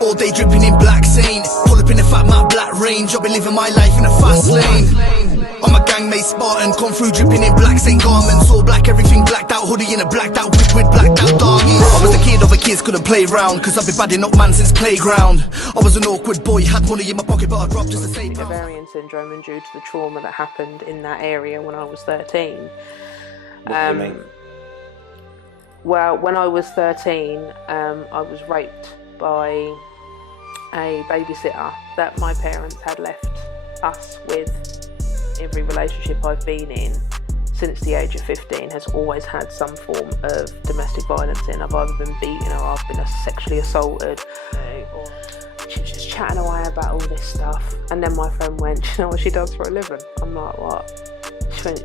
All day dripping in black Saint. Pull up in the fat Matt Black Range. I've been living my life in a fast lane. I'm a gangmate Spartan, come through dripping in black Saint garments. All black, everything blacked out, hoodie in a blacked out whip with blacked out doggies. I was the kid of a kids, couldn't play round, cause I've been badding up man since playground. I was an awkward boy, had money in my pocket but I dropped just to say Ovarian syndrome, and due to the trauma that happened in that area when I was 13. What do you mean? Well, when I was 13, I was raped by a babysitter that my parents had left us with. Every relationship I've been in since the age of 15 has always had some form of domestic violence in. I've either been beaten or I've been sexually assaulted. Or she was just chatting away about all this stuff. And then my friend went, "Do you know what she does for a living?" I'm like, "What?" She went,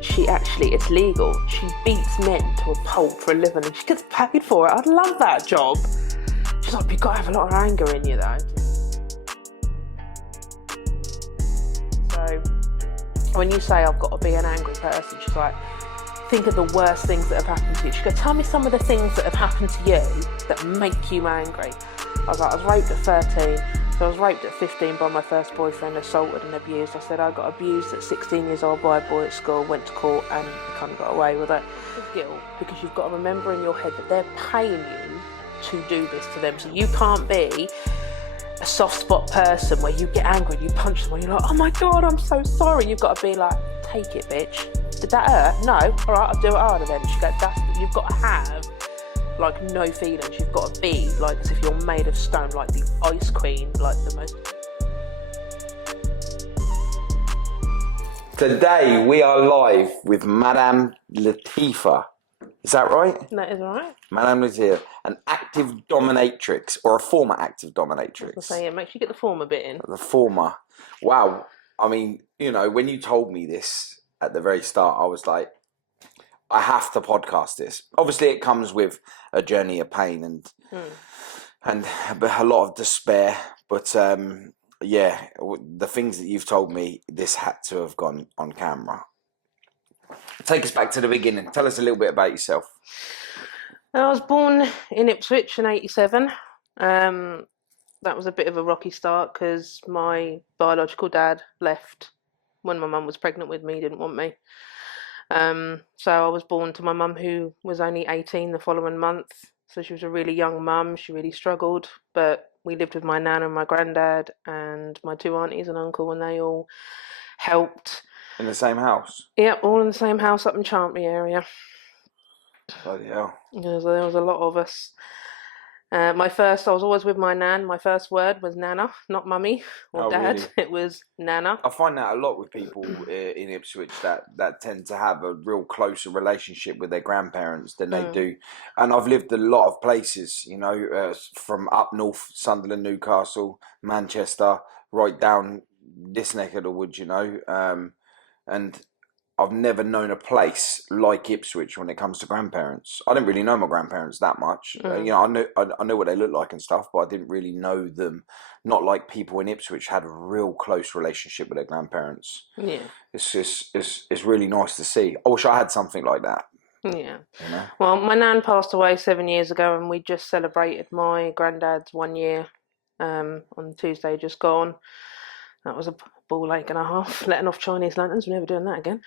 it's legal. She beats men to a pulp for a living and she gets paid for it. I'd love that job. She's like, "You've got to have a lot of anger in you though." So when you say I've got to be an angry person, she's like, think of the worst things that have happened to you. She goes, "Tell me some of the things that have happened to you that make you angry." I was like, I was raped at 13. So I was raped at 15 by my first boyfriend, assaulted and abused. I said I got abused at 16 years old by a boy at school, went to court and kind of got away with it. Guilt, because you've got to remember in your head that they're paying you to do this to them. So you can't be a soft spot person where you get angry and you punch someone, you're like, "Oh my God, I'm so sorry." You've got to be like, "Take it, bitch. Did that hurt? No? All right, I'll do it harder then." She goes, you've got to have like no feelings. You've got to be like as if you're made of stone, like the Ice Queen, like the most. Today we are live with Madame Latifah. Is that right? That is right. Madame Latifah, an active dominatrix or a former active dominatrix. I was saying, make sure you get the former bit in. The former. Wow. I mean, you know, when you told me this at the very start, I was like, I have to podcast this. Obviously, it comes with a journey of pain and a lot of despair. But yeah, the things that you've told me, this had to have gone on camera. Take us back to the beginning. Tell us a little bit about yourself. I was born in Ipswich in 87. That was a bit of a rocky start because my biological dad left when my mum was pregnant with me, didn't want me. So I was born to my mum, who was only 18 the following month. So she was a really young mum. She really struggled. But we lived with my nan and my granddad and my two aunties and uncle, and they all helped. In the same house? Yep, all in the same house up in Chantry area. Bloody hell. Yeah, so there was a lot of us. I was always with my nan. My first word was Nana, not mummy or dad. Really? It was Nana. I find that a lot with people in Ipswich that tend to have a real closer relationship with their grandparents than they do. And I've lived a lot of places, you know, from up north, Sunderland, Newcastle, Manchester, right down this neck of the woods, you know. And I've never known a place like Ipswich when it comes to grandparents. I didn't really know my grandparents that much. You know, I knew what they looked like and stuff, but I didn't really know them. Not like people in Ipswich had a real close relationship with their grandparents. Yeah, it's really nice to see. I wish I had something like that. Yeah. You know? Well, my nan passed away 7 years ago, and we just celebrated my granddad's 1 year on Tuesday just gone. That was a ball ache and a half, letting off Chinese lanterns. We're never doing that again.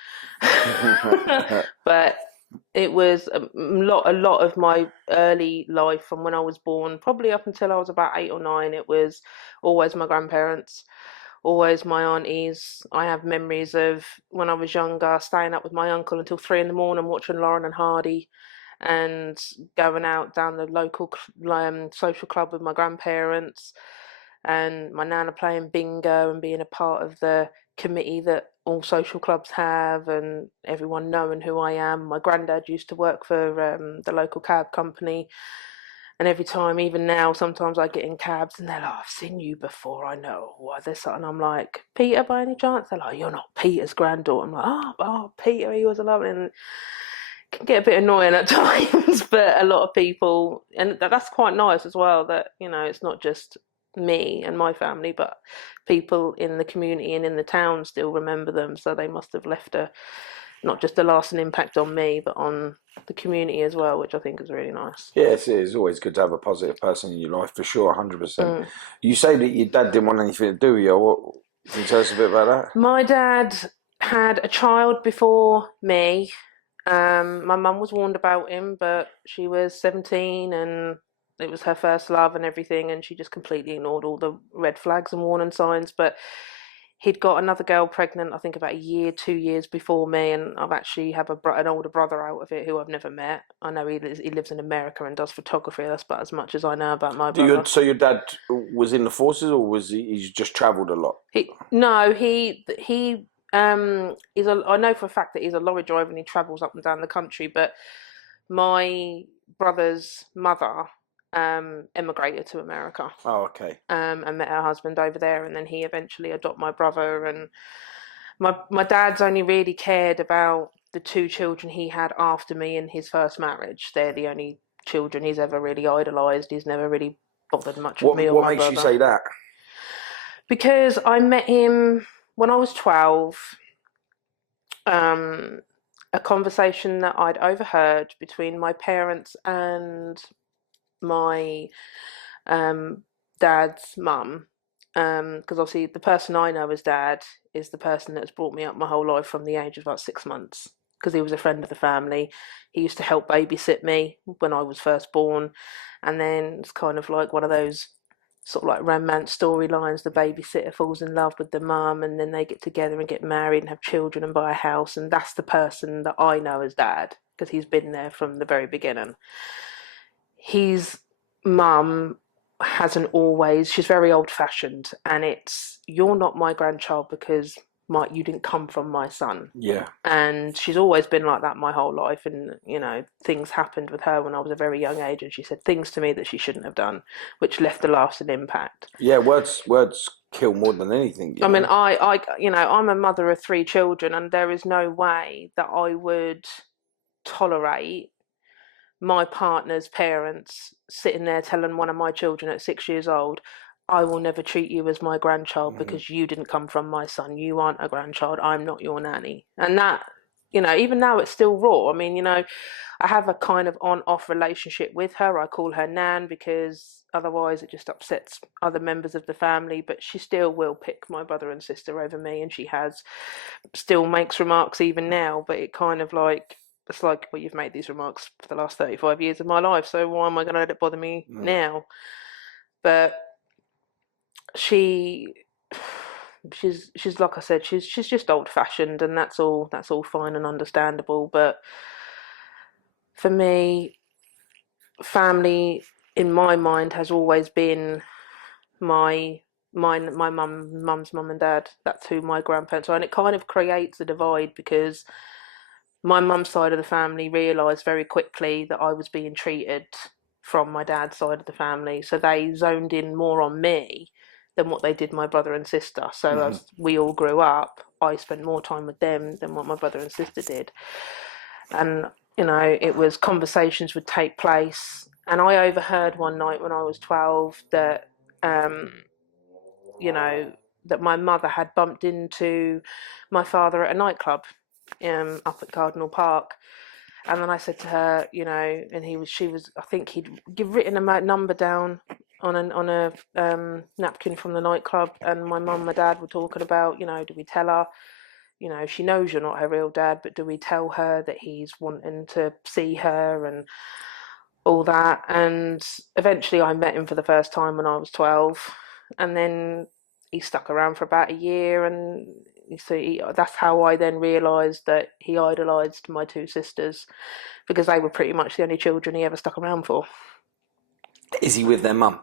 But it was a lot of my early life from when I was born, probably up until I was about 8 or 9. It was always my grandparents, always my aunties. I have memories of when I was younger, staying up with my uncle until 3 a.m, watching Lauren and Hardy, and going out down the local social club with my grandparents. And my nana playing bingo and being a part of the committee that all social clubs have, and everyone knowing who I am. My granddad used to work for the local cab company, and every time, even now, sometimes I get in cabs and they're like, "I've seen you before, I know why there's something." I'm like, "Peter, by any chance?" They're like, "You're not Peter's granddaughter." I'm like, oh, Peter, he was a lovely. And it can get a bit annoying at times, but a lot of people, and that's quite nice as well, that, you know, it's not just me and my family, but people in the community and in the town still remember them, so they must have left a not just a lasting impact on me, but on the community as well, which I think is really nice. Yes, it is always good to have a positive person in your life, for sure, 100%. You say that your dad didn't want anything to do with you. What, can you tell us a bit about that? My dad had a child before me. My mum was warned about him, but she was 17 and it was her first love and everything, and she just completely ignored all the red flags and warning signs. But he'd got another girl pregnant, I think about a year, 2 years before me, and I've actually have an older brother out of it who I've never met. I know he lives in America and does photography. That's about as much as I know about my brother. So your dad was in the forces, or was he just travelled a lot? I know for a fact that he's a lorry driver and he travels up and down the country. But my brother's mother emigrated to America. Oh, okay. And met her husband over there, and then he eventually adopted my brother. And my dad's only really cared about the two children he had after me in his first marriage. They're the only children he's ever really idolised. He's never really bothered much with me or my brother. What makes you say that? Because I met him when I was 12. A conversation that I'd overheard between my parents and my dad's mum, because obviously the person I know as dad is the person that's brought me up my whole life from the age of about 6 months, because he was a friend of the family. He used to help babysit me when I was first born, and then it's kind of like one of those sort of like romance storylines. The babysitter falls in love with the mum, and then they get together and get married and have children and buy a house, and that's the person that I know as dad, because he's been there from the very beginning. His mum hasn't always, she's very old fashioned, and it's, you're not my grandchild because you didn't come from my son. Yeah. And she's always been like that my whole life. And, you know, things happened with her when I was a very young age, and she said things to me that she shouldn't have done, which left a lasting impact. Yeah, words kill more than anything. I mean, I'm a mother of 3 children, and there is no way that I would tolerate my partner's parents sitting there telling one of my children at 6 years old, I will never treat you as my grandchild because you didn't come from my son. You aren't a grandchild. I'm not your nanny. And that, you know, even now it's still raw. I mean, you know, I have a kind of on-off relationship with her. I call her Nan because otherwise it just upsets other members of the family. But she still will pick my brother and sister over me, and she still makes remarks even now. But it kind of like, it's like, well, you've made these remarks for the last 35 years of my life, so why am I going to let it bother me now? But she's like I said, she's just old fashioned, and that's all fine and understandable. But for me, family in my mind has always been my mum's mum and dad. That's who my grandparents are, and it kind of creates a divide because my mum's side of the family realised very quickly that I was being treated from my dad's side of the family, so they zoned in more on me than what they did my brother and sister. So as we all grew up, I spent more time with them than what my brother and sister did. And, you know, it was conversations would take place. And I overheard one night when I was 12 that, you know, that my mother had bumped into my father at a nightclub up at Cardinal Park. And then I said to her, you know, and I think he'd written a number down on a napkin from the nightclub, and my mum and my dad were talking about, you know, do we tell her, you know, she knows you're not her real dad, but do we tell her that he's wanting to see her and all that? And eventually I met him for the first time when I was 12, and then he stuck around for about a year, and so that's how I then realised that he idolised my 2 sisters, because they were pretty much the only children he ever stuck around for. Is he with their mum?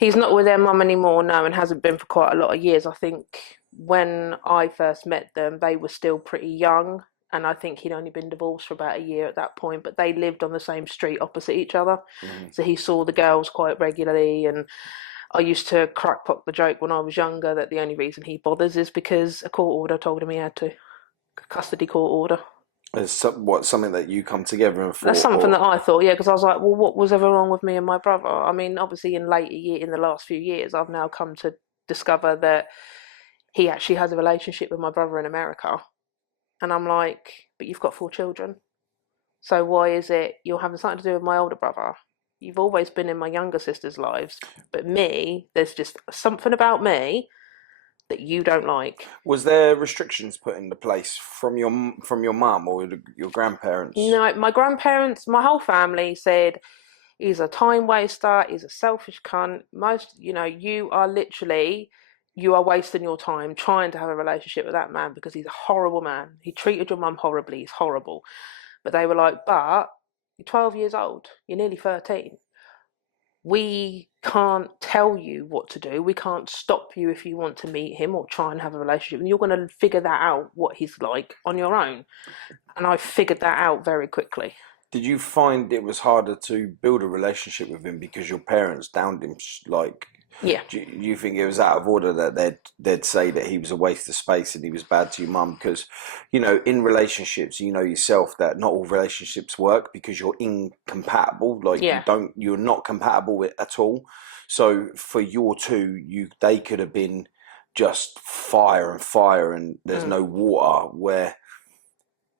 He's not with their mum anymore, no, and hasn't been for quite a lot of years. I think when I first met them, they were still pretty young, and I think he'd only been divorced for about a year at that point, but they lived on the same street opposite each other. So he saw the girls quite regularly, and I used to crackpot the joke when I was younger that the only reason he bothers is because a court order told him he had to. A custody court order. It's something that you come together and thought? That's something that I thought, yeah, because I was like, well, what was ever wrong with me and my brother? I mean, obviously in the last few years, I've now come to discover that he actually has a relationship with my brother in America. And I'm like, but you've got 4 children. So why is it you're having something to do with my older brother? You've always been in my younger sister's lives, but me, there's just something about me that you don't like. Was there restrictions put into place from your mum or your grandparents? No, my grandparents, my whole family said he's a time waster, he's a selfish cunt. You are wasting your time trying to have a relationship with that man because he's a horrible man. He treated your mum horribly, he's horrible. But they were like, but you're 12 years old, you're nearly 13. We can't tell you what to do. We can't stop you if you want to meet him or try and have a relationship. And you're going to figure that out, what he's like, on your own. And I figured that out very quickly. Did you find it was harder to build a relationship with him because your parents downed him? Like, yeah. Do you think it was out of order that they'd say that he was a waste of space and he was bad to your mum? Because, in relationships, you know yourself that not all relationships work because you're incompatible. Like, you're not compatible with at all. So for your two, they could have been just fire and there's no water where,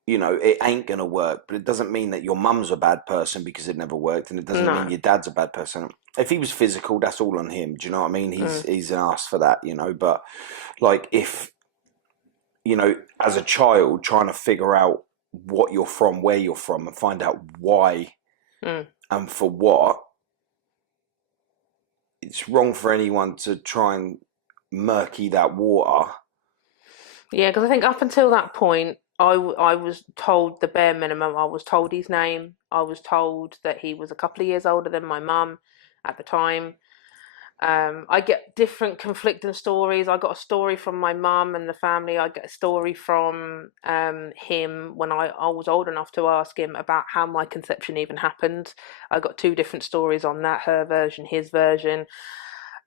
it ain't going to work. But it doesn't mean that your mum's a bad person because it never worked. And it doesn't mean your dad's a bad person. If he was physical, that's all on him. Do you know what I mean? He's an ass for that, But, like, if, as a child, trying to figure out what you're from, where you're from, and find out why and for what, it's wrong for anyone to try and murky that water. Yeah, because I think up until that point, I was told the bare minimum. I was told his name. I was told that he was a couple of years older than my mum at the time. I get different conflicting stories. I got a story from my mum and the family. I get a story from him when I was old enough to ask him about how my conception even happened. I got 2 different stories on that, her version, his version.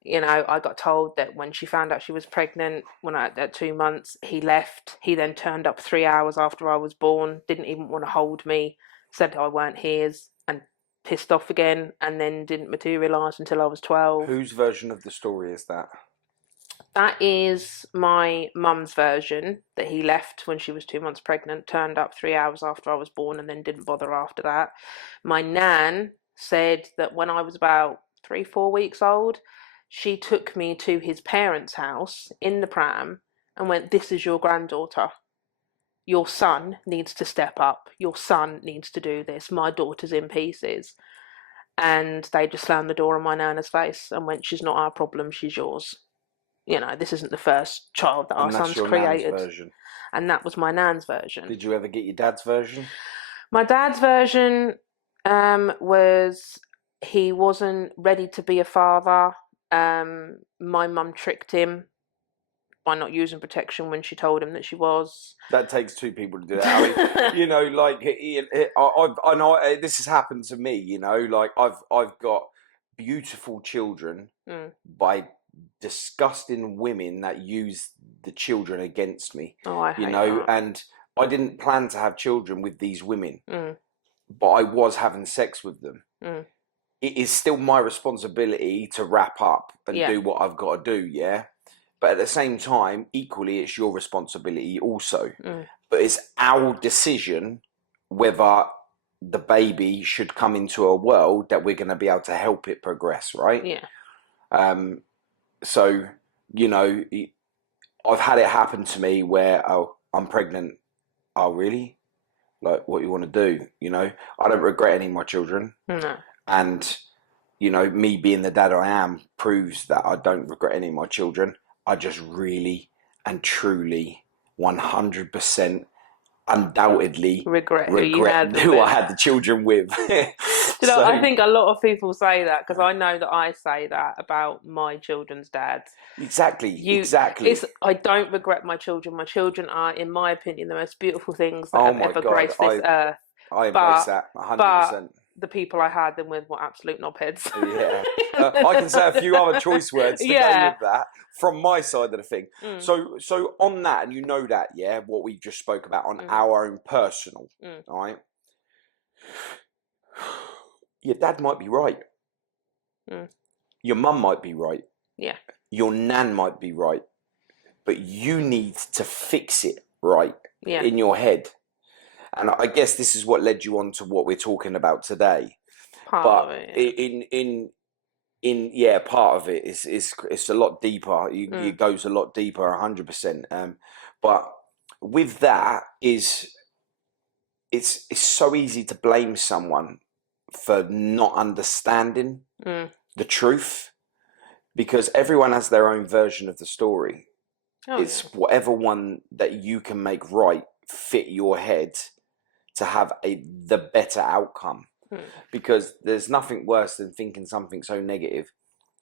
I got told that when she found out she was pregnant, at 2 months, he left. He then turned up 3 hours after I was born, didn't even want to hold me, said I weren't his, and pissed off again, and then didn't materialise until I was 12. Whose version of the story is that? That is my mum's version, that he left when she was 2 months pregnant, turned up 3 hours after I was born, and then didn't bother after that. My nan said that when I was about 3-4 weeks old, she took me to his parents' house in the pram and went, "This is your granddaughter. Your son needs to step up. Your son needs to do this. My daughter's in pieces." And they just slammed the door on my nana's face and went, "She's not our problem, she's yours. This isn't the first child that our son's created." Nan's version. And that was my nan's version. Did you ever get your dad's version? My dad's version was he wasn't ready to be a father. My mum tricked him by not using protection when she told him that she was. That takes 2 people to do that. I mean, I know this has happened to me. Like I've got beautiful children by disgusting women that use the children against me. Oh, I hate that. And I didn't plan to have children with these women, but I was having sex with them. It is still my responsibility to wrap up and do what I've got to do, yeah? But at the same time, equally, it's your responsibility also. But it's our decision whether the baby should come into a world that we're going to be able to help it progress, right? Yeah. So, I've had it happen to me where, I'm pregnant. Oh, really? Like, what you want to do? I don't regret any of my children. No. And, me being the dad I am proves that I don't regret any of my children. I just really and truly 100% undoubtedly regret who I had the children with. I think a lot of people say that because I know that I say that about my children's dads. Exactly. I don't regret my children. My children are, in my opinion, the most beautiful things that have ever graced this earth. I embrace that 100%. But the people I had them with were absolute knobheads. Yeah. I can say a few other choice words to go with that from my side of the thing. So on that, and that, what we just spoke about on our own personal, all right? Your dad might be right. Your mum might be right. Yeah. Your nan might be right. But you need to fix it right in your head. And I guess this is what led you on to what we're talking about today. Part of it, yeah. Part of it is it's a lot deeper. It goes a lot deeper, 100%. But with that is it's so easy to blame someone for not understanding the truth, because everyone has their own version of the story. It's whatever one that you can make right fit your head to have the better outcome. Because there's nothing worse than thinking something so negative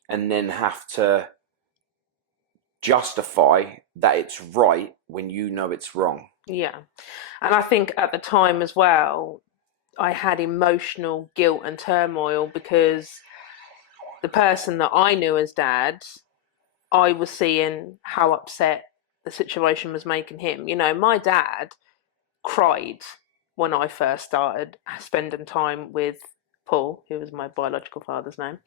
and then have to justify that it's right when you know it's wrong. Yeah. And I think at the time as well, I had emotional guilt and turmoil because the person that I knew as dad, I was seeing how upset the situation was making him. You know, my dad cried when I first started spending time with Paul, who was my biological father's name.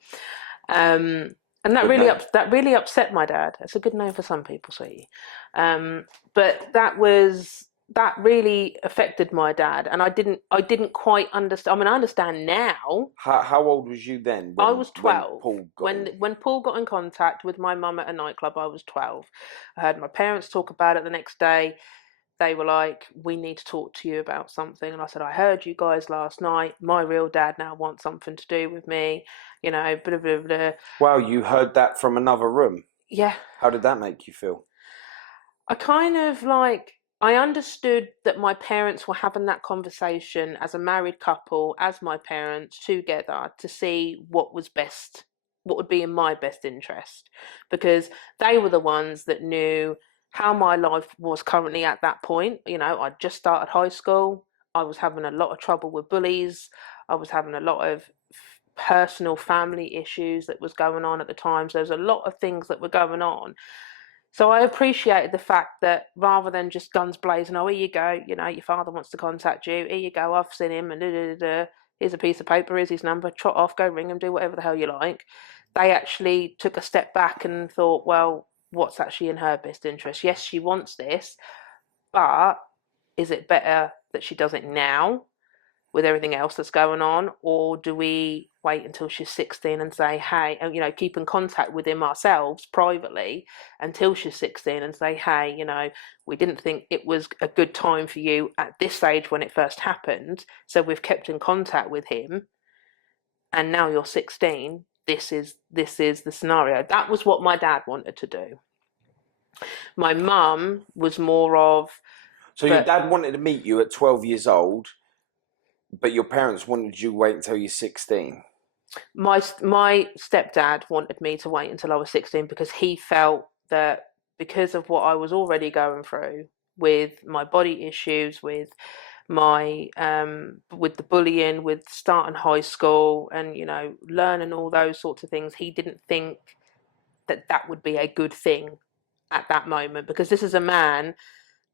And that really upset my dad. It's a good name for some people, sweetie. But that really affected my dad, and I didn't quite understand. I mean, I understand now. How old was you then? I was 12 when Paul got in contact with my mum at a nightclub. I was 12. I heard my parents talk about it the next day. They were like, "We need to talk to you about something." And I said, "I heard you guys last night. My real dad now wants something to do with me." You know, blah, blah, blah. Wow, you heard that from another room? Yeah. How did that make you feel? I kind of I understood that my parents were having that conversation as a married couple, as my parents together, to see what was best, what would be in my best interest, because they were the ones that knew how my life was currently at that point. You know, I'd just started high school. I was having a lot of trouble with bullies. I was having a lot of personal family issues that was going on at the time. So there's a lot of things that were going on. So I appreciated the fact that rather than just guns blazing, oh, here you go, you know, your father wants to contact you, here you go, I've seen him, and here's a piece of paper, here's his number, trot off, go ring him, do whatever the hell you like. They actually took a step back and thought, well, what's actually in her best interest? Yes, she wants this, but is it better that she does it now with everything else that's going on, or do we wait until she's 16 and say, hey, and, you know, keep in contact with him ourselves privately until she's 16 and say, hey, you know, we didn't think it was a good time for you at this stage when it first happened, so we've kept in contact with him, and now you're 16, this is the scenario. That was what my dad wanted to do. My mum was more of... So your dad wanted to meet you at 12 years old, but your parents wanted you to wait until you're 16. My stepdad wanted me to wait until I was 16 because he felt that because of what I was already going through with my body issues, with my with the bullying, with starting high school, and you know, learning all those sorts of things, he didn't think that would be a good thing at that moment, because this is a man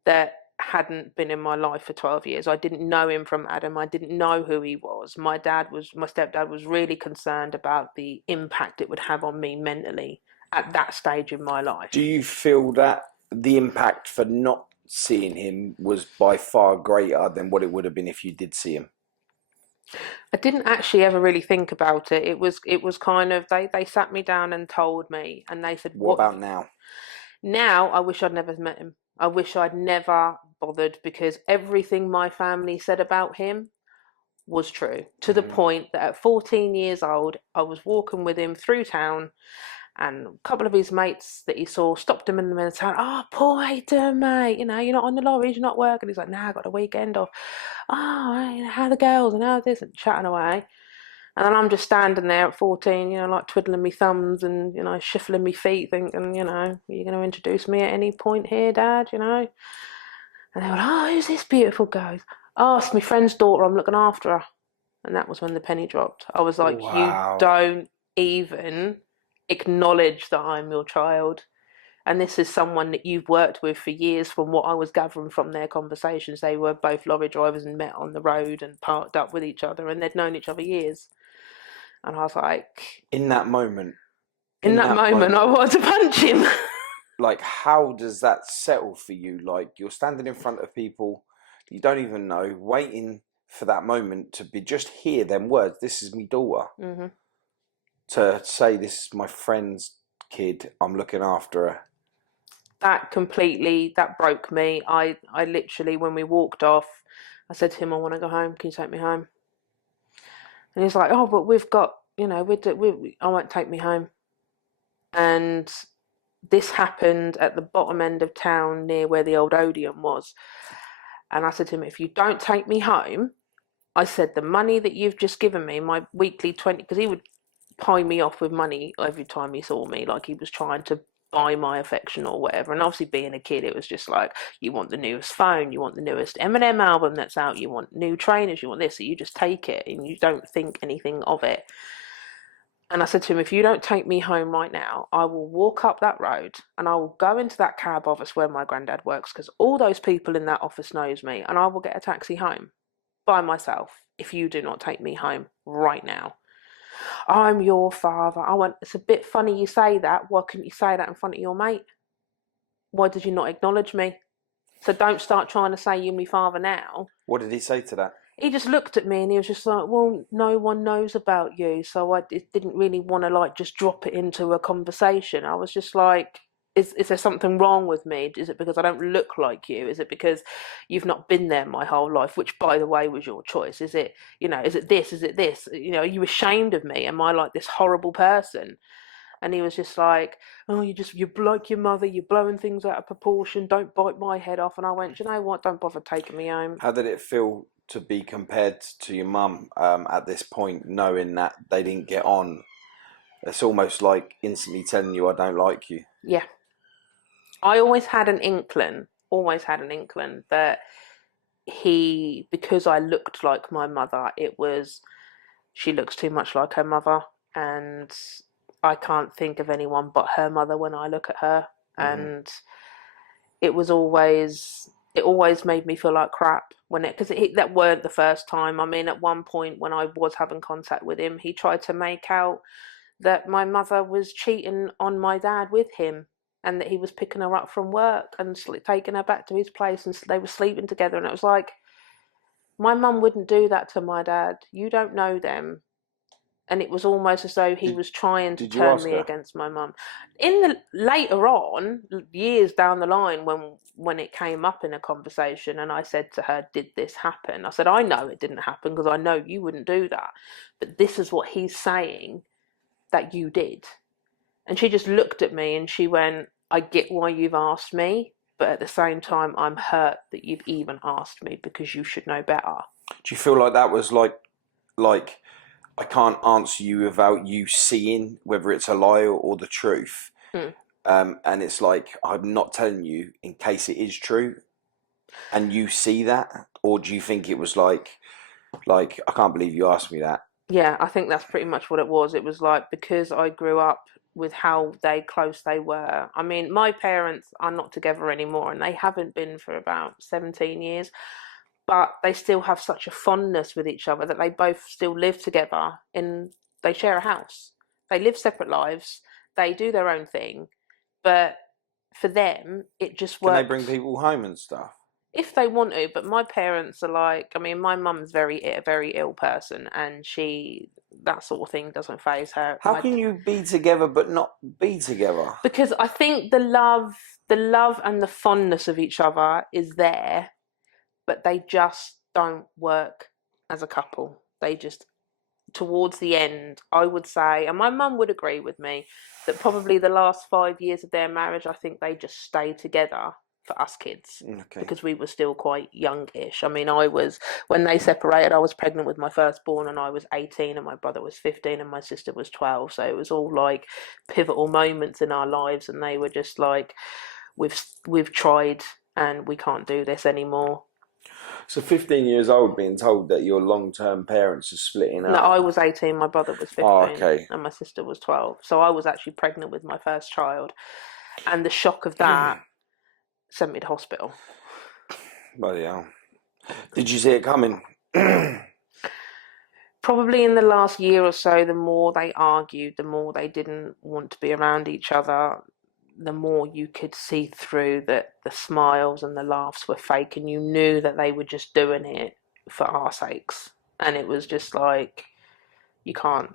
that hadn't been in my life for 12 years. I didn't know him from Adam. I didn't know who he was. My stepdad was really concerned about the impact it would have on me mentally at that stage in my life. Do you feel that the impact for not seeing him was by far greater than what it would have been if you did see him? I didn't actually ever really think about it. It was kind of, they sat me down and told me, and they said, what about now? Now I wish I'd never met him. I wish I'd never bothered, because everything my family said about him was true, to the point that at 14 years old, I was walking with him through town, and a couple of his mates that he saw stopped him in the middle of town. Oh, Paul, how you doing, mate? You know, you're not on the lorries, you're not working. He's like, nah, I got a weekend off. Oh, how are the girls and how this, and chatting away. And then I'm just standing there at 14, you know, like twiddling my thumbs and, you know, shuffling my feet, thinking, you know, are you going to introduce me at any point here, Dad, you know? And they were like, oh, who's this beautiful girl? Oh, it's my friend's daughter, I'm looking after her. And that was when the penny dropped. I was like, wow. You don't even acknowledge that I'm your child. And this is someone that you've worked with for years, from what I was gathering from their conversations. They were both lorry drivers and met on the road and parked up with each other, and they'd known each other years. And I was like... In that moment, I wanted to punch him. Like, how does that settle for you? Like, you're standing in front of people, you don't even know, waiting for that moment to be just hear them words. This is my daughter. Mm-hmm. To say this is my friend's kid. I'm looking after her. That broke me. I literally, when we walked off, I said to him, I want to go home. Can you take me home? And he's like, oh, but we've got, I won't, take me home. And this happened at the bottom end of town near where the old Odeon was. And I said to him, if you don't take me home, I said, the money that you've just given me, my weekly 20, because he would pie me off with money every time he saw me, like he was trying to buy my affection or whatever. And obviously being a kid, it was just like, you want the newest phone, you want the newest Eminem album that's out, you want new trainers, you want this, so you just take it and you don't think anything of it. And I said to him, if you don't take me home right now, I will walk up that road and I will go into that cab office where my granddad works, because all those people in that office knows me, and I will get a taxi home by myself if you do not take me home right now. I'm your father. I went, it's a bit funny you say that. Why couldn't you say that in front of your mate? Why did you not acknowledge me? So don't start trying to say you're my father now. What did he say to that? He just looked at me and he was just like, well, no one knows about you. So I didn't really want to like just drop it into a conversation. I was just like, is there something wrong with me? Is it because I don't look like you? Is it because you've not been there my whole life, which by the way was your choice? Is it, is it this? Is it this? Are you ashamed of me? Am I like this horrible person? And he was just like, oh, you're like your mother, you're blowing things out of proportion, don't bite my head off. And I went, you know what, don't bother taking me home. How did it feel to be compared to your mum at this point, knowing that they didn't get on? It's almost like instantly telling you, I don't like you. Yeah. I always had an inkling that because I looked like my mother, she looks too much like her mother, and I can't think of anyone but her mother when I look at her. Mm-hmm. And it always made me feel like crap because that weren't the first time. I mean, at one point when I was having contact with him, he tried to make out that my mother was cheating on my dad with him, and that he was picking her up from work and taking her back to his place, and they were sleeping together. And it was like, my mum wouldn't do that to my dad. You don't know them. And it was almost as though he was trying to turn me against my mum. Later on, years down the line, when it came up in a conversation, and I said to her, "Did this happen?" I said, "I know it didn't happen because I know you wouldn't do that, but this is what he's saying that you did." And she just looked at me and she went, I get why you've asked me, but at the same time, I'm hurt that you've even asked me because you should know better. Do you feel like that was like I can't answer you without you seeing whether it's a lie or the truth? And it's like, I'm not telling you in case it is true, and you see that? Or do you think it was like I can't believe you asked me that? Yeah, I think that's pretty much what it was. It was like, because I grew up with how close they were. I mean, my parents are not together anymore, and they haven't been for about 17 years, but they still have such a fondness with each other that they both still live together, and they share a house. They live separate lives. They do their own thing, but for them, it just works. Can they bring people home and stuff? If they want to, but my parents are like, I mean, my mum's a very ill person, and that sort of thing doesn't faze her. How can you be together but not be together? Because I think the love and the fondness of each other is there, but they just don't work as a couple. They just, towards the end, I would say, and my mum would agree with me, that probably the last 5 years of their marriage, I think they just stayed together for us kids, because we were still quite youngish. I mean, when they separated, I was pregnant with my firstborn, and I was 18, and my brother was 15, and my sister was 12. So it was all like pivotal moments in our lives, and they were just like, we've tried, and we can't do this anymore. So 15 years old, being told that your long-term parents are splitting up. No, I was 18, my brother was 15, okay. And my sister was 12. So I was actually pregnant with my first child, and the shock of that sent me to hospital. Bloody hell. Did you see it coming? Probably in the last year or so, the more they argued, the more they didn't want to be around each other, the more you could see through that the smiles and the laughs were fake, and you knew that they were just doing it for our sakes. And it was just like, you can't.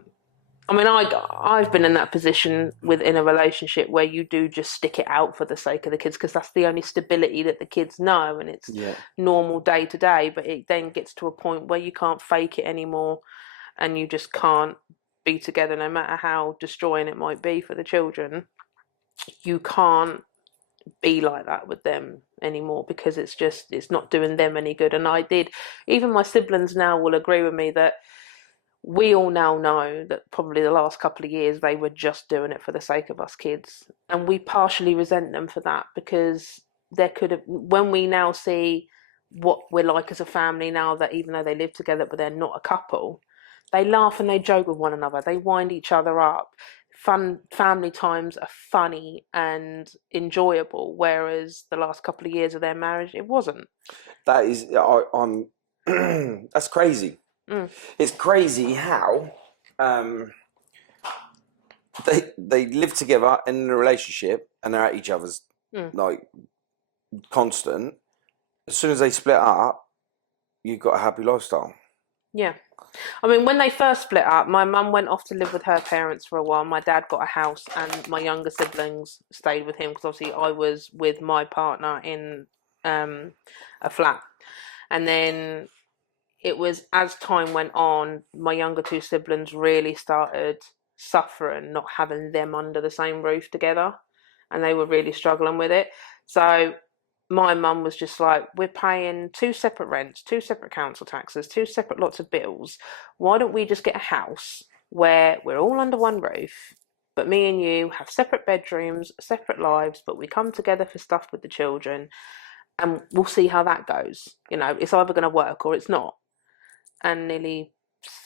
I mean, I've been in that position within a relationship where you do just stick it out for the sake of the kids, because that's the only stability that the kids know, and it's normal day to day. But it then gets to a point where you can't fake it anymore, and you just can't be together, no matter how destroying it might be for the children. You can't be like that with them anymore, because it's not doing them any good. And even my siblings now will agree with me that we all now know that probably the last couple of years they were just doing it for the sake of us kids, and we partially resent them for that, because there could have, when we now see what we're like as a family now, that even though they live together but they're not a couple, they laugh and they joke with one another, they wind each other up. Fun family times are funny and enjoyable, whereas the last couple of years of their marriage, it wasn't. That is, I'm that's crazy. It's crazy how they live together in a relationship and they're at each other's like constant. As soon as they split up, you've got a happy lifestyle. Yeah. I mean, when they first split up, my mum went off to live with her parents for a while. My dad got a house, and my younger siblings stayed with him, because obviously I was with my partner in a flat. And then it was, as time went on, my younger two siblings really started suffering, not having them under the same roof together, and they were really struggling with it. So my mum was just like, we're paying 2 separate rents, 2 separate council taxes, 2 separate lots of bills. Why don't we just get a house where we're all under one roof, but me and you have separate bedrooms, separate lives, but we come together for stuff with the children, and we'll see how that goes. You know, it's either going to work or it's not. And nearly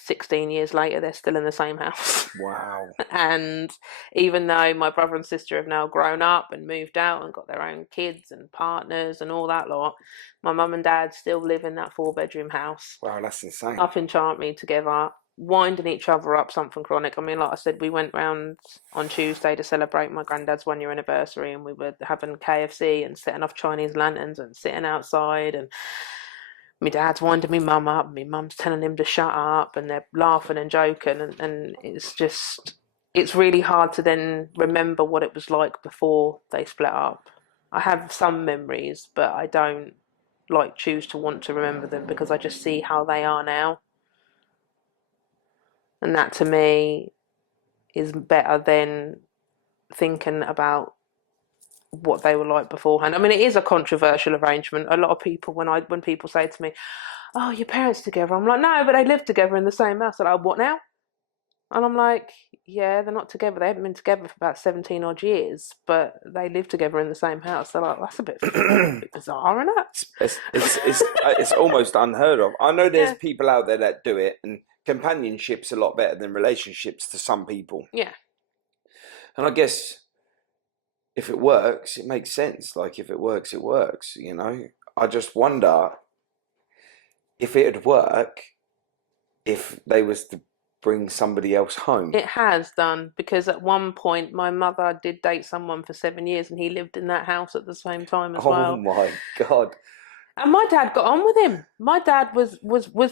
16 years later, they're still in the same house. Wow. And even though my brother and sister have now grown up and moved out and got their own kids and partners and all that lot, my mum and dad still live in that 4-bedroom house. Wow, that's insane. Up in Chartmead together, winding each other up something chronic. I mean, like I said, we went round on Tuesday to celebrate my granddad's 1-year anniversary, and we were having KFC and setting off Chinese lanterns and sitting outside, and my dad's winding my mum up, and my mum's telling him to shut up, and they're laughing and joking, and it's really hard to then remember what it was like before they split up. I have some memories, but I don't choose to want to remember them, because I just see how they are now. And that to me is better than thinking about what they were like beforehand. I mean, it is a controversial arrangement. A lot of people, when people say to me, "Oh, your parents together," I'm like, "No, but they live together in the same house." They're like, "What now?" And I'm like, "Yeah, they're not together. They haven't been together for about 17 odd years, but they live together in the same house." They're like, "That's a bit bizarre, isn't it?" It's almost unheard of. I know there's people out there that do it, and companionship's a lot better than relationships to some people. Yeah. And I guess if it works, it makes sense. Like, if it works, it works, you know? I just wonder if it'd work if they was to bring somebody else home. It has done, because at one point my mother did date someone for 7 years, and he lived in that house at the same time as well. Oh my God. And my dad got on with him. My dad was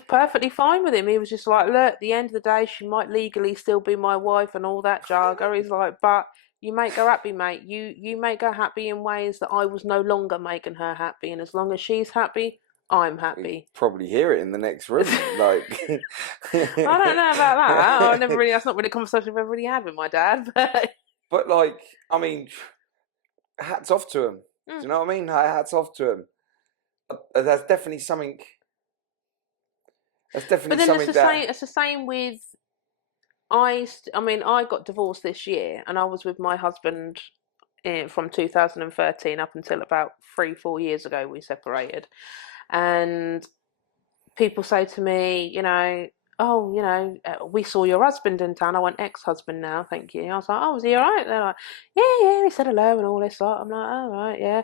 perfectly fine with him. He was just like, "Look, at the end of the day, she might legally still be my wife," and all that jargon. He's like, "But you make her happy, mate. You make her happy in ways that I was no longer making her happy. And as long as she's happy, I'm happy." Probably hear it in the next room. Like, I don't know about that. That's not really a conversation I've ever really had with my dad. But like, I mean, hats off to him. Do you know what I mean? Hats off to him. That's definitely something. That's definitely but then something it's the same with. I got divorced this year, and I was with my husband from 2013 up until about 3-4 years ago. We separated, and people say to me, "Oh, we saw your husband in town." I went, "Ex-husband now, thank you." I was like, "Oh, was he all right?" They're like, "Yeah, he said hello and all this lot." I'm like, "Oh, right, yeah."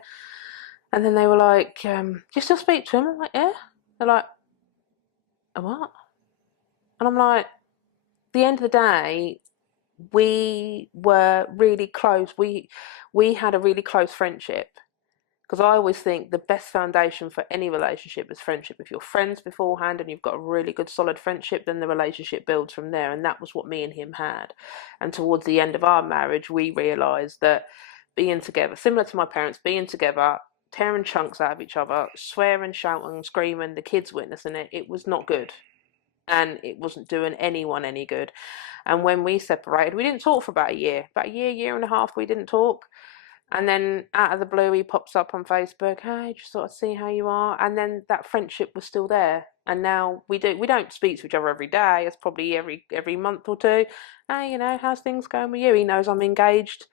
And then they were like, "Do you still speak to him?" I'm like, "Yeah." They're like, "A what?" And I'm like, at the end of the day, we were really close. We we had a really close friendship. Because I always think the best foundation for any relationship is friendship. If you're friends beforehand and you've got a really good solid friendship, then the relationship builds from there. And that was what me and him had. And towards the end of our marriage, we realised that being together, similar to my parents, being together, tearing chunks out of each other, swearing, shouting, screaming, the kids witnessing it, it was not good. And it wasn't doing anyone any good. And when we separated, we didn't talk for about a year. About a year and a half, we didn't talk. And then out of the blue, he pops up on Facebook. Hey, just sort of see how you are. And then that friendship was still there. And now we don't speak to each other every day. It's probably every month or two. Hey, you know, how's things going with you? He knows I'm engaged.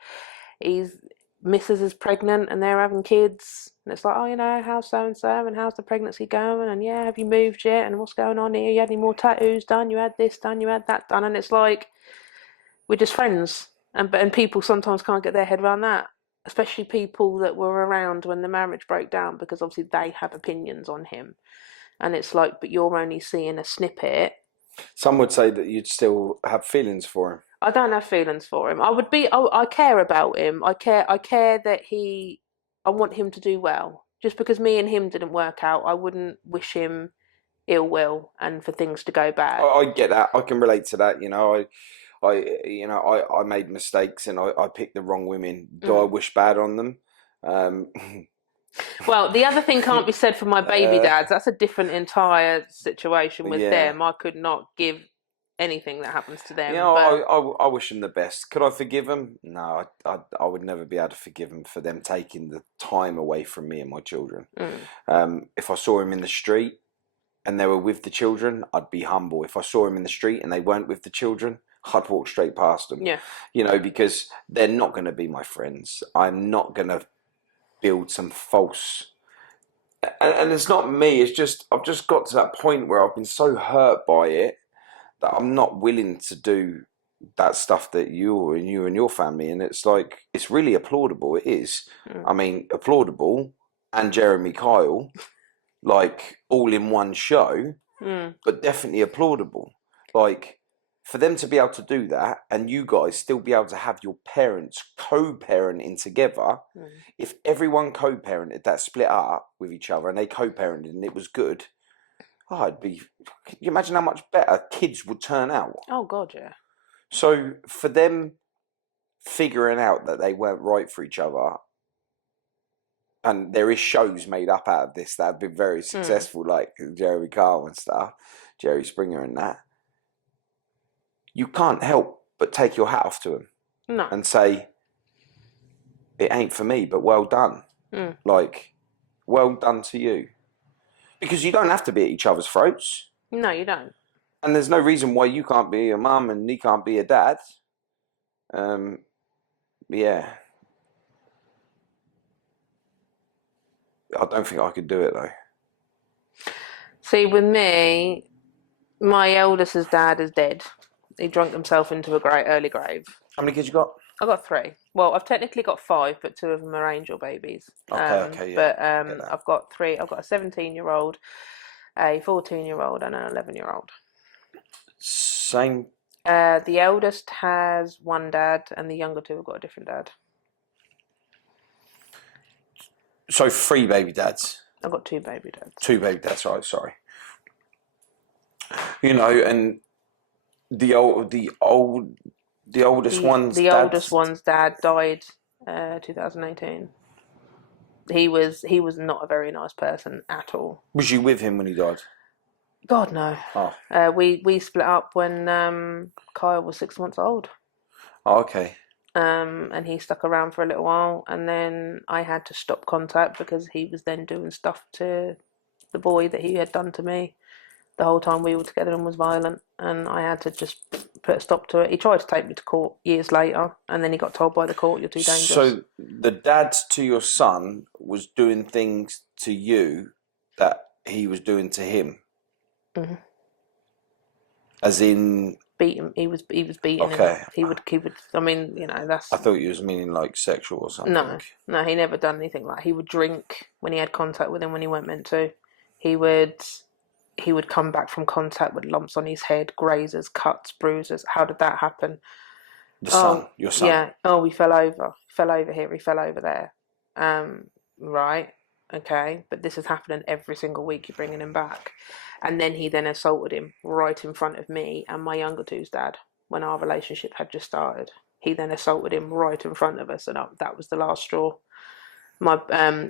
His missus is pregnant and they're having kids. And it's like, oh, you know, how's so and so, and how's the pregnancy going? And yeah, have you moved yet? And what's going on here? You had any more tattoos done? You had this done? You had that done? And it's like we're just friends. And people sometimes can't get their head around that. Especially people that were around when the marriage broke down, because obviously they have opinions on him. And it's like, but you're only seeing a snippet. Some would say that you'd still have feelings for him. I don't have feelings for him. I care about him. I care that I want him to do well. Just because me and him didn't work out, I wouldn't wish him ill will and for things to go bad. I get that. I can relate to that. You know, I made mistakes and I picked the wrong women. Do I wish bad on them? Well, the other thing can't be said for my baby dads. That's a different entire situation with them. I could not give anything that happens to them. You know, I wish them the best. Could I forgive them? No, I would never be able to forgive them for them taking the time away from me and my children. If I saw him in the street and they were with the children, I'd be humble. If I saw him in the street and they weren't with the children, I'd walk straight past them. Yeah. You know, because they're not going to be my friends. I'm not going to build some false... And it's not me. It's just, I've just got to that point where I've been so hurt by it that I'm not willing to do that stuff that you and your family. And it's like, it's really applaudable. It is. I mean, applaudable. And Jeremy Kyle, like, all in one show, but definitely applaudable. Like... For them to be able to do that and you guys still be able to have your parents co-parenting together, if everyone co-parented that split up with each other and they co-parented and it was good, can you imagine how much better kids would turn out? Oh, God, yeah. So for them figuring out that they weren't right for each other, and there is shows made up out of this that have been very successful, like Jeremy Kyle and stuff, Jerry Springer and that. You can't help but take your hat off to him and say, it ain't for me, but well done. Like, well done to you. Because you don't have to be at each other's throats. No, you don't. And there's no reason why you can't be a mum and he can't be a dad. Yeah. I don't think I could do it, though. See, with me, my eldest's dad is dead. He drunk himself into a great early grave. How many kids you got? I've got 3. Well, I've technically got 5, but 2 of them are angel babies. Okay, yeah. But I've got 3. I've got a 17-year-old, a 14-year-old, and an 11-year-old. Same. The eldest has one dad, and the younger 2 have got a different dad. So 3 baby dads. I've got 2 baby dads. 2 baby dads. Right, sorry. You know, and. The oldest one's dad died 2018. He was not a very nice person at all. Was you with him when he died? God, no. Oh. We split up when Kyle was 6 months old. Oh, okay. And he stuck around for a little while, and then I had to stop contact because he was then doing stuff to the boy that he had done to me the whole time we were together and was violent, and I had to just put a stop to it. He tried to take me to court years later, and then he got told by the court, you're too dangerous. So the dad to your son was doing things to you that he was doing to him? Mm-hmm. As in... Beat him. He was beating him. He would, I mean, you know, that's... I thought you was meaning like sexual or something. No, he never done anything like that. He would drink when he had contact with him when he weren't meant to. He would come back from contact with lumps on his head, grazes, cuts, bruises. How did that happen? Your son? Yeah. Oh, we fell over. fell over here, he fell over there. Right, okay, but this is happening every single week. You're bringing him back. And then he then assaulted him right in front of me and my younger two's dad when our relationship had just started. He then assaulted him right in front of us, and that was the last straw. My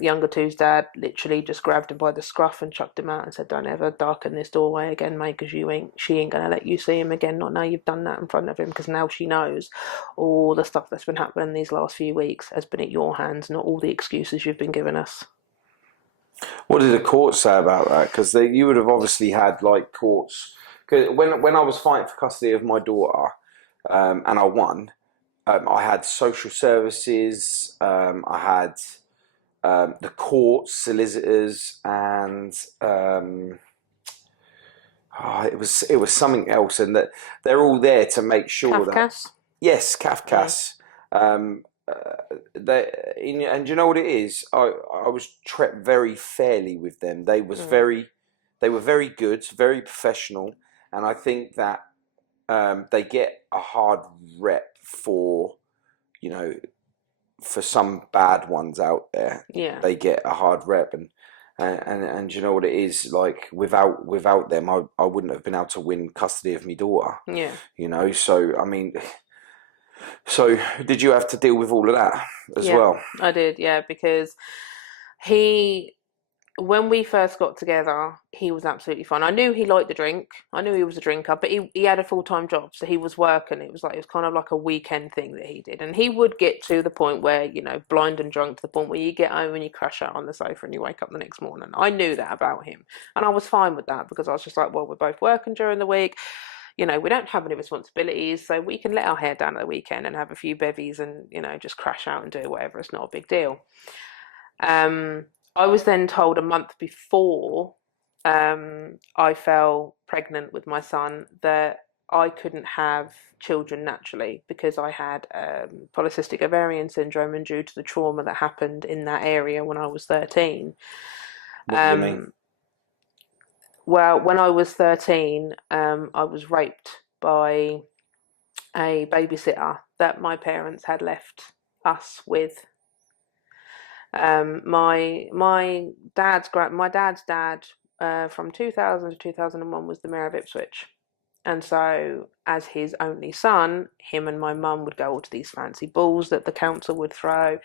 younger two's dad literally just grabbed him by the scruff and chucked him out and said, "Don't ever darken this doorway again, mate, because she ain't gonna let you see him again. Not now you've done that in front of him, because now she knows all the stuff that's been happening these last few weeks has been at your hands, not all the excuses you've been giving us." What did the courts say about that? Because you would have obviously had like courts. Cause when I was fighting for custody of my daughter, and I won, I had social services, I had the courts, solicitors, and it was something else, and that they're all there to make sure Kafkas? Yes, Kafkas. And you know what it is? I was treated very fairly with them. They were very good, very professional, and I think that they get a hard rep for, for some bad ones out there. Yeah. They get a hard rep, and you know what it is, like without them, I wouldn't have been able to win custody of my daughter. Yeah. So I mean. So, did you have to deal with all of that as well? I did, yeah, because when we first got together, he was absolutely fine. I knew he liked the drink. I knew he was a drinker, but he had a full-time job, so he was working. It was kind of like a weekend thing that he did. And he would get to the point where, blind and drunk, to the point where you get home and you crash out on the sofa and you wake up the next morning. I knew that about him. And I was fine with that, because I was just like, well, we're both working during the week. We don't have any responsibilities, so we can let our hair down at the weekend and have a few bevies and, just crash out and do whatever. It's not a big deal. I was then told a month before I fell pregnant with my son that I couldn't have children naturally because I had polycystic ovarian syndrome, and due to the trauma that happened in that area when I was 13. What do you mean? Well, when I was 13, I was raped by a babysitter that my parents had left us with. My dad's dad from 2000 to 2001 was the mayor of Ipswich, and so as his only son, him and my mum would go to these fancy balls that the council would throw.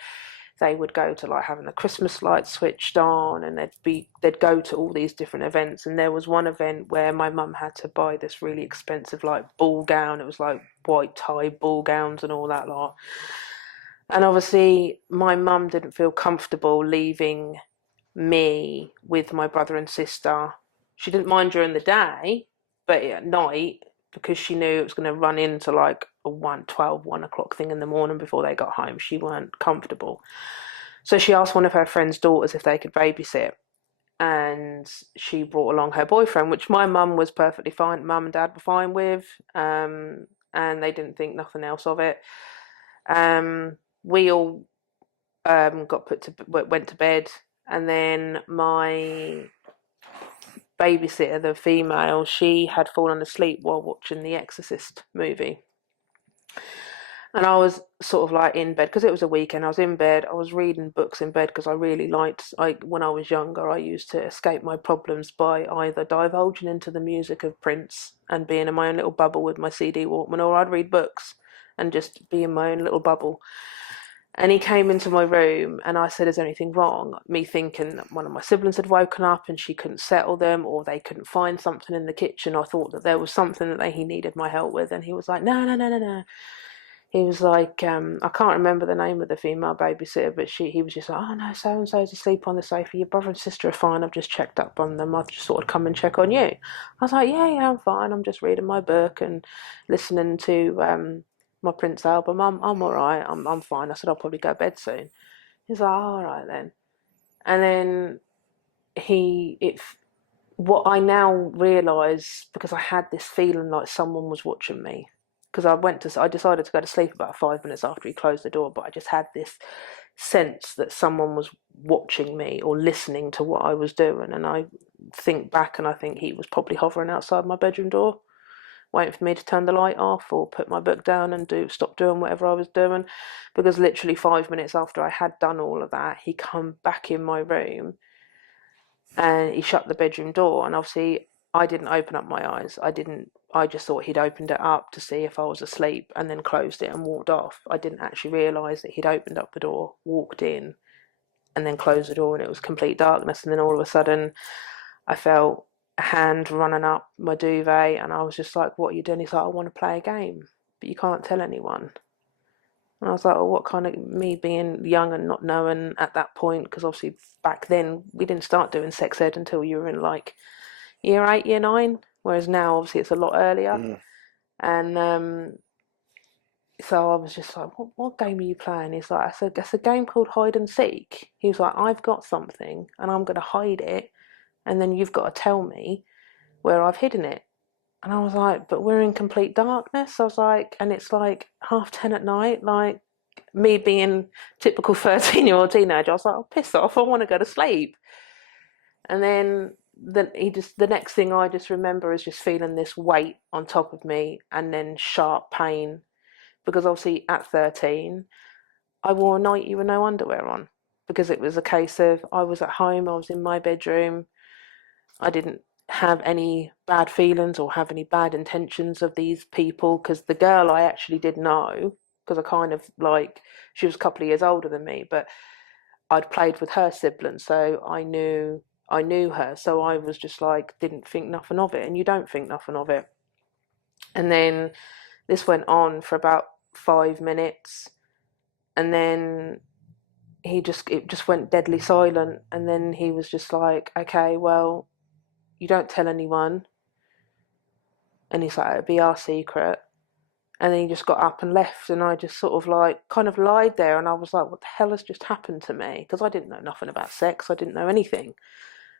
They would go to like having the Christmas lights switched on, and they'd go to all these different events. And there was one event where my mum had to buy this really expensive like ball gown. It was like white tie ball gowns and all that lot. And obviously my mum didn't feel comfortable leaving me with my brother and sister. She didn't mind during the day, but at night, because she knew it was going to run into like a 1 o'clock thing in the morning before they got home, she weren't comfortable. So she asked one of her friend's daughters if they could babysit, and she brought along her boyfriend, which my mum was perfectly fine, mum and dad were fine with, and they didn't think nothing else of it. We all went to bed, and then my babysitter, the female, she had fallen asleep while watching the Exorcist movie. And I was sort of like in bed, because it was a weekend. I was in bed, I was reading books in bed, because I really liked, when I was younger, I used to escape my problems by either divulging into the music of Prince and being in my own little bubble with my CD Walkman, or I'd read books and just be in my own little bubble. And he came into my room, and I said, "Is there anything wrong?" Me thinking that one of my siblings had woken up and she couldn't settle them, or they couldn't find something in the kitchen. I thought that there was something that he needed my help with. And he was like, no. He was like, I can't remember the name of the female babysitter, but he was just like, "Oh no, so-and-so's asleep on the sofa. Your brother and sister are fine. I've just checked up on them. I've just sort of come and check on you." I was like, yeah, I'm fine. I'm just reading my book and listening to my Prince album. I'm all right. I'm fine. I said, "I'll probably go to bed soon." He's like, "Oh, all right then." And then what I now realise, because I had this feeling like someone was watching me, because I decided to go to sleep about 5 minutes after he closed the door, but I just had this sense that someone was watching me or listening to what I was doing. And I think back, and I think he was probably hovering outside my bedroom door. waiting for me to turn the light off or put my book down and stop doing whatever I was doing, because literally 5 minutes after I had done all of that, he come back in my room and he shut the bedroom door, and obviously I didn't open up my eyes. I just thought he'd opened it up to see if I was asleep and then closed it and walked off. I didn't actually realise that he'd opened up the door, walked in, and then closed the door, and it was complete darkness. And then all of a sudden I felt a hand running up my duvet, and I was just like, what are you doing? He's like, I want to play a game, but you can't tell anyone. And I was like, oh, what kind of, me being young and not knowing at that point, because obviously back then we didn't start doing sex ed until you were in like year 8, year 9, whereas now obviously it's a lot earlier. And so I was just like, what game are you playing? He's like, it's a game called hide and seek. He was like, I've got something and I'm going to hide it, and then you've got to tell me where I've hidden it. And I was like, but we're in complete darkness. I was like, and it's like 10:30 at night, like me being typical 13-year-old teenager. I was like, oh, piss off, I want to go to sleep. And then the next thing I just remember is just feeling this weight on top of me, and then sharp pain, because obviously at 13 I wore a nightie with no underwear on, because it was a case of I was at home, I was in my bedroom, I didn't have any bad feelings or have any bad intentions of these people, because the girl I actually did know, because I kind of like, she was a couple of years older than me, but I'd played with her siblings, so I knew her, so I was just like, didn't think nothing of it, and you don't think nothing of it. And then this went on for about 5 minutes, and then it just went deadly silent, and then he was just like, okay, well, you don't tell anyone. And he's like, it'll be our secret. And then he just got up and left, and I just sort of like kind of lied there, and I was like, what the hell has just happened to me? Because I didn't know nothing about sex, I didn't know anything.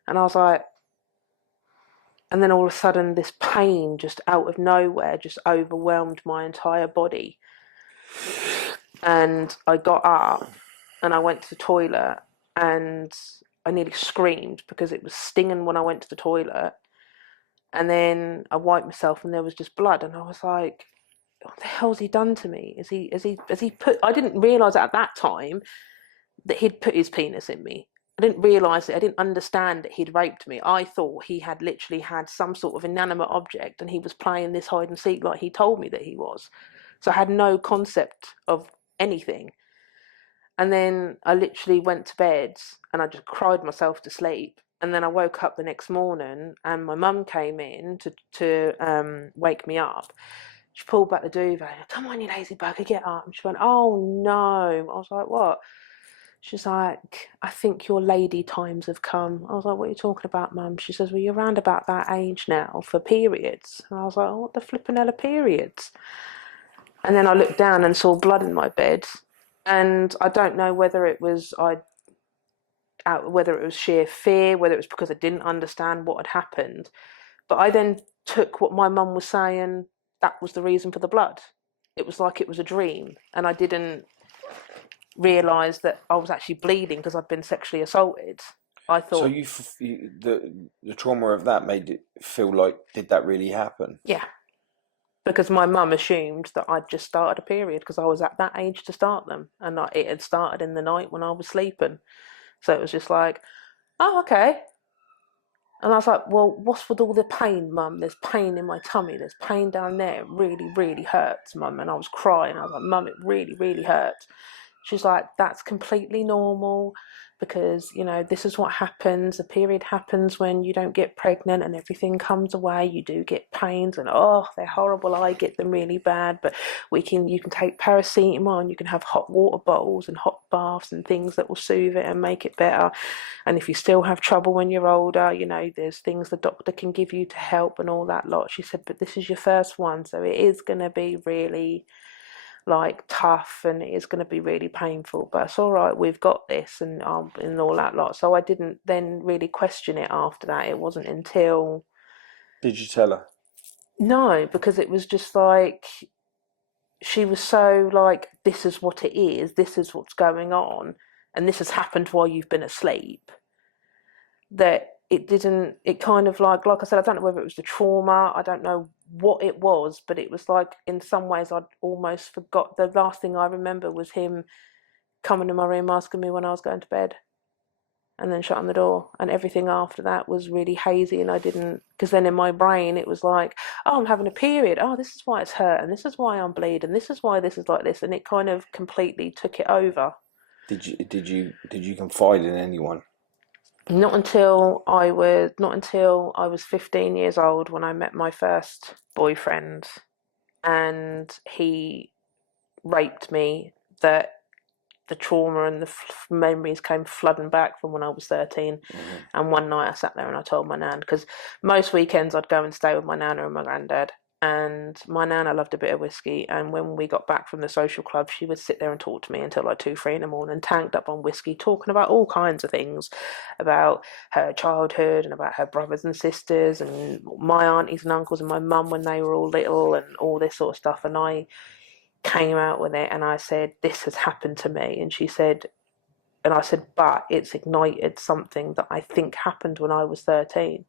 And I was like, and then all of a sudden this pain just out of nowhere just overwhelmed my entire body. And I got up and I went to the toilet, and I nearly screamed because it was stinging when I went to the toilet. And then I wiped myself and there was just blood, and I was like, what the hell's he done to me? Has he put, I didn't realise at that time that he'd put his penis in me. I didn't realise it. I didn't understand that he'd raped me. I thought he had literally had some sort of inanimate object and he was playing this hide and seek like he told me that he was. So I had no concept of anything. And then I literally went to bed and I just cried myself to sleep. And then I woke up the next morning and my mum came in to wake me up. She pulled back the duvet. Come on, you lazy bugger, get up. And she went, oh no. I was like, what? She's like, I think your lady times have come. I was like, what are you talking about, Mum? She says, well, you're around about that age now for periods. And I was like, oh, what the flipping hell are periods? And then I looked down and saw blood in my bed. And I don't know whether it was sheer fear, whether it was because I didn't understand what had happened. But I then took what my mum was saying, that was the reason for the blood. It was like it was a dream. And I didn't realise that I was actually bleeding because I'd been sexually assaulted. I thought... So the trauma of that made it feel like, did that really happen? Yeah. Because my mum assumed that I'd just started a period because I was at that age to start them. And it had started in the night when I was sleeping. So it was just like, oh, okay. And I was like, well, what's with all the pain, Mum? There's pain in my tummy. There's pain down there. It really, really hurts, Mum. And I was crying. I was like, Mum, it really, really hurts. She's like, that's completely normal because, you know, this is what happens. A period happens when you don't get pregnant and everything comes away. You do get pains and, oh, they're horrible. I get them really bad. But you can take paracetamol and you can have hot water bottles and hot baths and things that will soothe it and make it better. And if you still have trouble when you're older, you know, there's things the doctor can give you to help and all that lot. She said, but this is your first one. So it is going to be really... like tough and it is going to be really painful, but it's all right, we've got this and all that lot. So I didn't then really question it after that. It wasn't until... Did you tell her? No, because it was just like she was so like, this is what it is, this is what's going on, and this has happened while you've been asleep, that it kind of like I said, I don't know whether it was the trauma, I don't know what it was, but it was like in some ways I'd almost forgot. The last thing I remember was him coming to my room asking me when I was going to bed, and then shutting the door, and everything after that was really hazy, and I didn't, because then in my brain it was like, oh, I'm having a period, oh, this is why it's hurt, and this is why I'm bleeding, this is why this is like this, and it kind of completely took it over. Did you confide in anyone? Not until I was 15 years old, when I met my first boyfriend, and he raped me, that the trauma and the memories came flooding back from when I was 13. Mm-hmm. And one night I sat there and I told my nan, because most weekends I'd go and stay with my nana and my granddad, and my nana loved a bit of whiskey, and when we got back from the social club, she would sit there and talk to me until like 2-3 in the morning, tanked up on whiskey, talking about all kinds of things, about her childhood and about her brothers and sisters and my aunties and uncles and my mum when they were all little and all this sort of stuff. And I came out with it and I said, this has happened to me. And she said, and I said, but it's ignited something that I think happened when I was 13.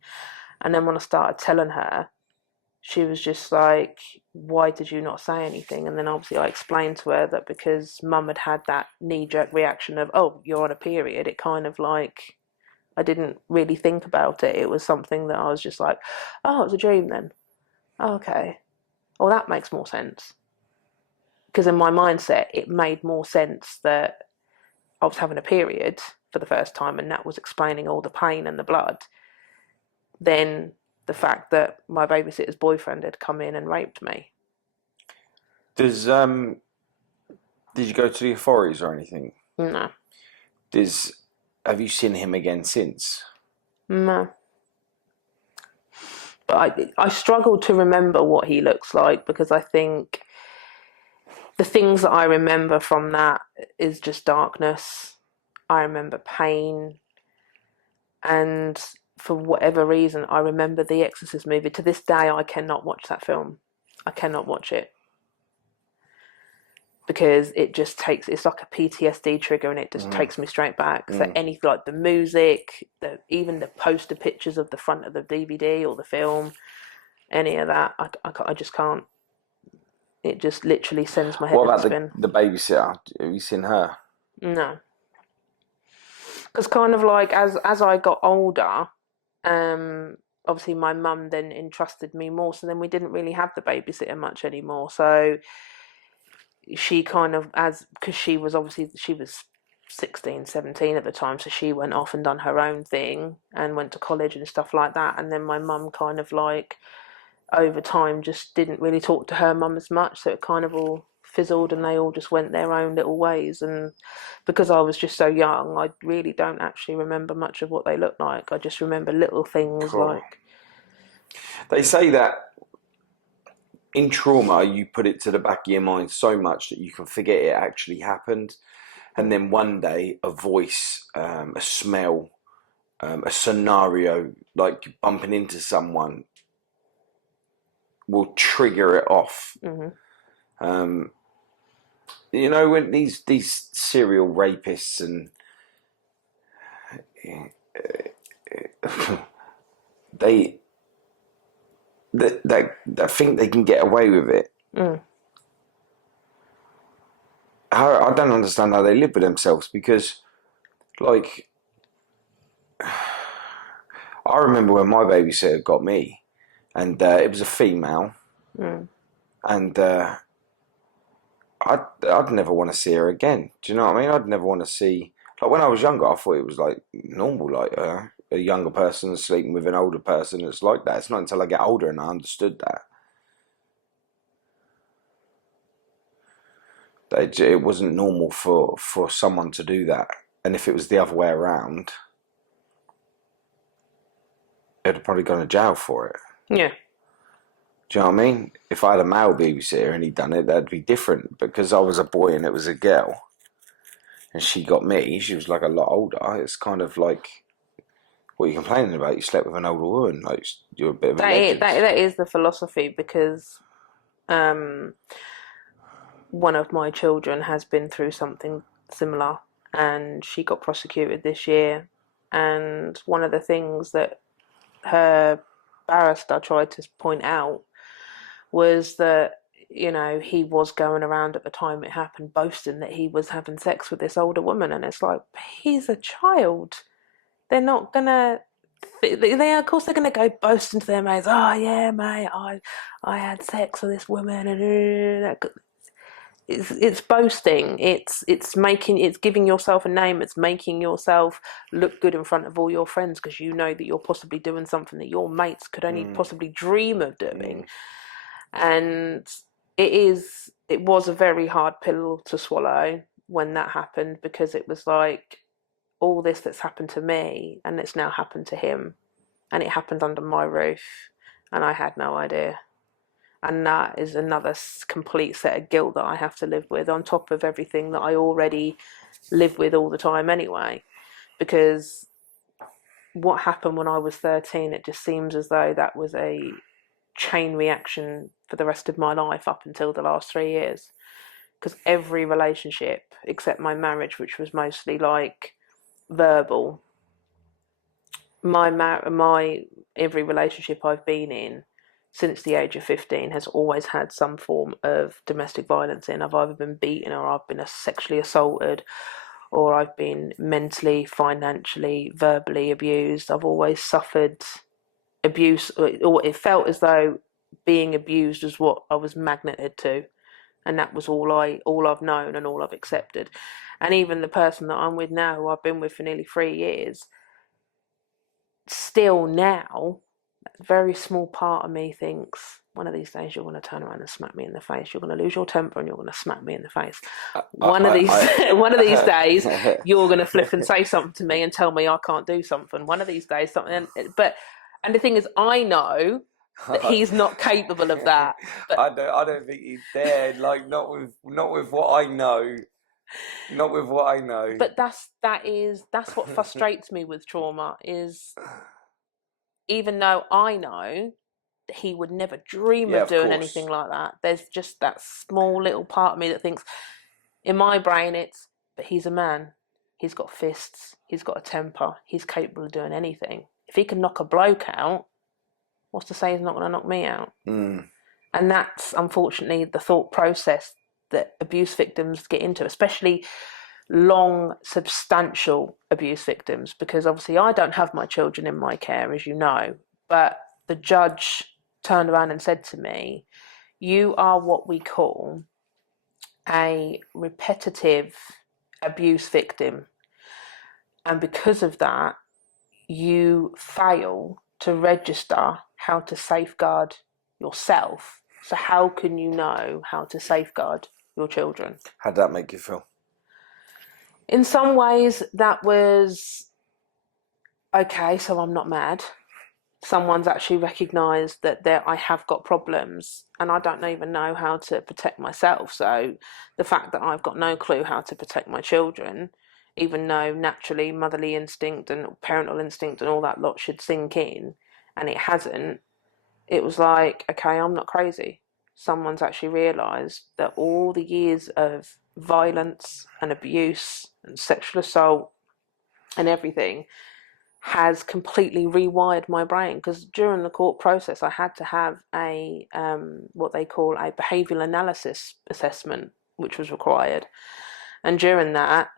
And then when I started telling her, she was just like, why did you not say anything? And then obviously I explained to her that because mum had had that knee-jerk reaction of, oh, you're on a period, it kind of like, I didn't really think about it. It was something that I was just like, oh, it was a dream then. Oh, okay. Well, that makes more sense. Because in my mindset, it made more sense that I was having a period for the first time, and that was explaining all the pain and the blood, than the fact that my babysitter's boyfriend had come in and raped me. Did you go to the authorities or anything? No. Have you seen him again since? No. But I struggle to remember what he looks like, because I think the things that I remember from that is just darkness. I remember pain, and for whatever reason, I remember the Exorcist movie. To this day, I cannot watch that film. I cannot watch it, because it just takes, it's like a PTSD trigger, and it just takes me straight back. So any, like the music, even the poster pictures of the front of the DVD or the film, any of that, I just can't. It just literally sends my head in a spin. What about the babysitter? Have you seen her? No. Because kind of like as I got older, obviously my mum then entrusted me more, so then we didn't really have the babysitter much anymore. So she kind of, because she was 16, 17 at the time, so she went off and done her own thing and went to college and stuff like that. And then my mum kind of like, over time, just didn't really talk to her mum as much, so it kind of all fizzled and they all just went their own little ways. And because I was just so young, I really don't actually remember much of what they looked like. I just remember little things. Cool. Like, they say that in trauma you put it to the back of your mind so much that you can forget it actually happened, and then one day a voice, a smell, a scenario, like bumping into someone, will trigger it off. Mm-hmm. You know, when these serial rapists and they think they can get away with it. I don't understand how they live with themselves, because, like, I remember when my babysitter got me. And it was a female, and I'd never want to see her again. Do you know what I mean? I'd never want to see, like, when I was younger, I thought it was like normal, like a younger person sleeping with an older person. It's like that. It's not until I get older and I understood that it wasn't normal for someone to do that. And if it was the other way around, it'd have probably gone to jail for it. Yeah. Do you know what I mean? If I had a male babysitter and he'd done it, that'd be different. Because I was a boy and it was a girl, and she got me, she was like a lot older. It's kind of like, what are you complaining about? You slept with an older woman. Like, you're a bit of a legend. That is the philosophy, because one of my children has been through something similar, and she got prosecuted this year. And one of the things that her barrister tried to point out was that, you know, he was going around at the time it happened boasting that he was having sex with this older woman, and it's like, he's a child. They're not gonna. They of course they're gonna go boasting to their mates. Oh yeah, mate, I had sex with this woman, and it's boasting. It's giving yourself a name. It's making yourself look good in front of all your friends because you know that you're possibly doing something that your mates could only possibly dream of doing. And it was a very hard pill to swallow when that happened, because it was like, all this that's happened to me and it's now happened to him, and it happened under my roof and I had no idea. And that is another complete set of guilt that I have to live with, on top of everything that I already live with all the time anyway. Because what happened when I was 13, it just seems as though that was a chain reaction for the rest of my life up until the last 3 years. Because every relationship, except my marriage, which was mostly like verbal, my every relationship I've been in since the age of 15 has always had some form of domestic violence in. I've either been beaten, or I've been sexually assaulted, or I've been mentally, financially, verbally abused. I've always suffered abuse, or it felt as though being abused was what I was magneted to, and that was all I've known and all I've accepted. And even the person that I'm with now, who I've been with for nearly 3 years, still now, a very small part of me thinks, one of these days you're going to turn around and smack me in the face. You're going to lose your temper and you're going to smack me in the face. One of these days you're going to flip and say something to me and tell me I can't do something. One of these days something. And the thing is, I know that he's not capable of that. But I don't think he's there. Like, not with what I know. Not with what I know. But that's what frustrates me with trauma, is even though I know that he would never dream of doing anything like that, there's just that small little part of me that thinks, in my brain, but he's a man. He's got fists. He's got a temper. He's capable of doing anything. If he can knock a bloke out, what's to say he's not going to knock me out? And that's unfortunately the thought process that abuse victims get into, especially long, substantial abuse victims, because obviously I don't have my children in my care, as you know, but the judge turned around and said to me, you are what we call a repetitive abuse victim, and because of that you fail to register how to safeguard yourself, so how can you know how to safeguard your children? How'd that make you feel? In some ways that was okay, so I'm not mad. Someone's actually recognised that I have got problems and I don't even know how to protect myself. So the fact that I've got no clue how to protect my children, even though naturally motherly instinct and parental instinct and all that lot should sink in, and it hasn't, it was like, okay, I'm not crazy. Someone's actually realised that all the years of violence and abuse and sexual assault and everything has completely rewired my brain. Because during the court process I had to have a what they call a behavioural analysis assessment, which was required, and during that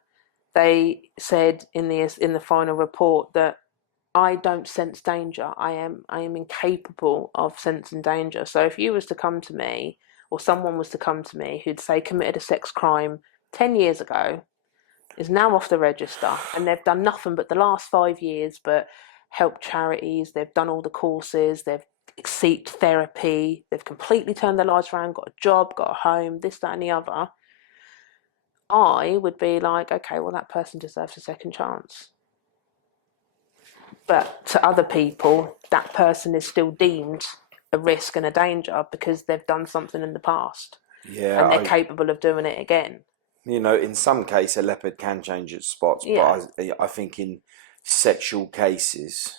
they said in the final report that I don't sense danger. I am incapable of sensing danger. So if you was to come to me, or someone was to come to me who'd say committed a sex crime 10 years ago, is now off the register, and they've done nothing but the last 5 years but helped charities, they've done all the courses, they've sought therapy, they've completely turned their lives around, got a job, got a home, this, that and the other, I would be like, okay, well that person deserves a second chance. But to other people, that person is still deemed a risk and a danger because they've done something in the past. Yeah, and they're capable of doing it again. You know, in some cases, a leopard can change its spots, but I think in sexual cases,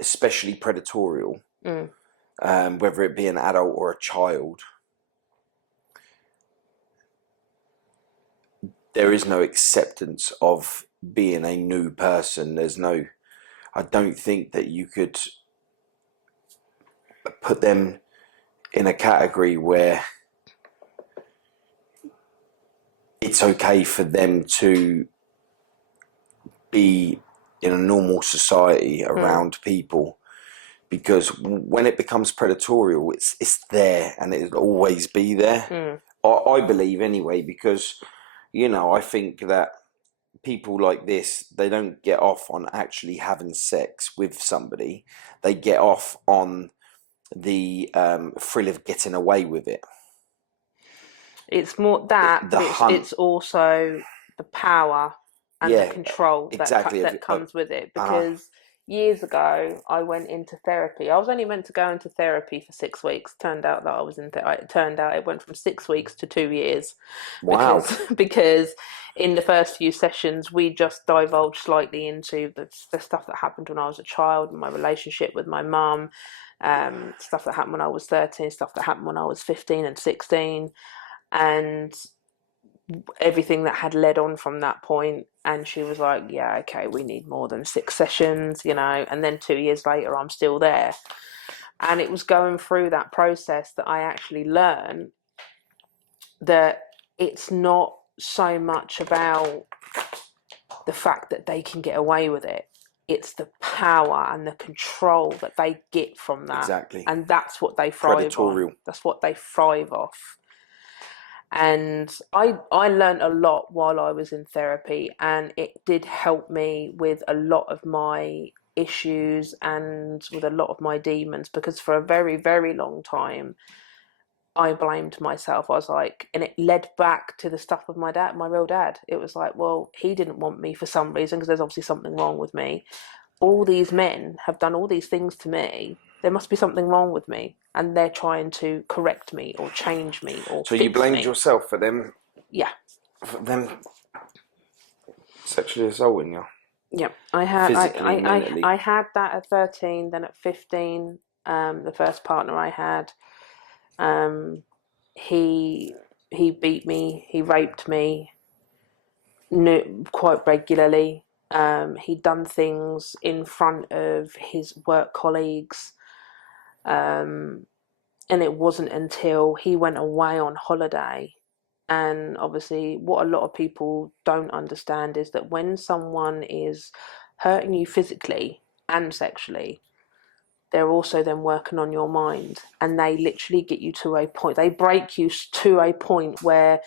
especially predatorial, whether it be an adult or a child, there is no acceptance of being a new person. I don't think that you could put them in a category where it's okay for them to be in a normal society around people, because when it becomes predatory, it's there and it'll always be there. I believe anyway, because I think that people like this, they don't get off on actually having sex with somebody. They get off on the thrill of getting away with it. It's more that, but it's also the power and the control that comes with it. Because years ago, I went into therapy. I was only meant to go into therapy for 6 weeks. Turned out that I was it turned out it went from 6 weeks to 2 years. Wow. Because in the first few sessions, we just divulged slightly into the stuff that happened when I was a child, my relationship with my mum, stuff that happened when I was 13, stuff that happened when I was 15 and 16. And everything that had led on from that point. And she was like, yeah, okay, we need more than 6 sessions, and then 2 years later I'm still there. And it was going through that process that I actually learned that it's not so much about the fact that they can get away with it. It's the power and the control that they get from that. Exactly. And that's what they thrive on. That's what they thrive off. And I learned a lot while I was in therapy, and it did help me with a lot of my issues and with a lot of my demons, because for a very, very long time, I blamed myself. I was like, and it led back to the stuff with my dad, my real dad. It was like, well, he didn't want me for some reason, because there's obviously something wrong with me. All these men have done all these things to me. There must be something wrong with me, and they're trying to correct me or change me or So fix you blamed me. yourself for them? Yeah. For them sexually assaulting you? Yeah, I had Physically, mentally. I had that at 13. Then at 15, the first partner I had, he beat me, he raped me, quite regularly. He'd done things in front of his work colleagues. And it wasn't until he went away on holiday. And obviously, what a lot of people don't understand is that when someone is hurting you physically and sexually, they're also then working on your mind. And they literally get you to a point, they break you to a point where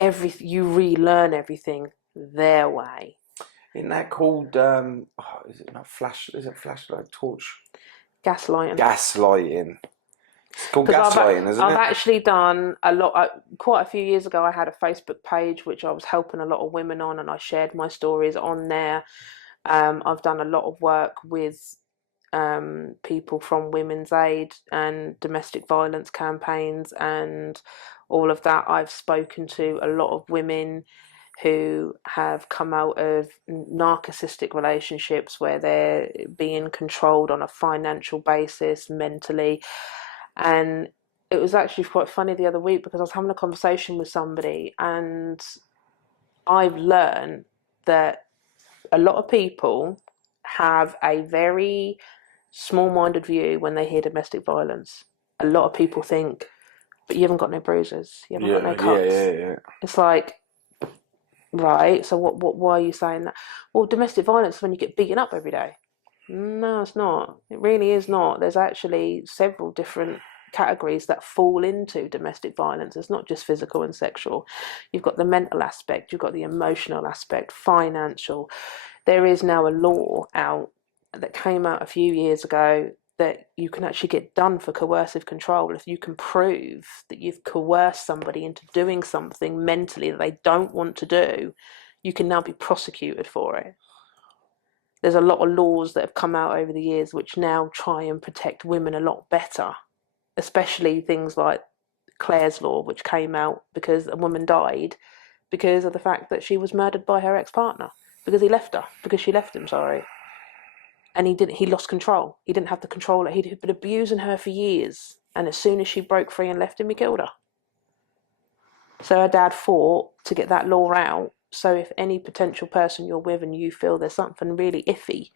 you relearn everything their way. Isn't that called, is it not flashlight, torch? Gaslighting. It's called gaslighting, isn't it? I've actually done a lot. Quite a few years ago, I had a Facebook page which I was helping a lot of women on, and I shared my stories on there. I've done a lot of work with people from Women's Aid and domestic violence campaigns and all of that. I've spoken to a lot of women who have come out of narcissistic relationships where they're being controlled on a financial basis, mentally. And it was actually quite funny the other week, because I was having a conversation with somebody, and I've learned that a lot of people have a very small-minded view when they hear domestic violence. A lot of people think, but you haven't got no bruises, you haven't got no cuts. Yeah. It's like, right, so why are you saying that? Well, domestic violence is when you get beaten up every day. No, it's not. It really is not. There's actually several different categories that fall into domestic violence. It's not just physical and sexual. You've got the mental aspect, you've got the emotional aspect, financial. There is now a law out that came out a few years ago that you can actually get done for coercive control if you can prove that you've coerced somebody into doing something mentally that they don't want to do. You can now be prosecuted for it. There's a lot of laws that have come out over the years which now try and protect women a lot better, especially things like Clare's Law, which came out because a woman died because of the fact that she was murdered by her ex-partner, because she left him, sorry. And he lost control. He didn't have the control. He'd been abusing her for years, and as soon as she broke free and left him, he killed her. So her dad fought to get that law out. So if any potential person you're with and you feel there's something really iffy,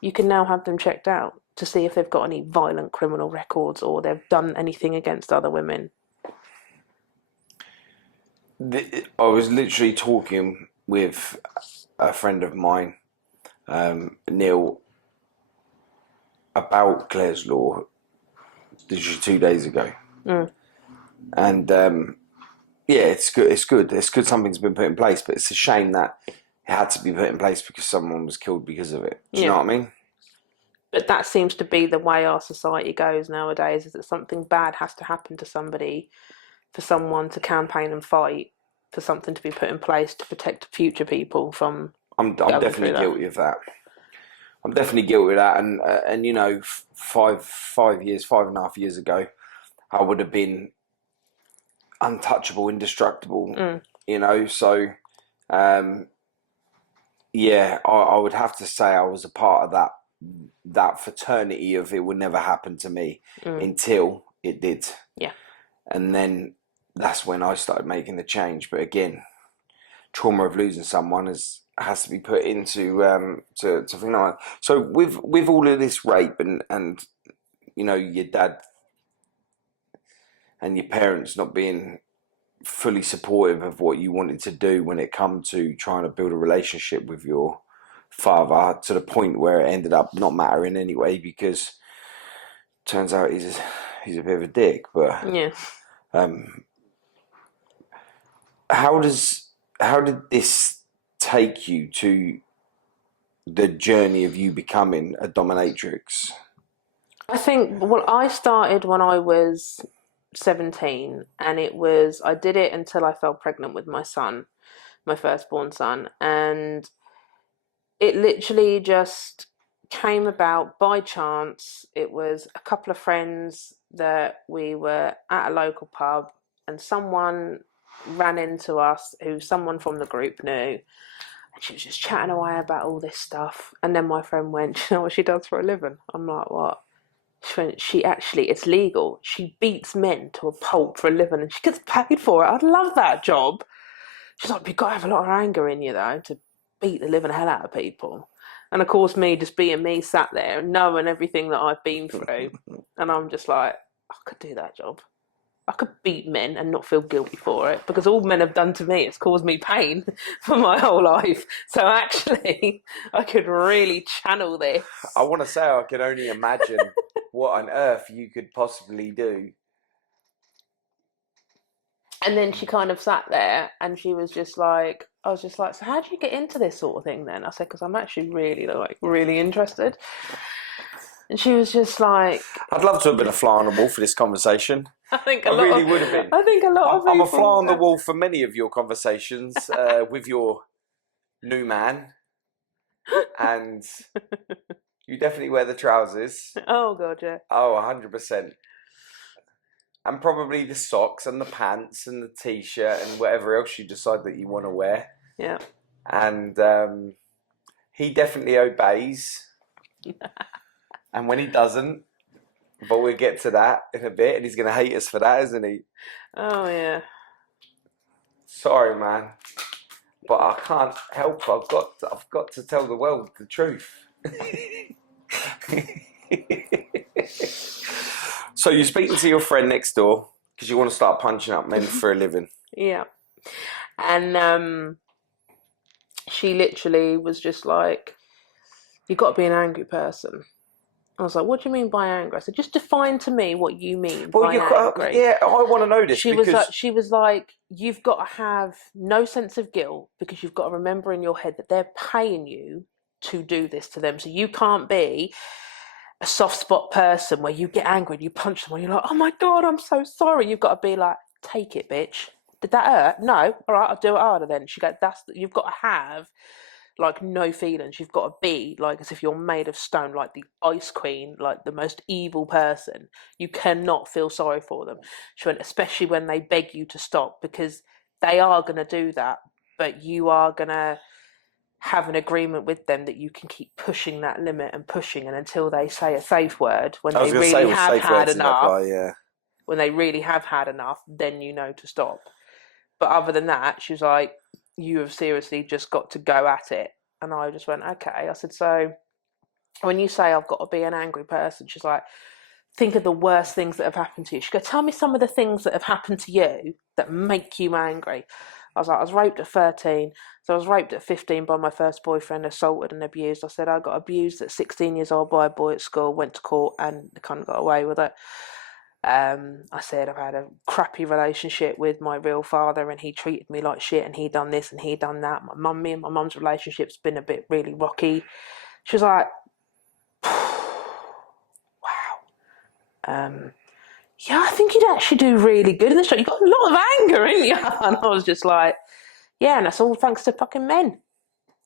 you can now have them checked out to see if they've got any violent criminal records or they've done anything against other women. I was literally talking with a friend of mine, Neil, about Clare's Law literally 2 days ago. And yeah, it's good. It's good. It's good something's been put in place, but it's a shame that it had to be put in place because someone was killed because of it. Do you know what I mean? But that seems to be the way our society goes nowadays, is that something bad has to happen to somebody for someone to campaign and fight for something to be put in place to protect future people from. I'm definitely guilty of that. I'm definitely guilty of that. And you know, 5.5 years ago, I would have been untouchable, indestructible. You know, so yeah, I would have to say I was a part of that fraternity of it would never happen to me until it did. Yeah. And then that's when I started making the change. But again, trauma of losing someone has to be put into to something like that. So with all of this rape and you know, your dad and your parents not being fully supportive of what you wanted to do when it come to trying to build a relationship with your father, to the point where it ended up not mattering anyway, because turns out he's a bit of a dick. But yeah. How did this take you to the journey of you becoming a dominatrix? I think, well, I started when I was 17, and I did it until I fell pregnant with my son, my firstborn son, and it literally just came about by chance. It was a couple of friends that we were at a local pub, and someone ran into us who someone from the group knew, and she was just chatting away about all this stuff. And then my friend went, "You know what she does for a living?" I'm like, "What?" She went, it's legal. She beats men to a pulp for a living and she gets paid for it. I'd love that job. She's like, "You've got to have a lot of anger in you, though, to beat the living hell out of people." And of course, me just being me, sat there knowing everything that I've been through. And I'm just like, I could do that job. I could beat men and not feel guilty for it, because all men have done to me is caused me pain for my whole life. So actually, I could really channel this. I want to say I can only imagine what on earth you could possibly do. And then she kind of sat there and she was just like, I was just like, "So how do you get into this sort of thing then?" I said, "Because I'm actually really interested." And she was just like, "I'd love to have been a fly on the wall for this conversation." I really would have been. I think a lot of people... I'm a fly on the wall for many of your conversations with your new man. And you definitely wear the trousers. Oh, God, yeah. Oh, 100%. And probably the socks and the pants and the T-shirt and whatever else you decide that you want to wear. Yeah. And he definitely obeys. And when he doesn't, but we'll get to that in a bit, and he's going to hate us for that, isn't he? Oh, yeah. Sorry, man. But I can't help. I've got to tell the world the truth. So you're speaking to your friend next door because you want to start punching up men for a living. Yeah. And she literally was just like, "You've got to be an angry person." I was like, "What do you mean by angry?" I said, "Just define to me what you mean by angry." Yeah, I want to know this. She was like, "You've got to have no sense of guilt, because you've got to remember in your head that they're paying you to do this to them. So you can't be a soft spot person where you get angry and you punch someone. You're like, 'Oh my God, I'm so sorry.' You've got to be like, 'Take it, bitch. Did that hurt? No. All right, I'll do it harder then.'" She goes, "You've got to have like no feelings. You've got to be like as if you're made of stone, like the Ice Queen, like the most evil person. You cannot feel sorry for them." She went, "Especially when they beg you to stop, because they are going to do that, but you are going to have an agreement with them that you can keep pushing that limit and pushing, and until they say a safe word, when they really have had enough, when they really have had enough, then you know to stop. But other than that," she was like, "You have seriously just got to go at it." And I just went, "Okay." I said, "So when you say I've got to be an angry person, she's like, think of the worst things that have happened to you. She goes, tell me some of the things that have happened to you that make you angry. I was like, I was raped at 13. So I was raped at 15 by my first boyfriend, assaulted and abused. I said I got abused at 16 years old by a boy at school, went to court and the cunt got away with it. I said I've had a crappy relationship with my real father and he treated me like shit and he done this and he done that. Me and my mum's relationship's been a bit really rocky. She was like, wow. Yeah, I think you'd actually do really good in this job. You've got a lot of anger, ain't you? And I was just like, yeah, and that's all thanks to fucking men.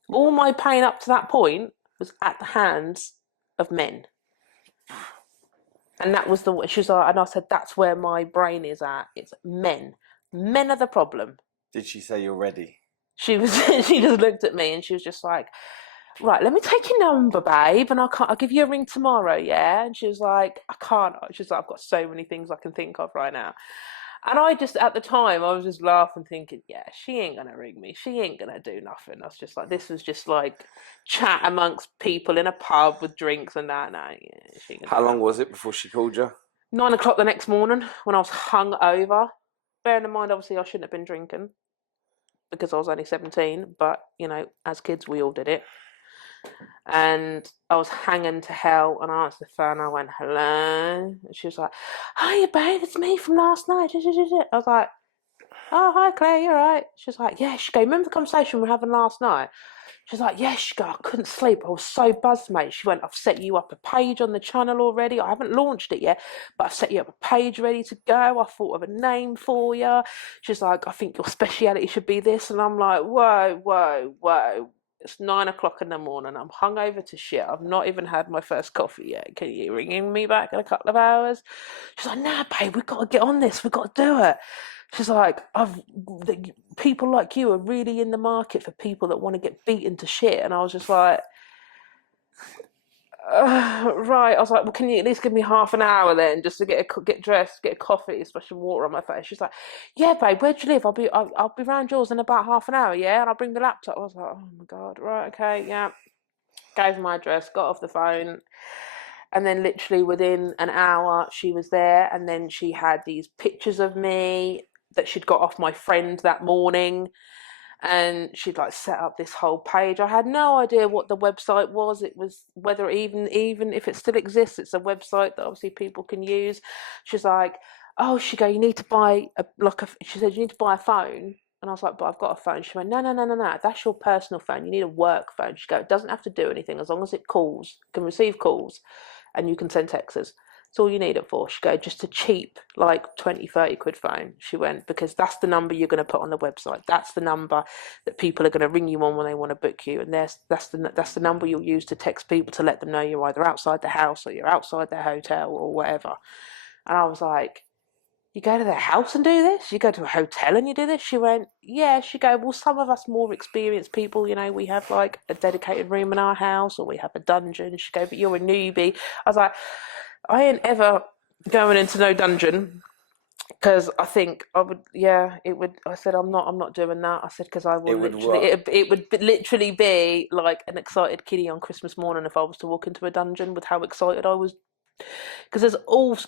All my pain up to that point was at the hands of men. And that was she was like, and I said, that's where my brain is at. It's men. Men are the problem. Did she say you're ready? She just looked at me and she was just like, right, let me take your number, babe, and I'll give you a ring tomorrow, yeah? And she was like, I can't. She's like, I've got so many things I can think of right now. And I just, at the time, I was just laughing, thinking, yeah, she ain't going to ring me. She ain't going to do nothing. I was just like, this was just like chat amongst people in a pub with drinks and that. No, yeah, How long was it before she called you? 9 o'clock the next morning when I was hung over. Bearing in mind, obviously, I shouldn't have been drinking because I was only 17. But, you know, as kids, we all did it. And I was hanging to hell and I answered the phone. I went, hello. And she was like, hiya, babe, it's me from last night. I was like, oh, hi, Claire, you all right? She was like, yeah. She go, remember the conversation we were having last night? She was like, yeah. She go, I couldn't sleep. I was so buzzed, mate. She went, I've set you up a page on the channel already. I haven't launched it yet, but I've set you up a page ready to go. I thought of a name for you. She's like, I think your speciality should be this. And I'm like, whoa. It's 9 o'clock in the morning. I'm hungover to shit. I've not even had my first coffee yet. Can you ring me back in a couple of hours? She's like, nah, babe, we've got to get on this. We've got to do it. She's like, people like you are really in the market for people that want to get beaten to shit. And I was just like, right. I was like, well, can you at least give me half an hour then, just to get dressed, get a coffee, splash some water on my face? She's like, yeah, babe, where do you live? I'll be round yours in about half an hour, yeah. And I'll bring the laptop. I was like, oh my god, right, okay, yeah. Gave her my address, got off the phone, and then literally within an hour she was there. And then she had these pictures of me that she'd got off my friend that morning. And she'd like set up this whole page. I had no idea what the website was. It was whether even if it still exists, it's a website that obviously people can use. She's like, oh, you need to buy she said, you need to buy a phone. And I was like, but I've got a phone. She went, no, that's your personal phone. You need a work phone. She go, it doesn't have to do anything as long as it can receive calls and you can send texts. That's all you need it for. She go, just a cheap, like 20, 30 quid phone. She went, because that's the number you're going to put on the website. That's the number that people are going to ring you on when they want to book you. And that's the number you'll use to text people to let them know you're either outside the house or you're outside their hotel or whatever. And I was like, you go to their house and do this? You go to a hotel and you do this? She went, yeah. She go, well, some of us more experienced people, you know, we have like a dedicated room in our house or we have a dungeon. She go, but you're a newbie. I was like, I ain't ever going into no dungeon because I think I would. Yeah, it would. I said I'm not doing that. I said because I will it would literally be like an excited kiddie on Christmas morning if I was to walk into a dungeon with how excited I was. Because there's all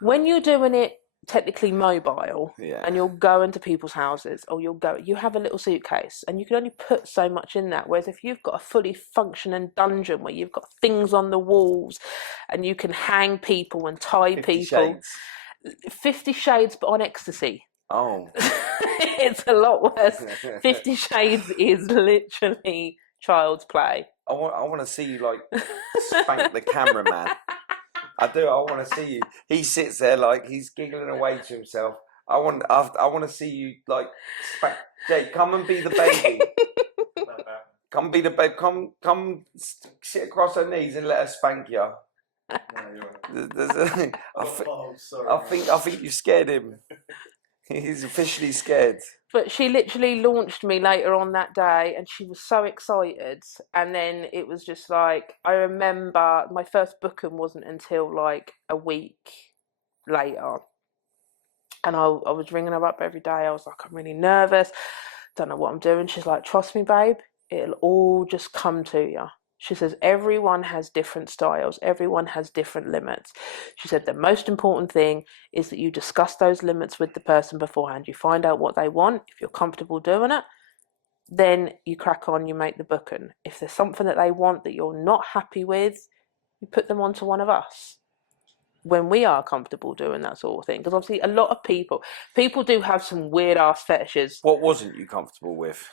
when you're doing it technically mobile and you'll go into people's houses or you have a little suitcase and you can only put so much in that, whereas if you've got a fully functioning dungeon where you've got things on the walls and you can hang people and tie 50 people Shades. 50 Shades but on ecstasy. Oh. It's a lot worse. 50 Shades is literally child's play. I want to see you like spank the cameraman. I do. I want to see you. He sits there like he's giggling away to himself. I want to see you like spank. Jake, come and be the baby. Come be the baby. Come sit across her knees and let her spank you. I think you scared him. He's officially scared. But she literally launched me later on that day and she was so excited. And then it was just like, I remember my first booking wasn't until like a week later. And I was ringing her up every day. I was like, I'm really nervous. Don't know what I'm doing. She's like, trust me, babe. It'll all just come to you. She says, everyone has different styles. Everyone has different limits. She said, the most important thing is that you discuss those limits with the person beforehand. You find out what they want. If you're comfortable doing it, then you crack on, you make the booking. If there's something that they want that you're not happy with, you put them onto one of us when we are comfortable doing that sort of thing. Because obviously a lot of people do have some weird ass fetishes. What wasn't you comfortable with?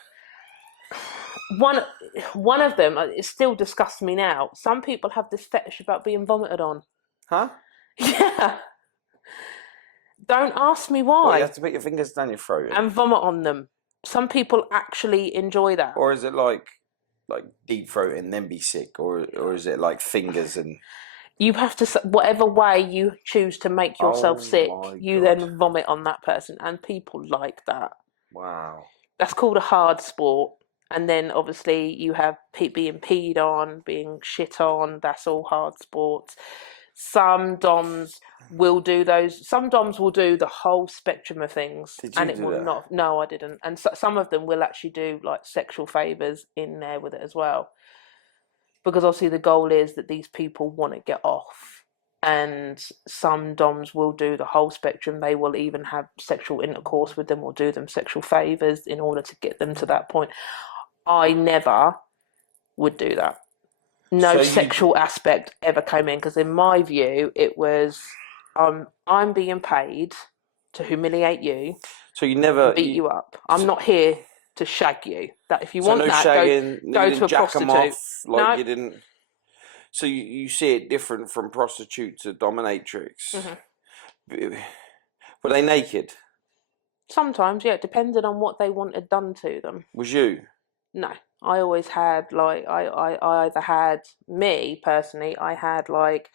One of them, it still disgusts me now. Some people have this fetish about being vomited on. Huh? Yeah. Don't ask me why. What, you have to put your fingers down your throat and vomit on them. Some people actually enjoy that. Or is it like deep throating then be sick, or is it like fingers and? You have to, whatever way you choose to make yourself sick, you then vomit on that person, and people like that. Wow. That's called a hard sport. And then obviously you have being peed on, being shit on. That's all hard sports. Some DOMs will do those. Some DOMs will do the whole spectrum of things. Did you do that? Not. No, I didn't. And some of them will actually do like sexual favors in there with it as well. Because obviously the goal is that these people want to get off. And some DOMs will do the whole spectrum. They will even have sexual intercourse with them or do them sexual favors in order to get them to that point. I never would do that. No sexual aspect ever came in, because in my view, it was I'm being paid to humiliate you. So you never beat you up. I'm not here to shag you. That if you want that, shagging, go to a prostitute. No. You didn't. So you see it different from prostitute to dominatrix. Mm-hmm. Were they naked? Sometimes, yeah. It depended on what they wanted done to them. Was you? No. I always had I either had, me personally, I had like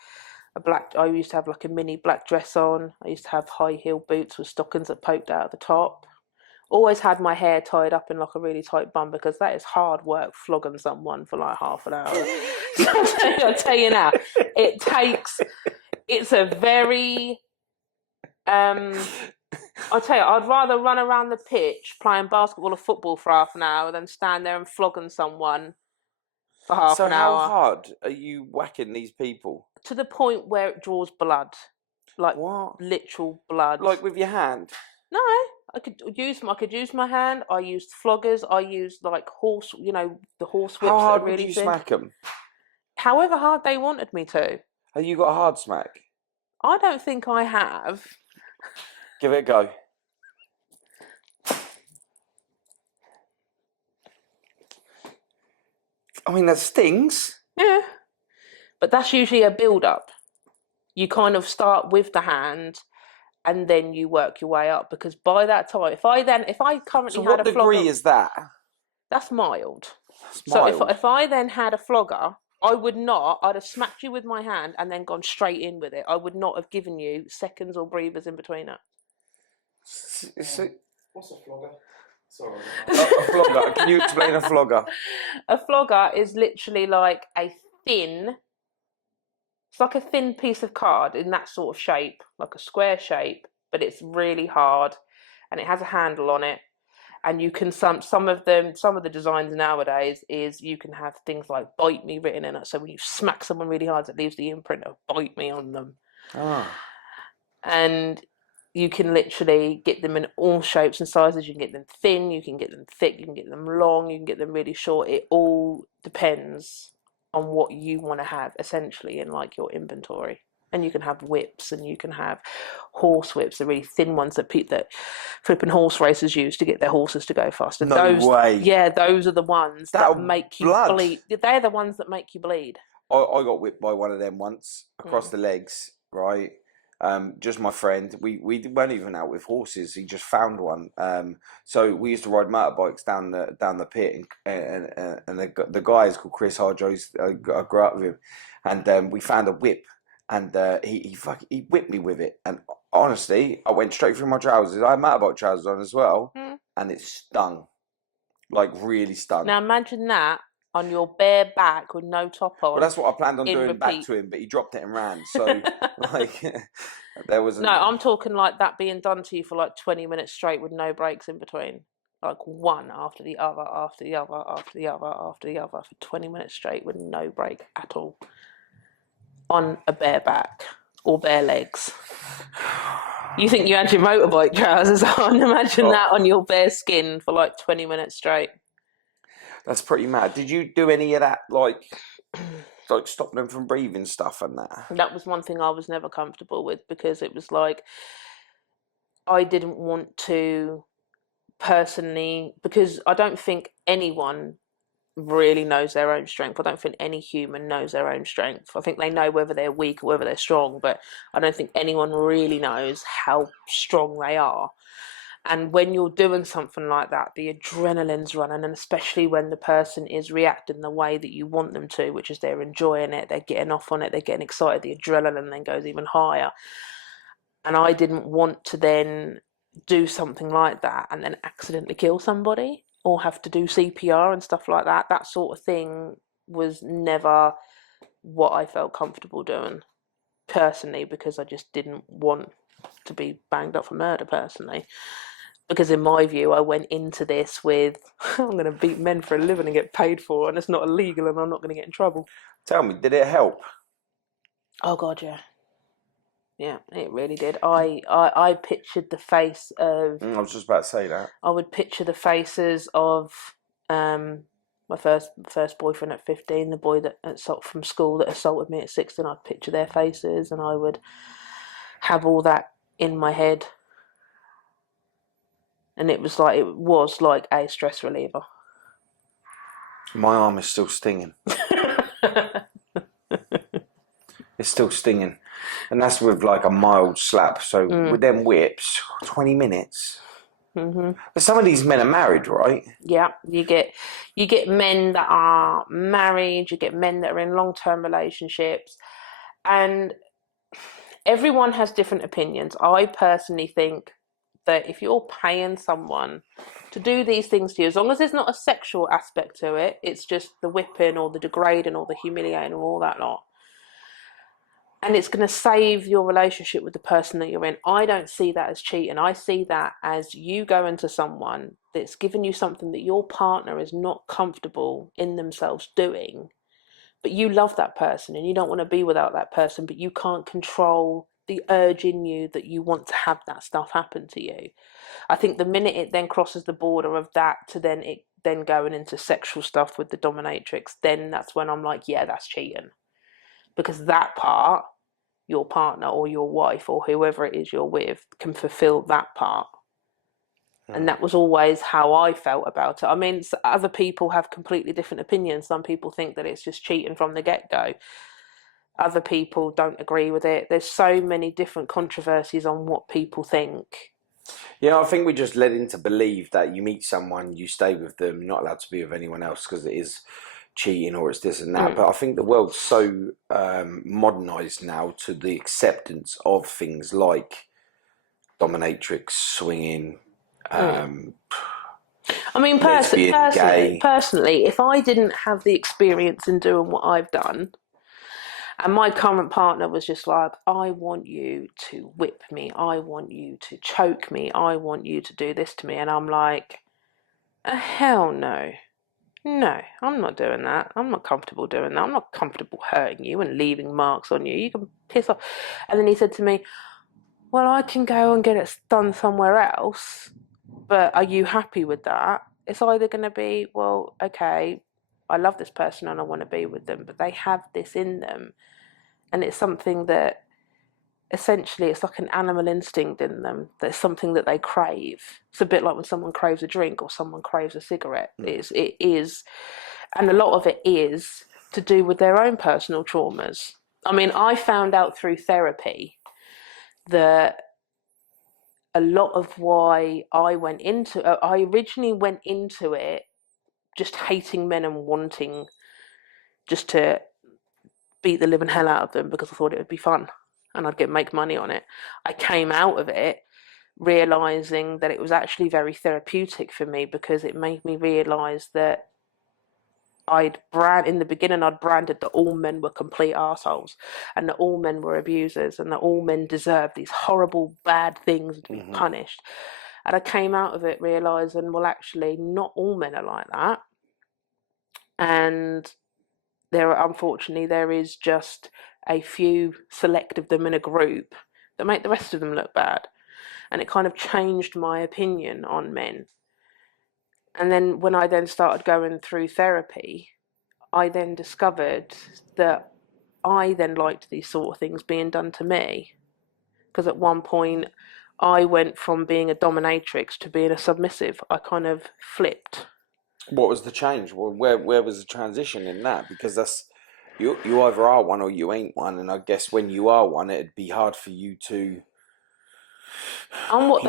I used to have like a mini black dress on. I used to have high heel boots with stockings that poked out at the top. Always had my hair tied up in like a really tight bun, because that is hard work flogging someone for like half an hour. So I'll tell you now, it's a very, I'll tell you, I'd rather run around the pitch playing basketball or football for half an hour than stand there and flogging someone for half an hour. So how hard are you whacking these people? To the point where it draws blood. Like what? Literal blood. Like with your hand? No, I could use my hand. I used floggers. I used like the horse whips. How hard really would you smack them? However hard they wanted me to. Have you got a hard smack? I don't think I have. Give it a go. I mean, that stings. Yeah. But that's usually a build-up. You kind of start with the hand and then you work your way up, because by that time, if I currently had a flogger... what degree is that? That's mild. That's mild. So if I then had a flogger, I'd have smacked you with my hand and then gone straight in with it. I would not have given you seconds or breathers in between it. What's a flogger? Sorry. A flogger. Can you explain a flogger? A flogger is literally like it's like a thin piece of card in that sort of shape, like a square shape, but it's really hard and it has a handle on it. And you can some of the designs nowadays is you can have things like "bite me" written in it. So when you smack someone really hard, it leaves the imprint of "bite me" on them. Ah. And you can literally get them in all shapes and sizes. You can get them thin, you can get them thick, you can get them long, you can get them really short. It all depends on what you want to have, essentially, in like your inventory. And you can have whips, and you can have horse whips, the really thin ones that flipping horse racers use to get their horses to go faster. No way. Yeah, those are the ones that make you bleed. They're the ones that make you bleed. I got whipped by one of them once across the legs, right? Just my friend. We weren't even out with horses. He just found one. So we used to ride motorbikes down the pit, and the guy is called Chris Harjo's. I grew up with him, and we found a whip, and he whipped me with it. And honestly, I went straight through my trousers. I had motorbike trousers on as well, and it stung, like really stung. Now imagine that on your bare back with no top on. Well, that's what I planned on doing back to him, but he dropped it and ran. So, like, there was... No, I'm talking like that being done to you for like 20 minutes straight with no breaks in between. like one after the other, after the other, after the other, after the other, for 20 minutes straight with no break at all, on a bare back or bare legs. You think you had your motorbike trousers on? Imagine that on your bare skin for like 20 minutes straight. That's pretty mad. Did you do any of that, like stop them from breathing stuff and that? That was one thing I was never comfortable with, because it was like, I didn't want to personally, because I don't think anyone really knows their own strength. I don't think any human knows their own strength. I think they know whether they're weak or whether they're strong, but I don't think anyone really knows how strong they are. And when you're doing something like that, the adrenaline's running, and especially when the person is reacting the way that you want them to, which is they're enjoying it, they're getting off on it, they're getting excited, the adrenaline then goes even higher. And I didn't want to then do something like that and then accidentally kill somebody, or have to do CPR and stuff like that. That sort of thing was never what I felt comfortable doing personally, because I just didn't want to be banged up for murder personally. Because in my view, I went into this with, I'm going to beat men for a living and get paid for it, and it's not illegal and I'm not going to get in trouble. Tell me, did it help? Oh God, yeah. Yeah, it really did. I pictured the face of... I was just about to say that. I would picture the faces of my first boyfriend at 15, the boy that from school that assaulted me at 16. I'd picture their faces, and I would have all that in my head. And it was like a stress reliever. My arm is still stinging. It's still stinging. And that's with like a mild slap. So with them whips, 20 minutes. Mm-hmm. But some of these men are married, right? Yeah, you get men that are married, you get men that are in long-term relationships, and everyone has different opinions. I personally think that if you're paying someone to do these things to you, as long as there's not a sexual aspect to it, it's just the whipping or the degrading or the humiliating or all that lot, and it's going to save your relationship with the person that you're in, I don't see that as cheating. I see that as you going to someone that's given you something that your partner is not comfortable in themselves doing, but you love that person and you don't want to be without that person, but you can't control the urge in you that you want to have that stuff happen to you. I think the minute it then crosses the border of that to then going into sexual stuff with the dominatrix, then that's when I'm like, yeah, that's cheating. Because that part, your partner or your wife or whoever it is you're with can fulfill that part. And that was always how I felt about it. I mean, other people have completely different opinions. Some people think that it's just cheating from the get-go. Other people don't agree with it. There's so many different controversies on what people think. Yeah, I think we just led into believe that you meet someone, you stay with them, you're not allowed to be with anyone else because it is cheating or it's this and that. But I think the world's so modernized now to the acceptance of things like dominatrix, swinging, I mean, personally, if I didn't have the experience in doing what I've done, and my current partner was just like, I want you to whip me, I want you to choke me, I want you to do this to me, and I'm like, hell no. No, I'm not doing that. I'm not comfortable doing that. I'm not comfortable hurting you and leaving marks on you. You can piss off. And then he said to me, well, I can go and get it done somewhere else, but are you happy with that? It's either going to be, well, okay, I love this person and I want to be with them, but they have this in them. And it's something that essentially it's like an animal instinct in them. There's something that they crave. It's a bit like when someone craves a drink or someone craves a cigarette. It is, and a lot of it is to do with their own personal traumas. I mean, I found out through therapy that a lot of why I originally went into it just hating men and wanting just to beat the living hell out of them because I thought it would be fun and I'd make money on it. I came out of it realizing that it was actually very therapeutic for me because it made me realize that in the beginning I'd branded that all men were complete assholes and that all men were abusers and that all men deserved these horrible bad things to be punished. And I came out of it realising, well, actually, not all men are like that. And unfortunately, there is just a few select of them in a group that make the rest of them look bad. And it kind of changed my opinion on men. And then when I then started going through therapy, I then discovered that I then liked these sort of things being done to me. Because at one point, I went from being a dominatrix to being a submissive. I kind of flipped. What was the change? Well, where was the transition in that? Because that's you either are one or you ain't one, and I guess when you are one, it'd be hard for you to. I'm what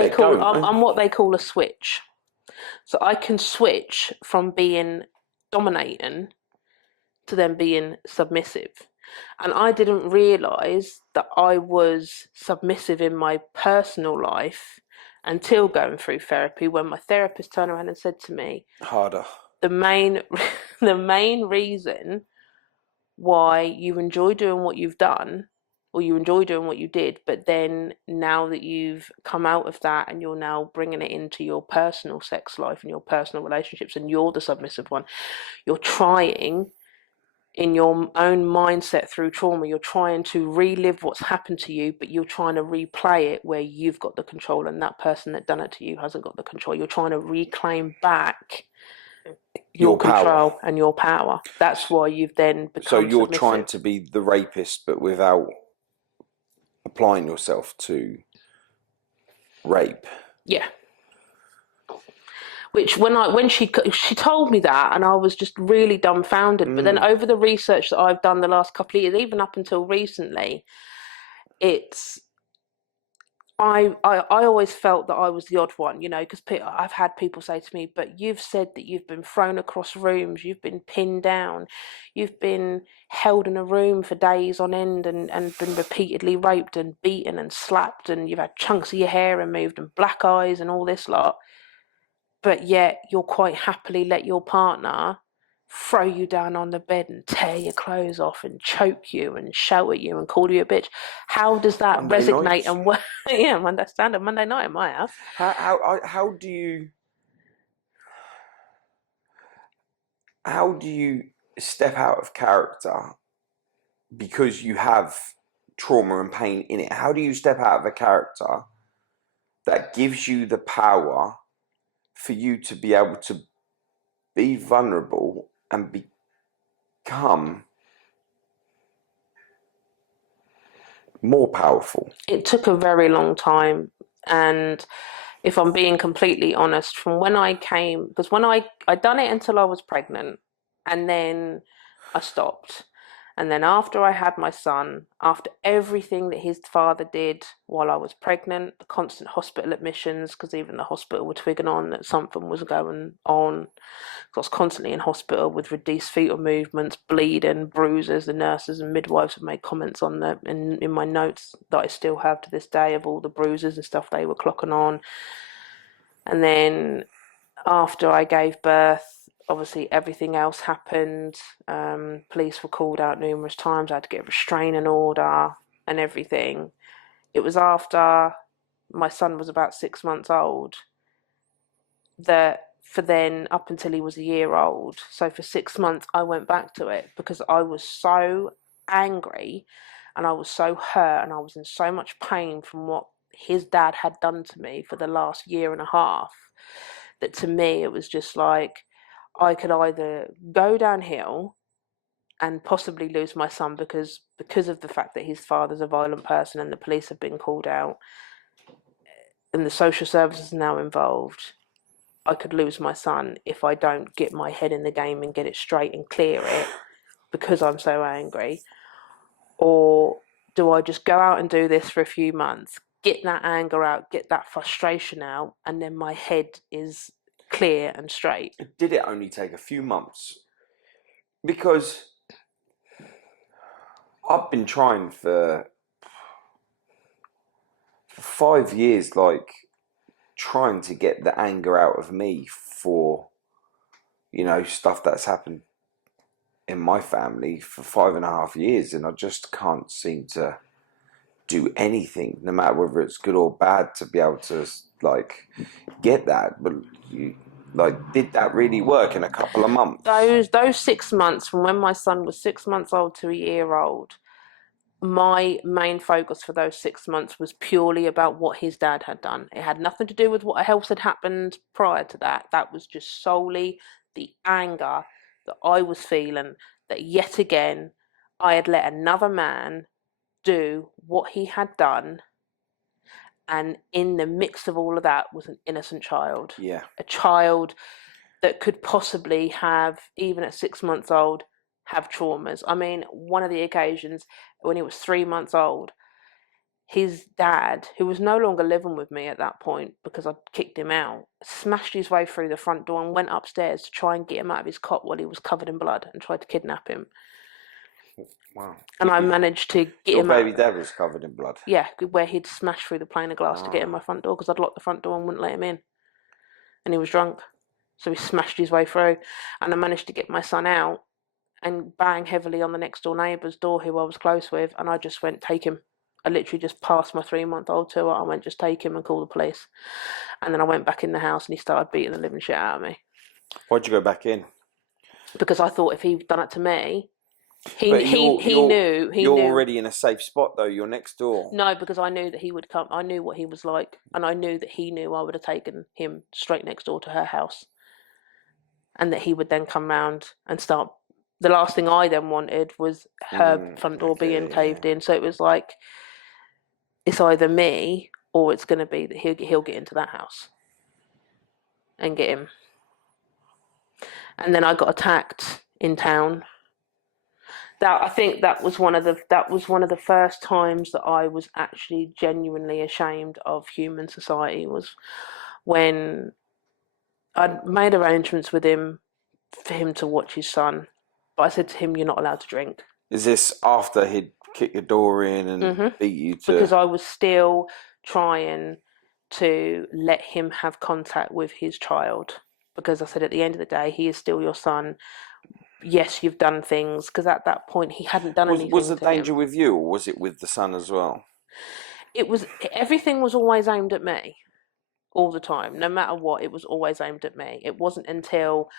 they call a switch. So I can switch from being dominating to then being submissive. And I didn't realise that I was submissive in my personal life until going through therapy, when my therapist turned around and said to me, harder. The main reason why you enjoy doing what you've done, or you enjoy doing what you did, but then now that you've come out of that and you're now bringing it into your personal sex life and your personal relationships, and you're the submissive one, you're trying in your own mindset through trauma, you're trying to relive what's happened to you, but you're trying to replay it where you've got the control and that person that done it to you hasn't got the control. You're trying to reclaim back your control power. And your power. That's why you've then become So you're submissive. trying to be the rapist, but without applying yourself to rape. Yeah. Which when she told me that, and I was just really dumbfounded. But then over the research that I've done the last couple of years, even up until recently, I always felt that I was the odd one, because I've had people say to me, but you've said that you've been thrown across rooms, you've been pinned down, you've been held in a room for days on end and been repeatedly raped and beaten and slapped, and you've had chunks of your hair removed and black eyes and all this lot. But yet you'll quite happily let your partner throw you down on the bed and tear your clothes off and choke you and shout at you and call you a bitch. How does that resonate and work? Yeah, Monday night in my house. How do you step out of character because you have trauma and pain in it? How do you step out of a character that gives you the power for you to be able to be vulnerable and become more powerful? It took a very long time, and if I'm being completely honest, from when I came, because when I done it until I was pregnant, and then I stopped. And then after I had my son, after everything that his father did while I was pregnant, the constant hospital admissions, because even the hospital were twigging on that something was going on. I was constantly in hospital with reduced fetal movements, bleeding, bruises. The nurses and midwives have made comments on that in my notes that I still have to this day of all the bruises and stuff they were clocking on. And then after I gave birth, obviously everything else happened. Police were called out numerous times. I had to get a restraining order and everything. It was after my son was about 6 months old that for then up until he was a year old. So for 6 months I went back to it because I was so angry and I was so hurt and I was in so much pain from what his dad had done to me for the last year and a half, that to me it was just like I could either go downhill and possibly lose my son because of the fact that his father's a violent person and the police have been called out and the social services are now involved. I could lose my son if I don't get my head in the game and get it straight and clear it because I'm so angry. Or do I just go out and do this for a few months, get that anger out, get that frustration out, and then my head is clear and straight? Did it only take a few months? Because I've been trying for 5 years, like trying to get the anger out of me for, stuff that's happened in my family for 5.5 years, and I just can't seem to do anything, no matter whether it's good or bad, to be able to like get that, but did that really work in a couple of months? Those 6 months, from when my son was 6 months old to a year old, my main focus for those 6 months was purely about what his dad had done. It had nothing to do with what else had happened prior to that. That was just solely the anger that I was feeling, that yet again I had let another man do what he had done, and in the mix of all of that was an innocent child. Yeah. A child that could possibly have, even at 6 months old, have traumas. I mean, one of the occasions when he was 3 months old, his dad, who was no longer living with me at that point because I'd kicked him out, smashed his way through the front door and went upstairs to try and get him out of his cot while he was covered in blood, and tried to kidnap him. Wow. And I managed to get him Your baby out. dad was covered in blood? Yeah, where he'd smashed through the pane of glass to get in my front door because I'd locked the front door and wouldn't let him in. And he was drunk. So he smashed his way through. And I managed to get my son out and bang heavily on the next door neighbour's door, who I was close with, and I just went, take him. I literally just passed my 3-month-old to her. I went, just take him and call the police. And then I went back in the house and he started beating the living shit out of me. Why'd you go back in? Because I thought if he'd done it to me, he But knew. You're already in a safe spot though. You're next door. No, because I knew that he would come. I knew what he was like, and I knew that he knew I would have taken him straight next door to her house, and that he would then come round and start. The last thing I then wanted was her front door being caved in. So it was like, it's either me or it's going to be that he'll get into that house and get him. And then I got attacked in town. I think that was one of the first times that I was actually genuinely ashamed of human society, was when I'd made arrangements with him for him to watch his son, but I said to him, "You're not allowed to drink." Is this after he'd kick your door in and beat you to? Because I was still trying to let him have contact with his child, because I said, at the end of the day, he is still your son. Yes, you've done things, because at that point he hadn't done anything. Was the danger with you, or was it with the son as well? Everything was always aimed at me, all the time. No matter what, it was always aimed at me. It wasn't until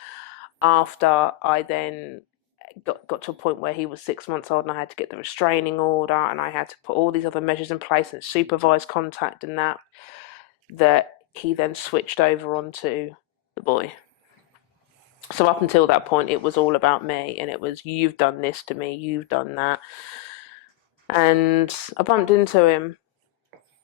after I then got to a point where he was 6 months old and I had to get the restraining order and I had to put all these other measures in place and supervised contact and that he then switched over onto the boy. So up until that point, it was all about me, and it was, you've done this to me, you've done that. And I bumped into him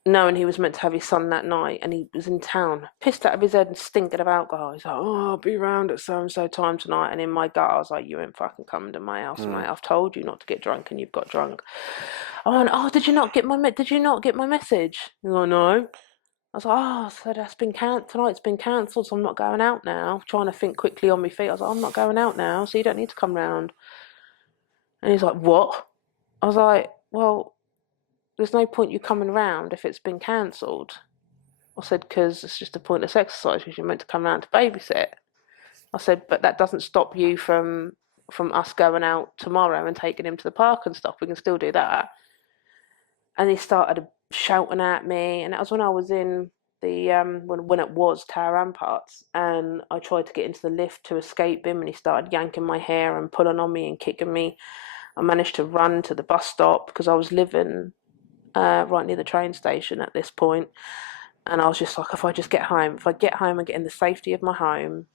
knowing he was meant to have his son that night, and he was in town, pissed out of his head and stinking of alcohol. He's like, "Oh, I'll be round at so-and-so time tonight." And in my gut, I was like, "You ain't fucking coming to my house, mate. I've told you not to get drunk, and you've got drunk." I went, "Oh, did you not get my message?" He's like, "No." I was like, "Oh, so that's been tonight's been cancelled, so I'm not going out now." Trying to think quickly on my feet. I was like, "I'm not going out now, so you don't need to come round." And he's like, "What?" I was like, "Well, there's no point you coming round if it's been cancelled." I said, "Because it's just a pointless exercise, because you're meant to come round to babysit." I said, "But that doesn't stop you from us going out tomorrow and taking him to the park and stuff. We can still do that." And he started shouting at me, and that was when I was in the when it was Tower Ramparts, and I tried to get into the lift to escape him, and he started yanking my hair and pulling on me and kicking me. I managed to run to the bus stop because I was living right near the train station at this point, and I was just like, if I get home and get in the safety of my home,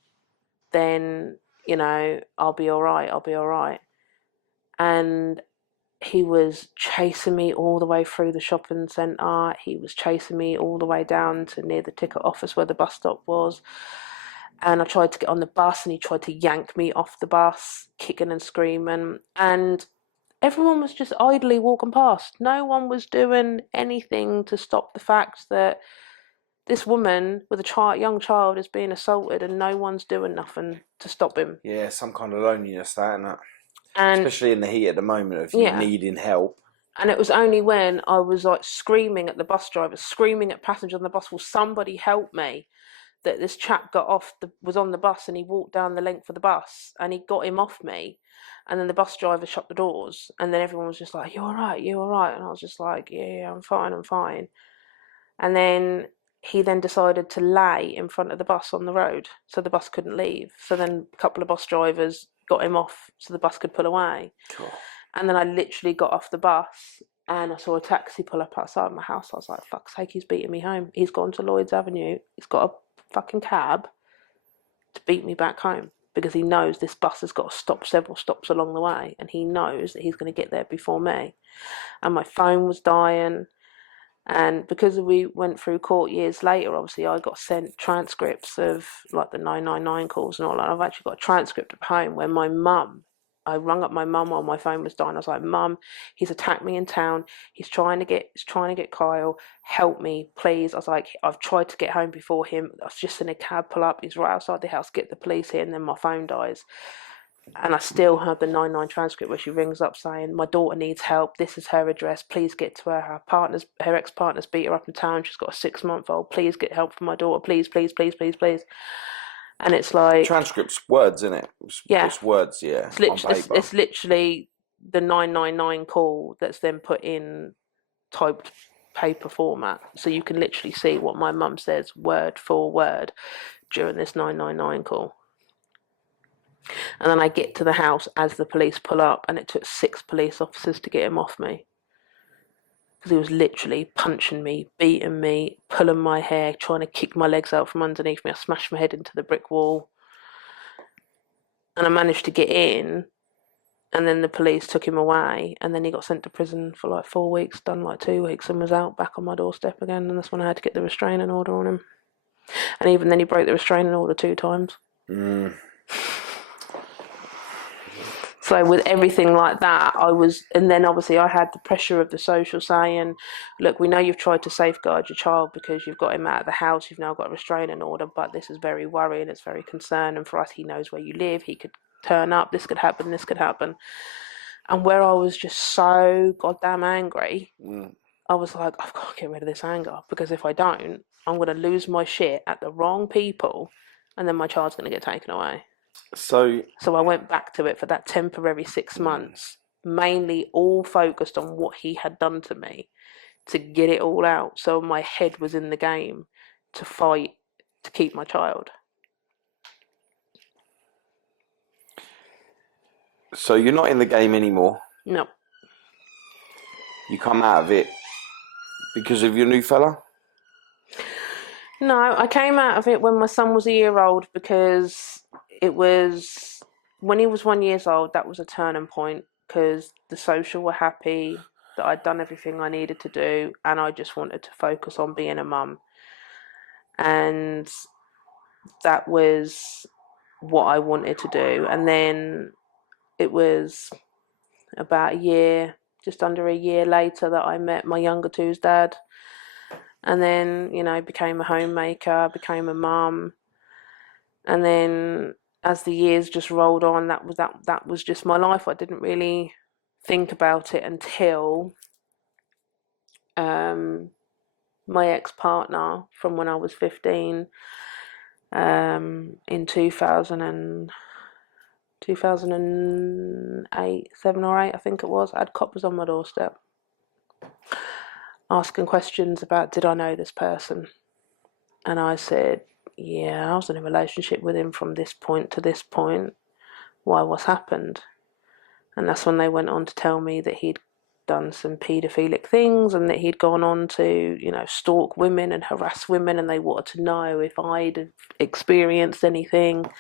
then I'll be all right. And he was chasing me all the way through the shopping centre. He was chasing me all the way down to near the ticket office where the bus stop was. And I tried to get on the bus and he tried to yank me off the bus, kicking and screaming. And everyone was just idly walking past. No one was doing anything to stop the fact that this woman with a young child is being assaulted, and no one's doing nothing to stop him. Yeah, some kind of loneliness, that, isn't it? And especially in the heat at the moment of you needing help. And it was only when I was like screaming at the bus driver, screaming at passengers on the bus, "Will somebody help me?" that this chap was on the bus, and he walked down the length of the bus and he got him off me. And then the bus driver shut the doors, and then everyone was just like, "You all right? You all right?" And I was just like, "Yeah, I'm fine. And then he then decided to lay in front of the bus on the road so the bus couldn't leave. So then a couple of bus drivers got him off so the bus could pull away. Cool. And then I literally got off the bus and I saw a taxi pull up outside my house. I was like, fuck's sake, he's beating me home. He's gone to Lloyd's Avenue. He's got a fucking cab to beat me back home, because he knows this bus has got to stop several stops along the way, and he knows that he's going to get there before me. And my phone was dying. And because we went through court years later, obviously I got sent transcripts of like the 999 calls and all that. I've actually got a transcript at home where I rung up my mum while my phone was dying. I was like, Mum, he's attacked me in town. He's trying to get Kyle. Help me, please. I was like, I've tried to get home before him. I was just in a cab pull up. He's right outside the house. Get the police here. And then my phone dies. And I still have the 999 transcript where she rings up saying, my daughter needs help. This is her address. Please get to her. Her ex-partner's beat her up in town. She's got a 6-month-old. Please get help for my daughter. Please, please, please, please, please. And it's like... Transcript's words, isn't it? It's words, yeah. It's literally the 999 call that's then put in typed paper format. So you can literally see what my mum says word for word during this 999 call. And then I get to the house as the police pull up, and it took 6 police officers to get him off me. Because he was literally punching me, beating me, pulling my hair, trying to kick my legs out from underneath me. I smashed my head into the brick wall. And I managed to get in, and then the police took him away, and then he got sent to prison for like 4 weeks, done like 2 weeks, and was out back on my doorstep again. And that's when I had to get the restraining order on him. And even then he broke the restraining order 2 times. So with everything like that, and then obviously I had the pressure of the social saying, look, we know you've tried to safeguard your child because you've got him out of the house, you've now got a restraining order, but this is very worrying, it's very concerning for us. He knows where you live, he could turn up, this could happen, this could happen. And where I was just so goddamn angry, I was like, I've got to get rid of this anger, because if I don't, I'm going to lose my shit at the wrong people, and then my child's going to get taken away. So I went back to it for that temporary 6 months, mainly all focused on what he had done to me, to get it all out. So my head was in the game to fight to keep my child. So you're not in the game anymore? No. You come out of it because of your new fella? No, I came out of it when my son was a year old, because it was when he was 1 year old, that was a turning point, because the social were happy that I'd done everything I needed to do, and I just wanted to focus on being a mum. And that was what I wanted to do. And then it was about a year, just under a year later, that I met my younger two's dad. And then, became a homemaker, became a mum. And then as the years just rolled on, that was just my life. I didn't really think about it until my ex-partner from when I was 15, in 2008, 7 or 8, I think it was, I had coppers on my doorstep asking questions about, did I know this person? And I said, yeah, I was in a relationship with him from this point to this point. Why, what's happened? And that's when they went on to tell me that he'd done some paedophilic things, and that he'd gone on to, stalk women and harass women, and they wanted to know if I'd experienced anything.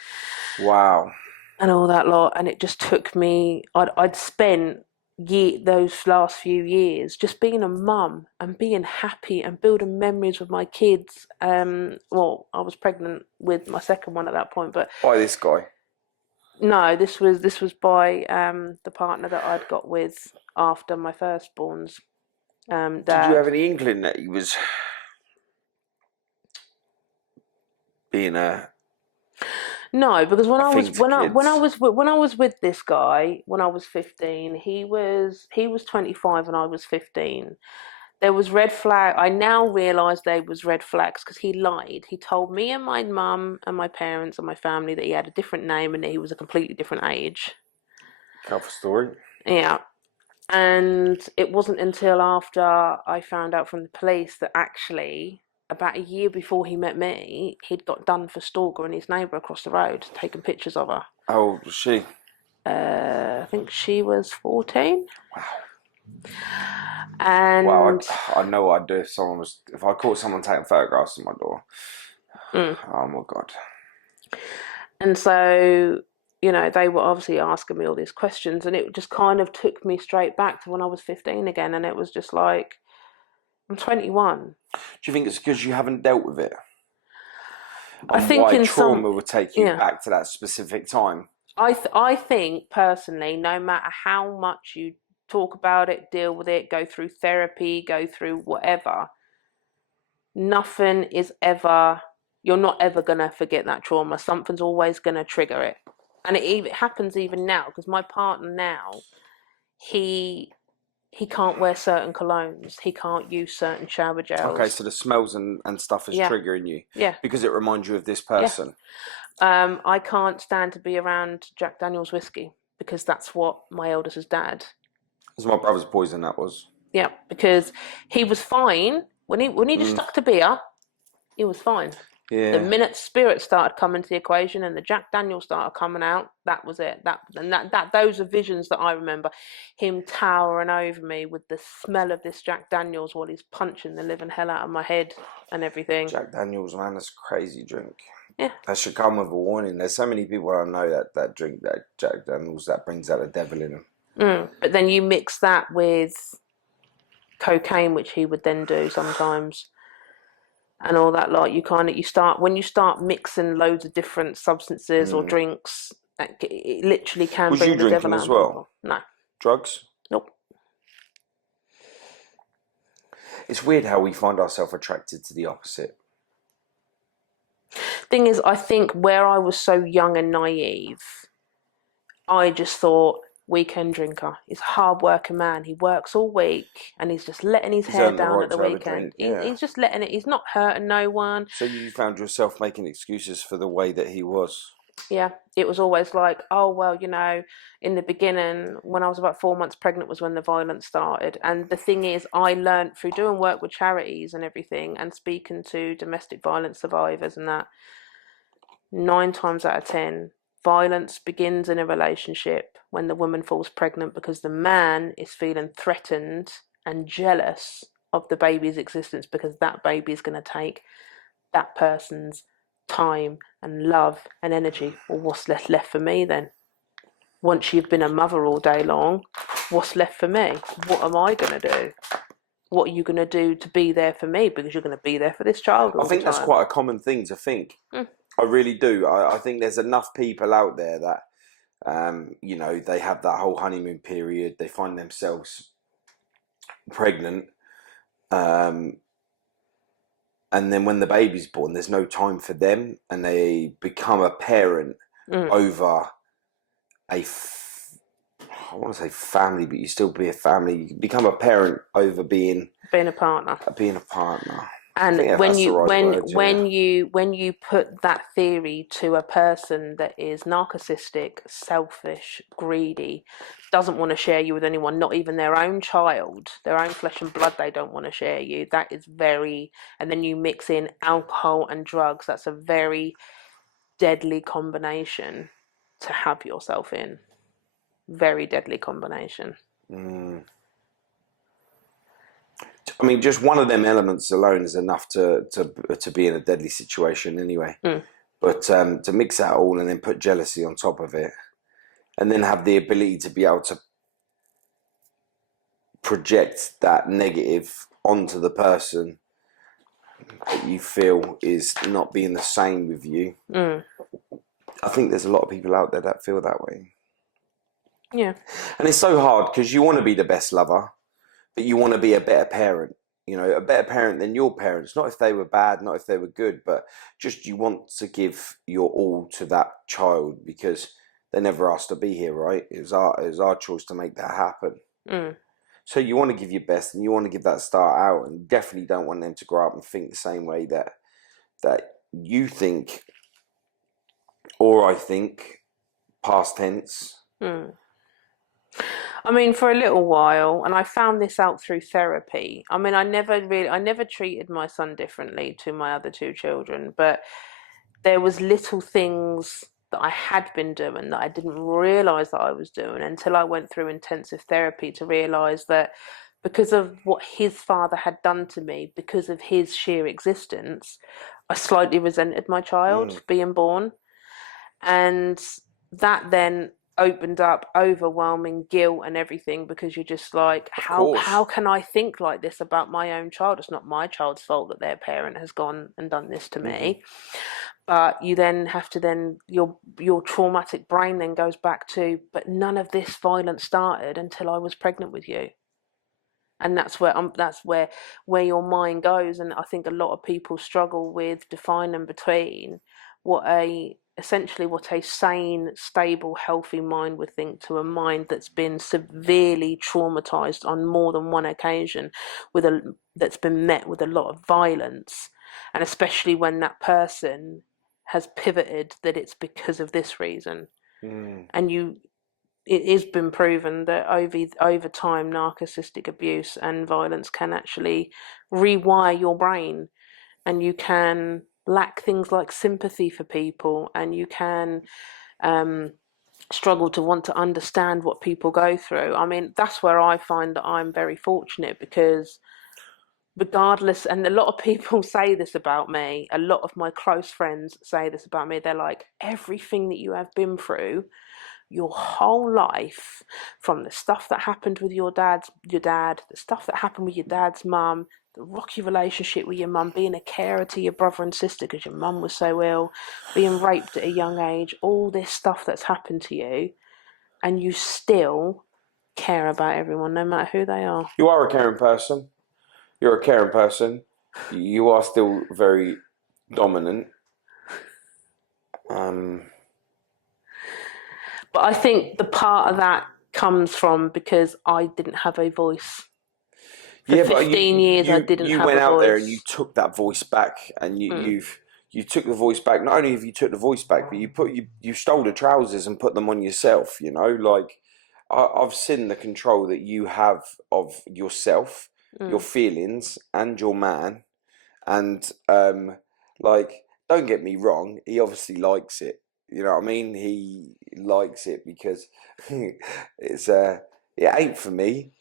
Wow. And all that lot. And it just took me, I'd spent those last few years just being a mum and being happy and building memories with my kids. Well, I was pregnant with my second one at that point, but by this guy? No, this was by the partner that I'd got with after my firstborn's dad. Did you have any inkling that he was being a... No, because when I was with this guy when I was 15, he was 25 and I was 15. There was red flag. I now realise there was red flags because he lied. He told me and my mum and my parents and my family that he had a different name and that he was a completely different age. Cover story. Yeah. And it wasn't until after I found out from the police that actually about a year before he met me, he'd got done for stalking his neighbour across the road, taking pictures of her. How old was she? I think she was 14. Wow. And Wow, I know what I'd do if I caught someone taking photographs of my door. Oh my God. And so, you know, they were obviously asking me all these questions, and it just kind of took me straight back to when I was 15 again. And it was just like, I'm 21. Do you think it's because you haven't dealt with it? I And think why in trauma would take you back to that specific time? I think personally, no matter how much you talk about it, deal with it, go through therapy, go through whatever, nothing is ever, you're not ever going to forget that trauma. Something's always going to trigger it. And it happens even now, because my partner now, he can't wear certain colognes. He can't use certain shower gels. Okay, so the smells and stuff is triggering you. Yeah. Because it reminds you of this person. Yeah. I can't stand to be around Jack Daniel's whiskey, because that's what my eldest's dad. It was my brother's poison, that was. Yeah, because he was fine. When he just stuck to beer, he was fine. Yeah. The minute spirit started coming to the equation and the Jack Daniel started coming out, that was it. Those are visions that I remember. Him towering over me with the smell of this Jack Daniels while he's punching the living hell out of my head and everything. Jack Daniels, man, that's a crazy drink. Yeah. That should come with a warning. There's so many people I know that drink that Jack Daniels that brings out the devil in them. But then you mix that with cocaine, which he would then do sometimes. And all that, like when you start mixing loads of different substances or drinks, it literally can Was bring you the devil drinking out as of well? people. No. Drugs? Nope. It's weird how we find ourselves attracted to the opposite. Thing is, I think where I was so young and naive, I just thought, weekend drinker. He's a hard-working man. He works all week, and he's just letting his hair down at the weekend. He's just letting it. He's not hurting no one. So you found yourself making excuses for the way that he was? Yeah, it was always like, oh, well, you know, in the beginning, when I was about 4 months pregnant was when the violence started. And the thing is, I learned through doing work with charities and everything and speaking to domestic violence survivors and that, 9 times out of 10, violence begins in a relationship when the woman falls pregnant because the man is feeling threatened and jealous of the baby's existence, because that baby is going to take that person's time and love and energy. Well, what's left for me then? Once you've been a mother all day long, what's left for me? What am I going to do? What are you going to do to be there for me? Because you're going to be there for this child all the time. I think that's quite a common thing to think. I really do. I think there's enough people out there that, you know, they have that whole honeymoon period. They find themselves pregnant. And then when the baby's born, there's no time for them. And they become a parent over I want to say family, but you still be a family. You become a parent over being a partner. And when you put that theory to a person that is narcissistic, selfish, greedy, doesn't want to share you with anyone, not even their own child, their own flesh and blood, they don't want to share you. That is and then you mix in alcohol and drugs. That's a very deadly combination to have yourself in. Very deadly combination. I mean, just one of them elements alone is enough to be in a deadly situation anyway. But to mix that all and then put jealousy on top of it, and then have the ability to be able to project that negative onto the person that you feel is not being the same with you. I think there's a lot of people out there that feel that way. Yeah. And it's so hard because you want to be the best lover, but you want to be a better parent. You know, a better parent than your parents. Not if they were bad, not if they were good, but just you want to give your all to that child because they never asked to be here, right? It was our choice to make that happen. So you want to give your best and you want to give that start out, and definitely don't want them to grow up and think the same way that you think, or I think, past tense. I mean, for a little while, and I found this out through therapy. I mean, I never treated my son differently to my other two children, but there was little things that I had been doing that I didn't realize that I was doing until I went through intensive therapy to realize that because of what his father had done to me, because of his sheer existence, I slightly resented my child being born. And that then opened up overwhelming guilt and everything, because you're just like, Of how course. can I think like this about my own child? It's not my child's fault that their parent has gone and done this to me. But you then have to your traumatic brain then goes back to, but none of this violence started until I was pregnant with you. And that's where your mind goes. And I think a lot of people struggle with defining between essentially what a sane, stable, healthy mind would think to a mind that's been severely traumatized on more than one occasion, that's been met with a lot of violence. And especially when that person has pivoted that it's because of this reason. And it has been proven that over time, narcissistic abuse and violence can actually rewire your brain, and you can lack things like sympathy for people, and you can struggle to want to understand what people go through. I mean, that's where I find that I'm very fortunate, because regardless, and a lot of people say this about me, a lot of my close friends say this about me, they're like, everything that you have been through your whole life, from the stuff that happened with your dad, the stuff that happened with your dad's mum, the rocky relationship with your mum, being a carer to your brother and sister because your mum was so ill, being raped at a young age, all this stuff that's happened to you, and you still care about everyone, no matter who they are. You are a caring person. You're a caring person. You are still very dominant. But I think the part of that comes from because I didn't have a voice. For 15 years, I didn't have a voice. You went out there and you took that voice back, and you took the voice back. Not only have you took the voice back, but you stole the trousers and put them on yourself. You know, like I've seen the control that you have of yourself, your feelings, and your man. And like, don't get me wrong, he obviously likes it. You know what I mean? He likes it because it ain't for me,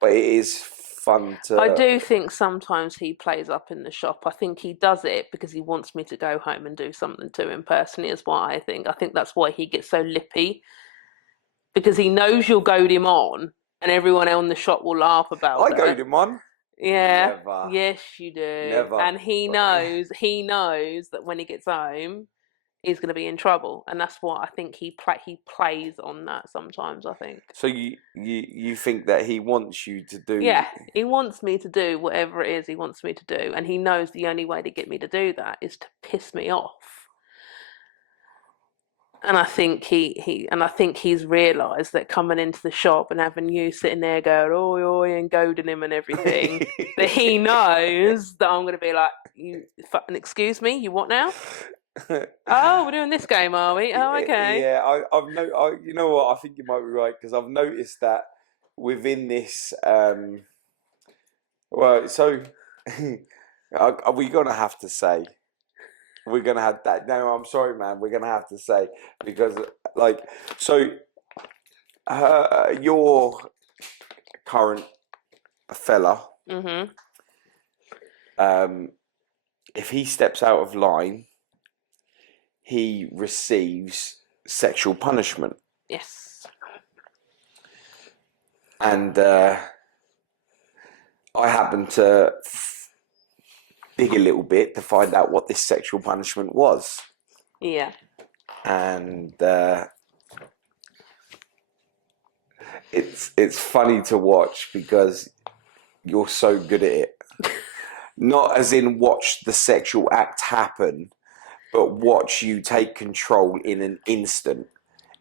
but it is fun to. I do think sometimes he plays up in the shop. I think he does it because he wants me to go home and do something to him personally, is what I think. I think that's why he gets so lippy, because he knows you'll goad him on and everyone in the shop will laugh about I it. goad him on. Yeah. Never. Yes, you do. Never. And he knows that when he gets home, he's going to be in trouble, and that's what I think he plays on that sometimes, I think. So you think that he wants you to do? Yeah, he wants me to do whatever it is he wants me to do, and he knows the only way to get me to do that is to piss me off. And I think he's realised that coming into the shop and having you sitting there going oi oi and goading him and everything, that he knows that I'm going to be like, you fucking excuse me, you what now? Oh, we're doing this game, are we? Oh, okay. Yeah, you know what? I think you might be right, because I've noticed that within this. Well, so are we gonna have to say? We're gonna have that. No, I'm sorry, man. We're gonna have to say, because, like, so your current fella, if he steps out of line, he receives sexual punishment. Yes. And I happened to dig a little bit to find out what this sexual punishment was. Yeah. And it's funny to watch because you're so good at it. Not as in watch the sexual act happen, but watch you take control in an instant.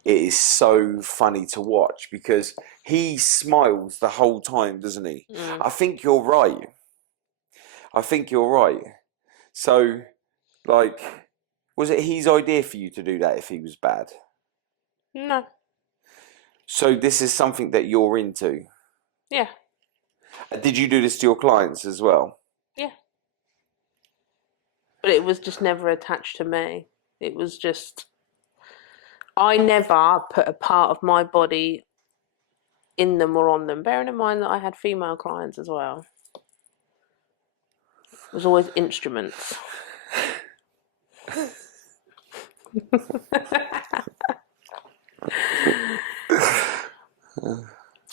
It is so funny to watch because he smiles the whole time, doesn't he? I think you're right. So, like, was it his idea for you to do that if he was bad? No. So this is something that you're into. Yeah. Did you do this to your clients as well? Yeah. But it was just never attached to me. It was just, I never put a part of my body in them or on them, bearing in mind that I had female clients as well. It was always instruments.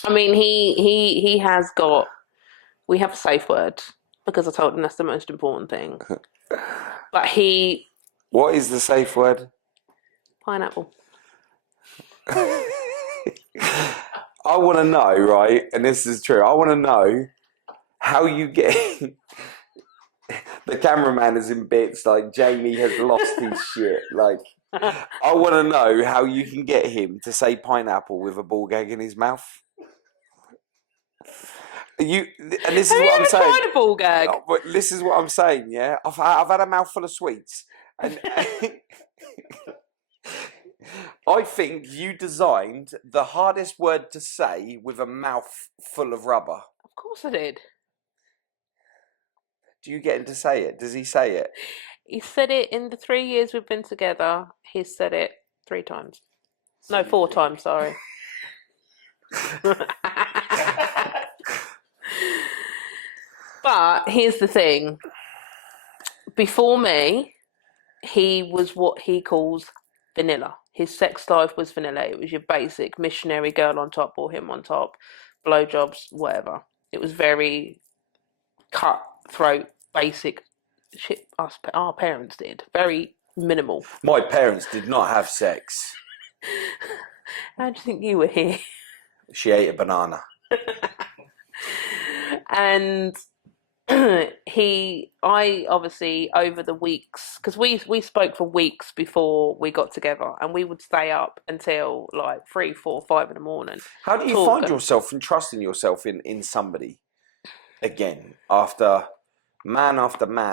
I mean, he has got, we have a safe word because I told him that's the most important thing. But he... What is the safe word? Pineapple. I want to know, right, and this is true, I want to know how you get... The cameraman is in bits, like Jamie has lost his shit. Like, I want to know how you can get him to say pineapple with a ball gag in his mouth. And this is what I'm saying. Have you ever tried a ball gag? But this is what I'm saying. Yeah, I've had a mouthful of sweets, and I think you designed the hardest word to say with a mouth full of rubber. Of course I did. Do you get him to say it? Does he say it? He said it in the 3 years we've been together. He's said it 3 times. No, 4 times, sorry. But here's the thing. Before me, he was what he calls vanilla. His sex life was vanilla. It was your basic missionary girl on top or him on top, blowjobs, whatever. It was very cutthroat, basic shit our parents did. Very minimal. My parents did not have sex. How do you think you were here? She ate a banana. And I obviously over the weeks, because we spoke for weeks before we got together, and we would stay up until like 3, 4, 5 in the morning. How do you find yourself and trusting yourself in somebody again after man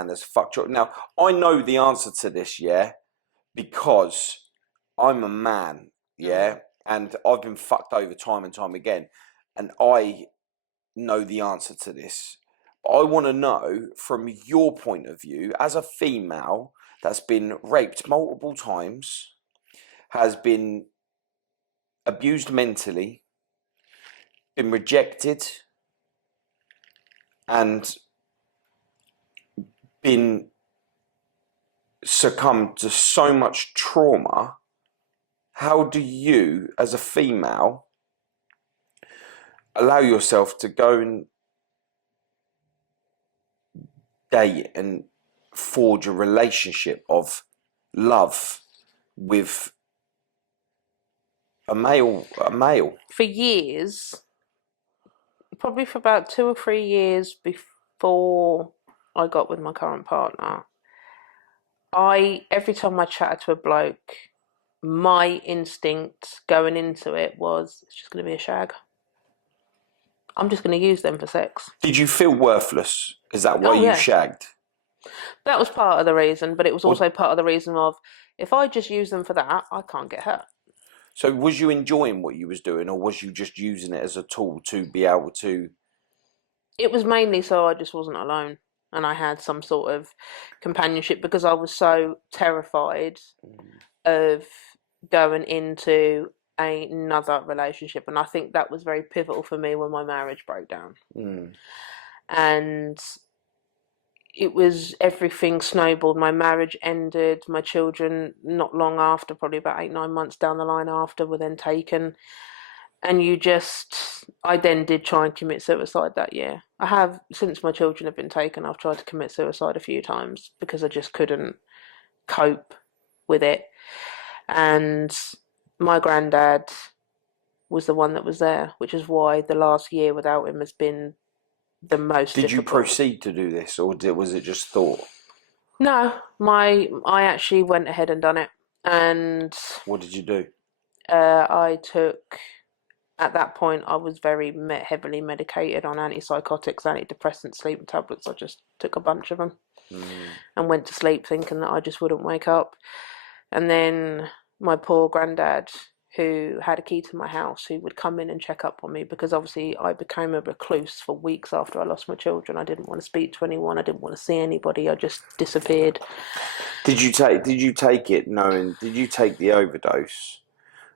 has fucked you? Now I know the answer to this, yeah, because I'm a man, yeah, and I've been fucked over time and time again, and I know the answer to this. I want to know from your point of view as a female that's been raped multiple times, has been abused mentally, been rejected, and been succumbed to so much trauma. How do you, as a female, allow yourself to go and date and forge a relationship of love with a male? For years, probably for about 2 or 3 years before I got with my current partner, every time I chatted to a bloke, my instinct going into it was, it's just going to be a shag. I'm just going to use them for sex. Did you feel worthless? Is that why you shagged? That was part of the reason, but it was also part of the reason of, if I just use them for that, I can't get hurt. So was you enjoying what you was doing, or was you just using it as a tool to be able to... It was mainly so I just wasn't alone and I had some sort of companionship, because I was so terrified of going into another relationship, and I think that was very pivotal for me when my marriage broke down. And it was, everything snowballed. My marriage ended, my children not long after, probably about 8-9 months down the line after, were then taken. And I then did try and commit suicide that year. I have, since my children have been taken, I've tried to commit suicide a few times because I just couldn't cope with it. And my granddad was the one that was there, which is why the last year without him has been the most difficult. Did you proceed to do this, or was it just thought? No, I actually went ahead and done it. And what did you do? I took, at that point, I was very heavily medicated on antipsychotics, antidepressants, sleeping tablets. I just took a bunch of them and went to sleep thinking that I just wouldn't wake up. And then my poor granddad, who had a key to my house, who would come in and check up on me, because obviously I became a recluse for weeks after I lost my children. I didn't want to speak to anyone. I didn't want to see anybody. I just disappeared. Did you take it knowing? Did you take the overdose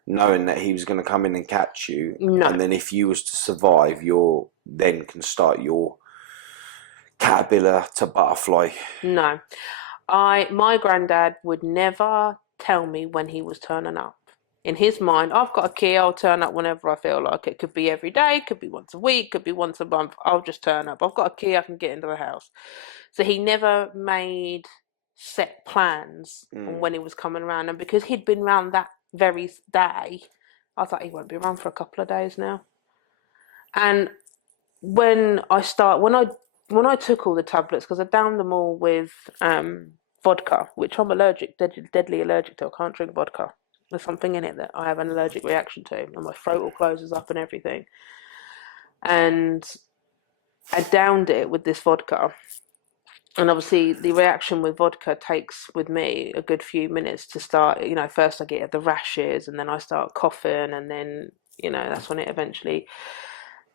knowing that he was going to come in and catch you? No. And then if you was to survive, you then can start your caterpillar to butterfly. No. My granddad would never tell me when he was turning up. In his mind, I've got a key, I'll turn up whenever I feel like it. Could be every day, could be once a week, could be once a month. I'll just turn up. I've got a key, I can get into the house. So he never made set plans on when he was coming around. And because he'd been around that very day, I thought he won't be around for a couple of days now. And when I took all the tablets, because I downed them all with vodka, which I'm deadly allergic to. I can't drink vodka. There's something in it that I have an allergic reaction to, and my throat all closes up and everything. And I downed it with this vodka. And obviously the reaction with vodka takes, with me, a good few minutes to start. First I get the rashes, and then I start coughing, and then, that's when it eventually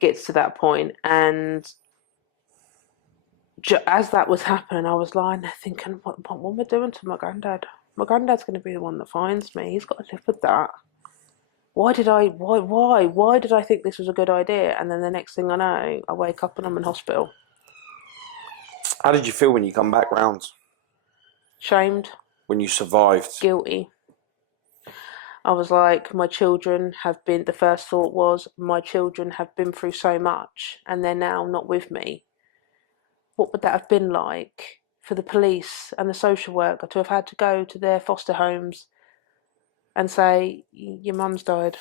gets to that point. And as that was happening, I was lying there thinking, what am I doing to my granddad? My granddad's going to be the one that finds me. He's got to live with that. Why did I think this was a good idea? And then the next thing I know, I wake up and I'm in hospital. How did you feel when you come back round? Shamed. When you survived? Guilty. I was like, the first thought was, my children have been through so much and they're now not with me. What would that have been like for the police and the social worker to have had to go to their foster homes and say, your mum's died?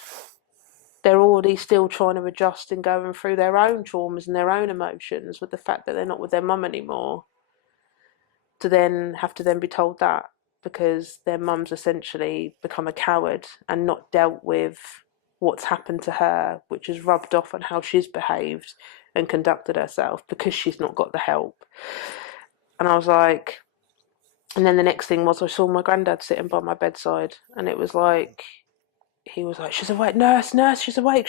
They're already still trying to adjust and going through their own traumas and their own emotions with the fact that they're not with their mum anymore, to then have to then be told that because their mum's essentially become a coward and not dealt with what's happened to her, which is rubbed off on how she's behaved and conducted herself because she's not got the help. And I was like, and then the next thing was I saw my granddad sitting by my bedside, and it was like, he was like, she's awake, nurse, she's awake.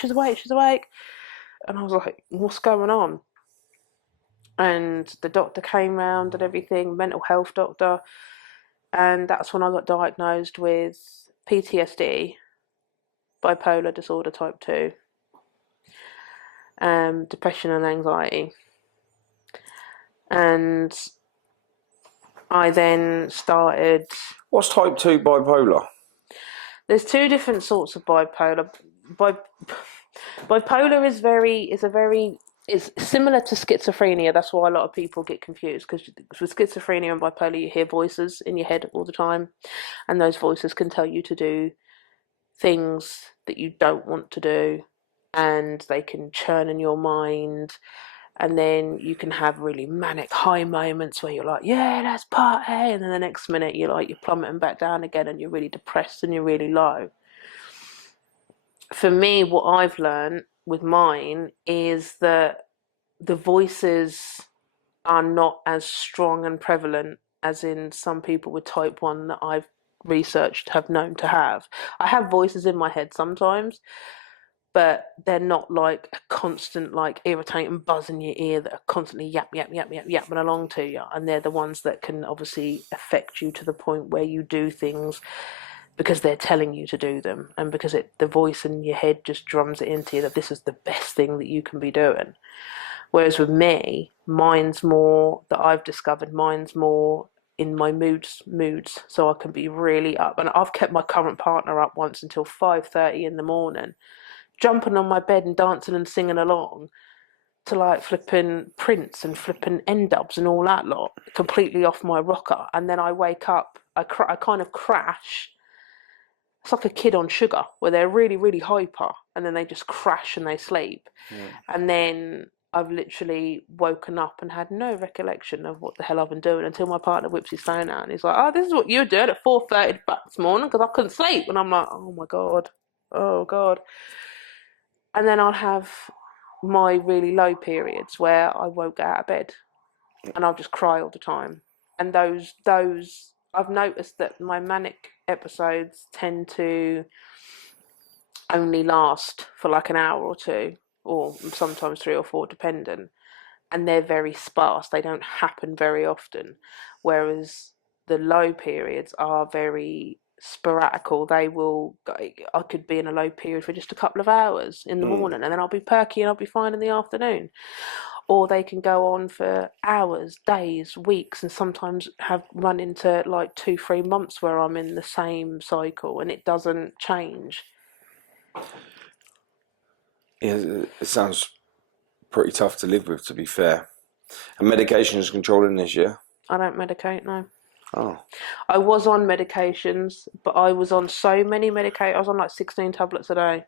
And I was like, what's going on? And the doctor came round and everything, mental health doctor. And that's when I got diagnosed with PTSD, bipolar disorder type 2, depression and anxiety. And I then started... What's type 2 bipolar? There's two different sorts of bipolar. Bipolar is similar to schizophrenia. That's why a lot of people get confused, because with schizophrenia and bipolar, you hear voices in your head all the time, and those voices can tell you to do things that you don't want to do, and they can churn in your mind. And then you can have really manic high moments where you're like, yeah, let's party. And then the next minute you're plummeting back down again and you're really depressed and you're really low. For me, what I've learned with mine is that the voices are not as strong and prevalent as in some people with type 1 that I've researched have known to have. I have voices in my head sometimes, but they're not like a constant, like, irritating buzz in your ear that are constantly yapping along to you. And they're the ones that can obviously affect you to the point where you do things because they're telling you to do them, and because the voice in your head just drums it into you that this is the best thing that you can be doing. Whereas with me, mine's more in my moods, so I can be really up. And I've kept my current partner up once until 5:30 in the morning, jumping on my bed and dancing and singing along to like flipping Prince and flipping N-dubs and all that lot, completely off my rocker. And then I wake up, I kind of crash. It's like a kid on sugar where they're really, really hyper and then they just crash and they sleep. And then I've literally woken up and had no recollection of what the hell I've been doing until my partner whips his phone out and he's like, oh, this is what you were doing at 4:30 this morning because I couldn't sleep. And I'm like, oh my God. And then I'll have my really low periods where I won't get out of bed and I'll just cry all the time. And those I've noticed that my manic episodes tend to only last for like an hour or two, or sometimes 3 or 4, depending. And they're very sparse. They don't happen very often. Whereas the low periods are very sporadical. I could be in a low period for just a couple of hours in the morning, and then I'll be perky and I'll be fine in the afternoon. Or they can go on for hours, days, weeks, and sometimes have run into like 2, 3 months where I'm in the same cycle and it doesn't change. Yeah, it sounds pretty tough to live with, to be fair. And medication is controlling this, yeah? I don't medicate, no. Oh. I was on medications, but I was on so many medications. I was on like 16 tablets a day,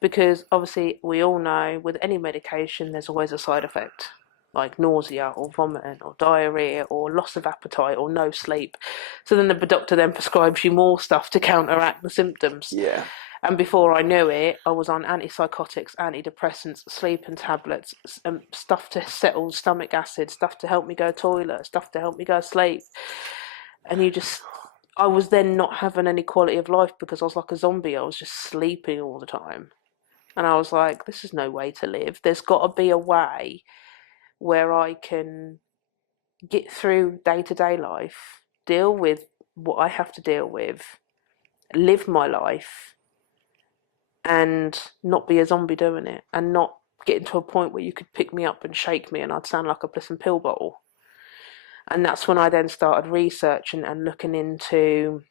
because obviously we all know with any medication there's always a side effect, like nausea or vomiting or diarrhea or loss of appetite or no sleep. So then the doctor then prescribes you more stuff to counteract the symptoms. Yeah. And before I knew it, I was on antipsychotics, antidepressants, sleeping tablets, stuff to settle stomach acid, stuff to help me go toilet, stuff to help me go sleep. And I was then not having any quality of life because I was like a zombie. I was just sleeping all the time. And I was like, this is no way to live. There's got to be a way where I can get through day-to-day life, deal with what I have to deal with, live my life, and not be a zombie doing it, and not getting to a point where you could pick me up and shake me and I'd sound like a bliss and pill bottle. And that's when I then started researching and looking into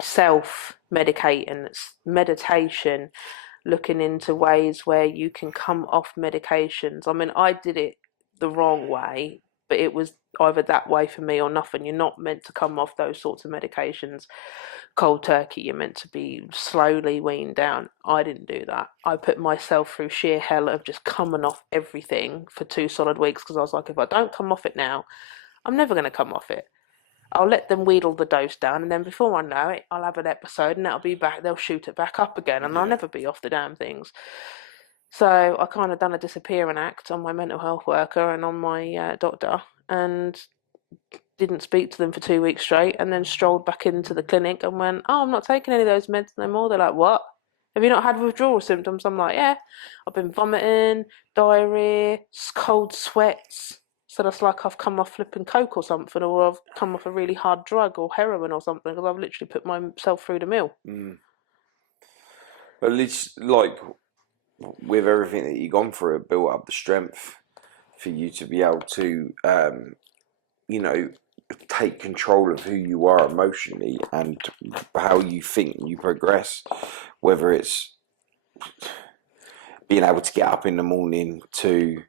self-medicating, meditation, looking into ways where you can come off medications. I mean, I did it the wrong way, but it was either that way for me or nothing. You're not meant to come off those sorts of medications cold turkey. You're meant to be slowly weaned down. I didn't do that. I put myself through sheer hell of just coming off everything for 2 solid weeks, because I was like, if I don't come off it now, I'm never going to come off it. I'll let them wheedle the dose down, and then before I know it, I'll have an episode and that'll be back. They'll shoot it back up again, and I'll never be off the damn things. So I kind of done a disappearing act on my mental health worker and on my doctor, and didn't speak to them for 2 weeks straight, and then strolled back into the clinic and went, oh, I'm not taking any of those meds no more. They're like, what? Have you not had withdrawal symptoms? I'm like, yeah. I've been vomiting, diarrhea, cold sweats. So that's like I've come off flipping coke or something, or I've come off a really hard drug or heroin or something, because I've literally put myself through the mill. At least, like, with everything that you've gone through, it built up the strength for you to be able to, take control of who you are emotionally and how you think and you progress. Whether it's being able to get up in the morning to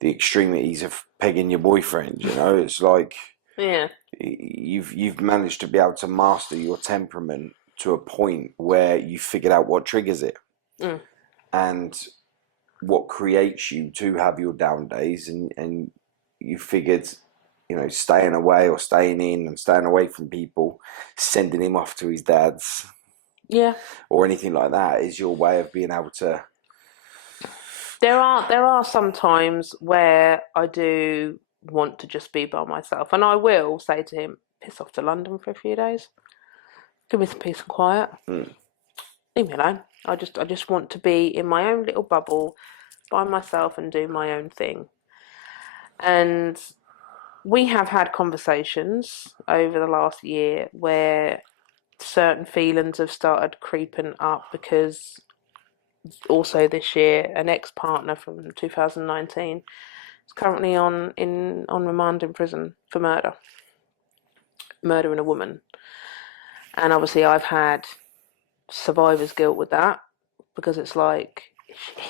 the extremities of pegging your boyfriend, it's like, yeah, you've managed to be able to master your temperament to a point where you figured out what triggers it and what creates you to have your down days, and you figured, staying away or staying in and staying away from people, sending him off to his dad's, or anything like that, is your way of being able to. There are some times where I do want to just be by myself, and I will say to him, piss off to London for a few days, give me some peace and quiet, leave me alone. I just want to be in my own little bubble by myself and do my own thing. And we have had conversations over the last year where certain feelings have started creeping up, because also this year an ex-partner from 2019 is currently on remand in prison for murdering a woman. And obviously I've had survivor's guilt with that, because it's like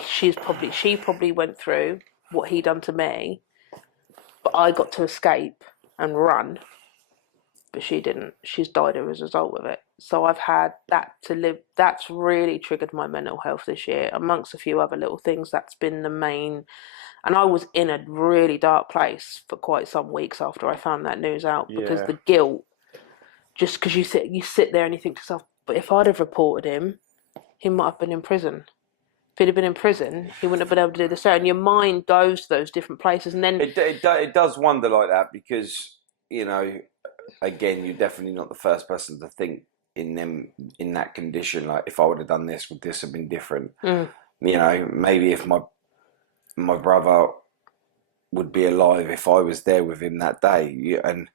she probably went through what he done to me, but I got to escape and run, but she didn't. She's died as a result of it. So I've had that to live. That's really triggered my mental health this year, amongst a few other little things. That's been the main. And I was in a really dark place for quite some weeks after I found that news out, because the guilt, just because you sit there and you think to yourself, but if I'd have reported him, he might have been in prison. If he'd have been in prison, he wouldn't have been able to do the same. And your mind goes to those different places, and then It does wonder like that, because again, you're definitely not the first person to think in that condition. Like, if I would have done this, would this have been different? Mm. You know, maybe if my brother would be alive if I was there with him that day. And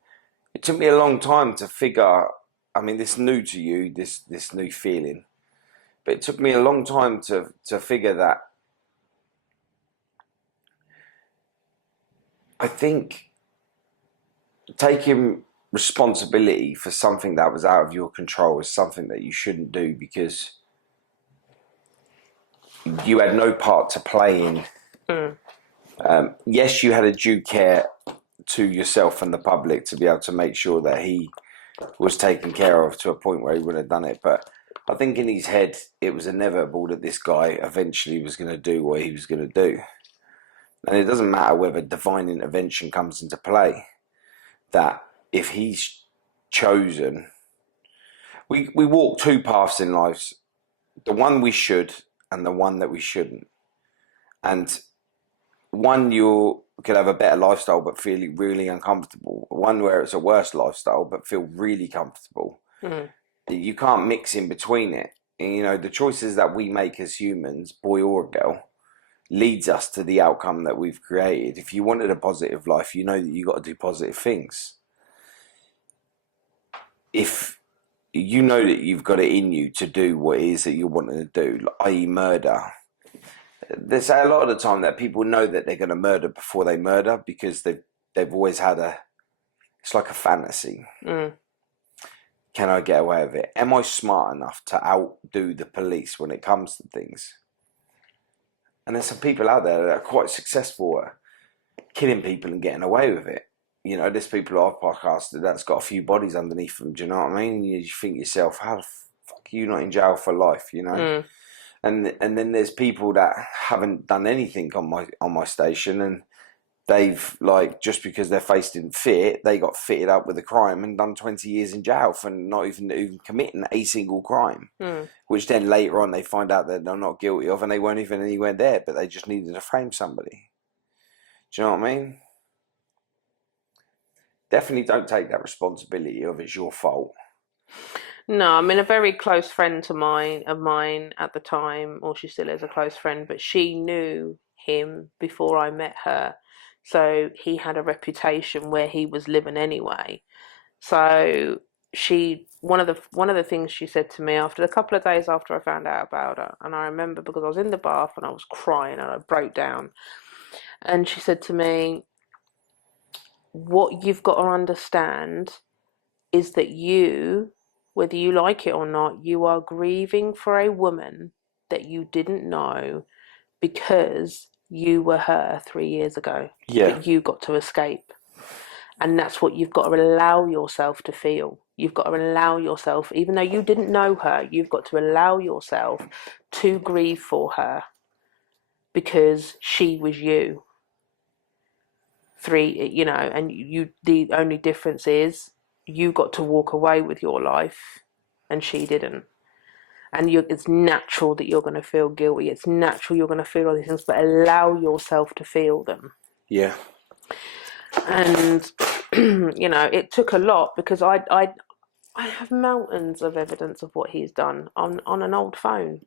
it took me a long time to figure. I mean, this new to you, this new feeling, but it took me a long time to figure that. I think taking responsibility for something that was out of your control is something that you shouldn't do, because you had no part to play in. Yes, you had a due care to yourself and the public to be able to make sure that he was taken care of to a point where he would have done it. But I think in his head, it was inevitable that this guy eventually was going to do what he was going to do. And it doesn't matter whether divine intervention comes into play, that if he's chosen, we walk two paths in life, the one we should and the one that we shouldn't. And one, you could have a better lifestyle but feel really uncomfortable. One where it's a worse lifestyle but feel really comfortable. You can't mix in between it. And, you know, the choices that we make as humans, boy or girl, leads us to the outcome that we've created. If you wanted a positive life, you know that you got to do positive things. If you know that you've got it in you to do what it is that you're wanting to do, i.e. murder, they say a lot of the time that people know that they're going to murder before they murder, because they've always had it's like a fantasy. Can I get away with it? Am I smart enough to outdo the police when it comes to things? And there's some people out there that are quite successful at killing people and getting away with it. You know, there's people I've podcasted that's got a few bodies underneath them. Do you know what I mean? You think to yourself, how the fuck are you not in jail for life? You know. And then there's people that haven't done anything on my station, and they've, like, just because their face didn't fit, they got fitted up with a crime and done 20 years in jail for not even committing a single crime, which then later on they find out that they're not guilty of, and they weren't even anywhere there, but they just needed to frame somebody. Do you know what I mean? Definitely don't take that responsibility of it's your fault. No, I mean, a very close friend of mine at the time, or she still is a close friend, but she knew him before I met her. So he had a reputation where he was living anyway. So one of the things she said to me after a couple of days after I found out about her, and I remember because I was in the bath and I was crying and I broke down, and she said to me, what you've got to understand is that you, whether you like it or not, you are grieving for a woman that you didn't know because you were her 3 years ago. Yeah. That you got to escape. And that's what you've got to allow yourself to feel. You've got to allow yourself, even though you didn't know her, you've got to allow yourself to grieve for her because she was you. And the only difference is you got to walk away with your life and she didn't. And it's natural that you're going to feel guilty. It's natural you're going to feel all these things, but allow yourself to feel them. Yeah. And, it took a lot because I have mountains of evidence of what he's done on an old phone.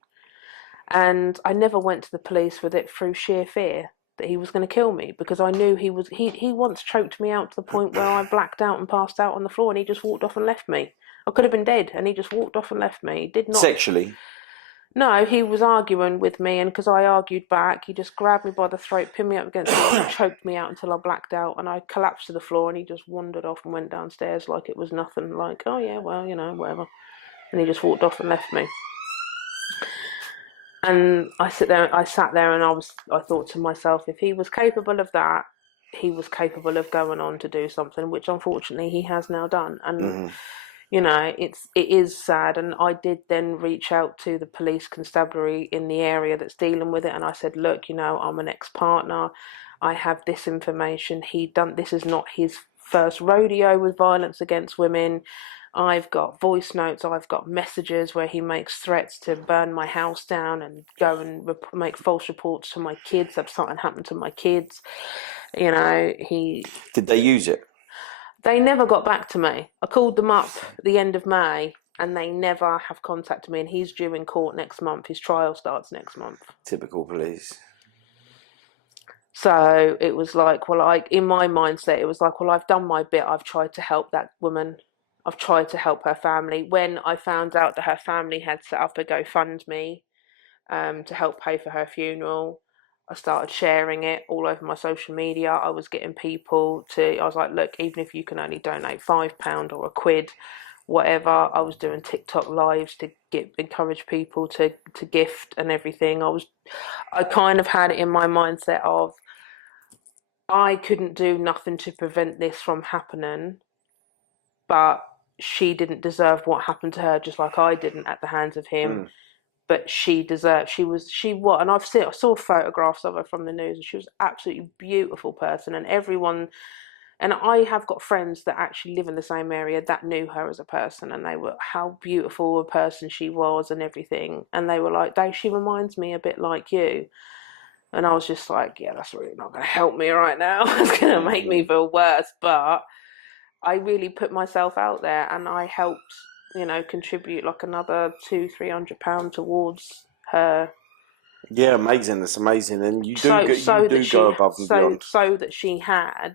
And I never went to the police with it through sheer fear that he was going to kill me, because I knew he once choked me out to the point where I blacked out and passed out on the floor, and he just walked off and left me. I could have been dead, and he just walked off and left me. He did not... Sexually? No, he was arguing with me, and because I argued back, he just grabbed me by the throat, pinned me up against the wall, and choked me out until I blacked out, and I collapsed to the floor, and he just wandered off and went downstairs like it was nothing, like, oh yeah, well, whatever. And he just walked off and left me. And I sat there and I thought to myself, if he was capable of that, he was capable of going on to do something, which unfortunately he has now done. And it is sad. And I did then reach out to the police constabulary in the area that's dealing with it, and I said, look, I'm an ex-partner, I have this information, this is not his first rodeo with violence against women. I've got voice notes, I've got messages where he makes threats to burn my house down and go and make false reports to my kids that something happened to my kids. Did they use it? They never got back to me. I called them up at the end of May and they never have contacted me, and he's due in court next month. His trial starts next month. Typical police. So it was like, well, in my mindset, it was like, well, I've done my bit. I've tried to help that woman. I've tried to help her family. When I found out that her family had set up a GoFundMe to help pay for her funeral, I started sharing it all over my social media. I was getting people I was like, look, even if you can only donate £5 or £1, whatever. I was doing TikTok lives to encourage people to gift and everything. I kind of had it in my mindset of, I couldn't do nothing to prevent this from happening, but she didn't deserve what happened to her, just like I didn't at the hands of him. But she deserved. And I saw photographs of her from the news, and she was an absolutely beautiful person. And everyone, and I have got friends that actually live in the same area that knew her as a person, and they were how beautiful a person she was and everything. And they were like, she reminds me a bit like you. And I was just like, yeah, that's really not going to help me right now. It's going to make me feel worse. But I really put myself out there, and I helped, contribute like another £200-300 towards her. Yeah, amazing. That's amazing. And you do go above and beyond. So that she had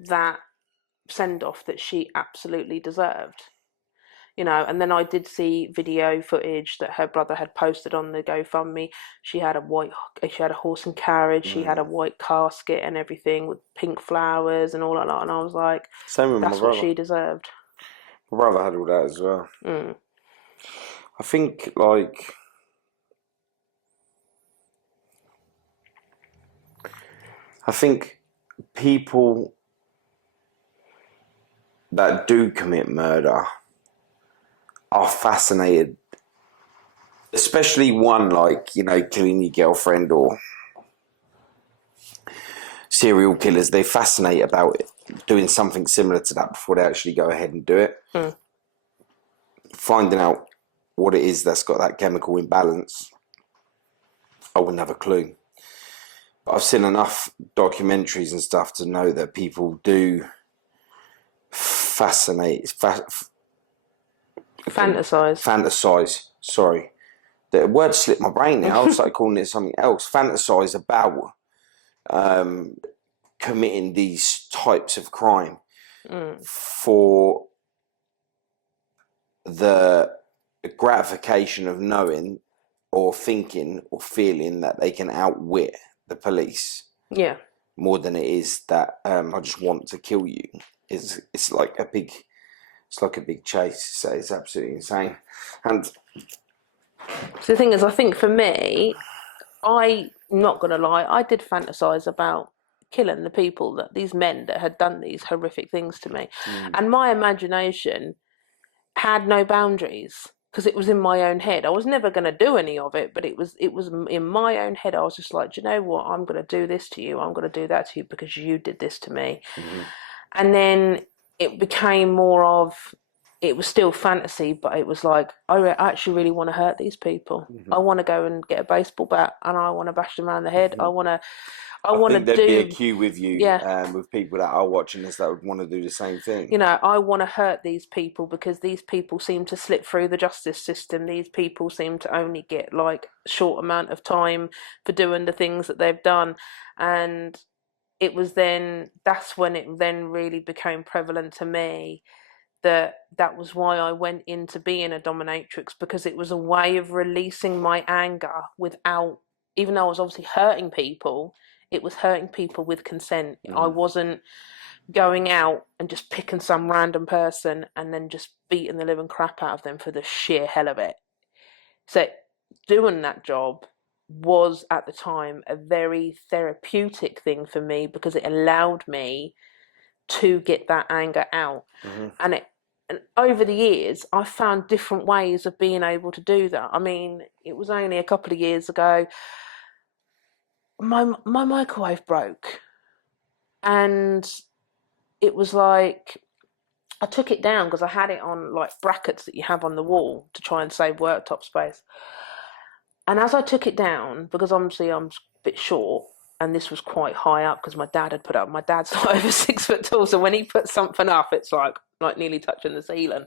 that send-off that she absolutely deserved. And then I did see video footage that her brother had posted on the GoFundMe. She had a horse and carriage. She had a white casket and everything with pink flowers and all that. And I was like, same with that's my brother. what she deserved. My brother had all that as well. I think, people that do commit murder are fascinated, especially one killing your girlfriend or serial killers. They fascinate about it, doing something similar to that before they actually go ahead and do it. Finding out what it is that's got that chemical imbalance, I wouldn't have a clue. But I've seen enough documentaries and stuff to know that people do Fantasize. Sorry, the word slipped my brain now. I started calling it something else. Fantasize about committing these types of crime for the gratification of knowing or thinking or feeling that they can outwit the police. Yeah. More than it is that I just want to kill you. It's like a big chase. So it's absolutely insane. And so the thing is, I think for me, I'm not gonna lie, I did fantasize about killing the people, these men that had done these horrific things to me, and my imagination had no boundaries because it was in my own head. I was never going to do any of it, but it was in my own head. I was just like, do you know what? I'm going to do this to you. I'm going to do that to you because you did this to me. And then it became more of, it was still fantasy, but it was like, I actually really want to hurt these people. I want to go and get a baseball bat and I want to bash them around the head. I want to there'd be a queue with you, with people that are watching this that would want to do the same thing. I want to hurt these people because these people seem to slip through the justice system. These people seem to only get like a short amount of time for doing the things that they've done. And that's when it then really became prevalent to me that was why I went into being a dominatrix, because it was a way of releasing my anger without, even though I was obviously hurting people, it was hurting people with consent. I wasn't going out and just picking some random person and then just beating the living crap out of them for the sheer hell of it. So doing that job was at the time a very therapeutic thing for me because it allowed me to get that anger out. And over the years, I found different ways of being able to do that. I mean, it was only a couple of years ago, my microwave broke, and it was like, I took it down because I had it on like brackets that you have on the wall to try and save worktop space. And as I took it down, because obviously I'm a bit short, and this was quite high up because my dad had put up. My dad's not over 6 foot tall, so when he puts something up, it's like nearly touching the ceiling.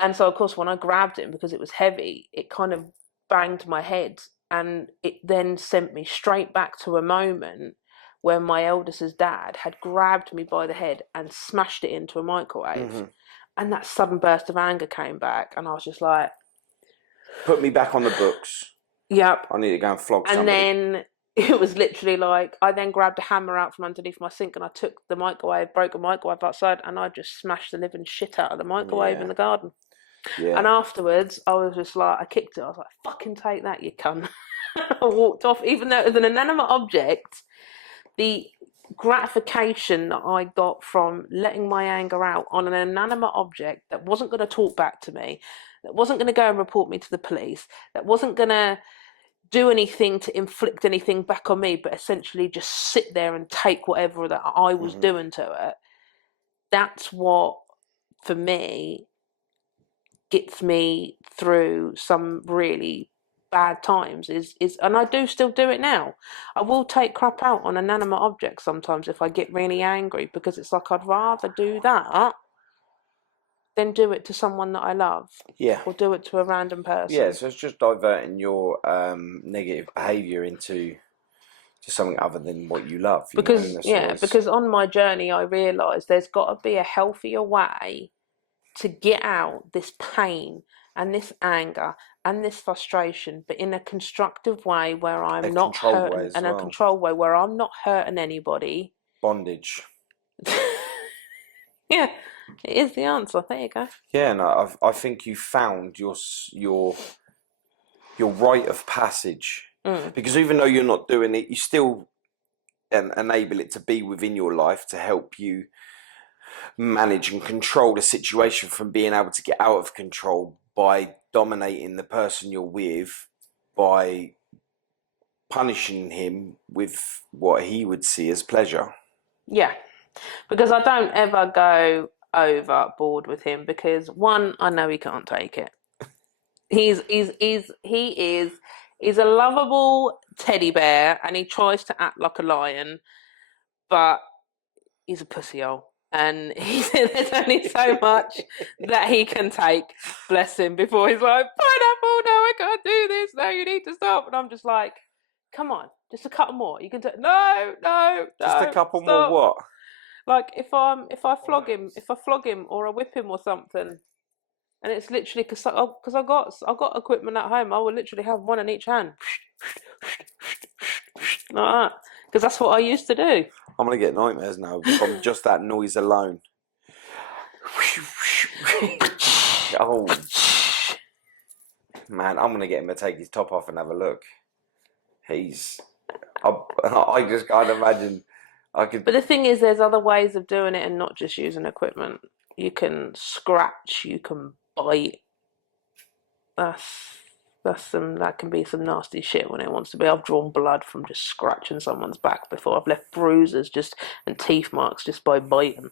And so, of course, when I grabbed him, because it was heavy, it kind of banged my head. And it then sent me straight back to a moment where my eldest's dad had grabbed me by the head and smashed it into a microwave. And that sudden burst of anger came back. And I was just like... Put me back on the books. Yep. I need to go and flog and somebody. then it was literally like, I then grabbed a hammer out from underneath my sink and I took the microwave, broke a microwave outside, and I just smashed the living shit out of the microwave in the garden. Yeah. And afterwards, I was just like, I kicked it. I was like, fucking take that, you cunt. I walked off, even though it was an inanimate object. The gratification that I got from letting my anger out on an inanimate object that wasn't going to talk back to me, that wasn't going to go and report me to the police, that wasn't going to do anything to inflict anything back on me, but essentially just sit there and take whatever that I was doing to it. That's what, for me, gets me through some really bad times is and I do still do it now. I will take crap out on inanimate objects sometimes if I get really angry, because it's like I'd rather do that than do it to someone that I love. Yeah. Or do it to a random person. Yeah, so it's just diverting your negative behaviour into something other than what you love. Because on my journey I realised there's got to be a healthier way to get out this pain and this anger and this frustration, but in a constructive way where I'm not hurting, and a controlled way where I'm not hurting anybody. Bondage. Yeah, it is the answer. There you go. Yeah, no, I think you found your rite of passage, because even though you're not doing it, you still enable it to be within your life to help you manage and control the situation from being able to get out of control by dominating the person you're with, by punishing him with what he would see as pleasure. Yeah. Because I don't ever go overboard with him, because one, I know he can't take it. He's a lovable teddy bear and he tries to act like a lion, but he's a pussy hole. And there's only so much that he can take, bless him, before he's like, pineapple, no, I can't do this, no, you need to stop. And I'm just like, come on, just a couple more. You can do no, just a couple stop. more what? Like if I flog him or I whip him or something, and it's literally because I got equipment at home, I will literally have one in each hand, like that, because that's what I used to do. I'm gonna get nightmares now from just that noise alone. Oh man, I'm gonna get him to take his top off and have a look. I just can't imagine. But the thing is, there's other ways of doing it and not just using equipment. You can scratch, you can bite. That can be some nasty shit when it wants to be. I've drawn blood from just scratching someone's back before. I've left bruises and teeth marks just by biting.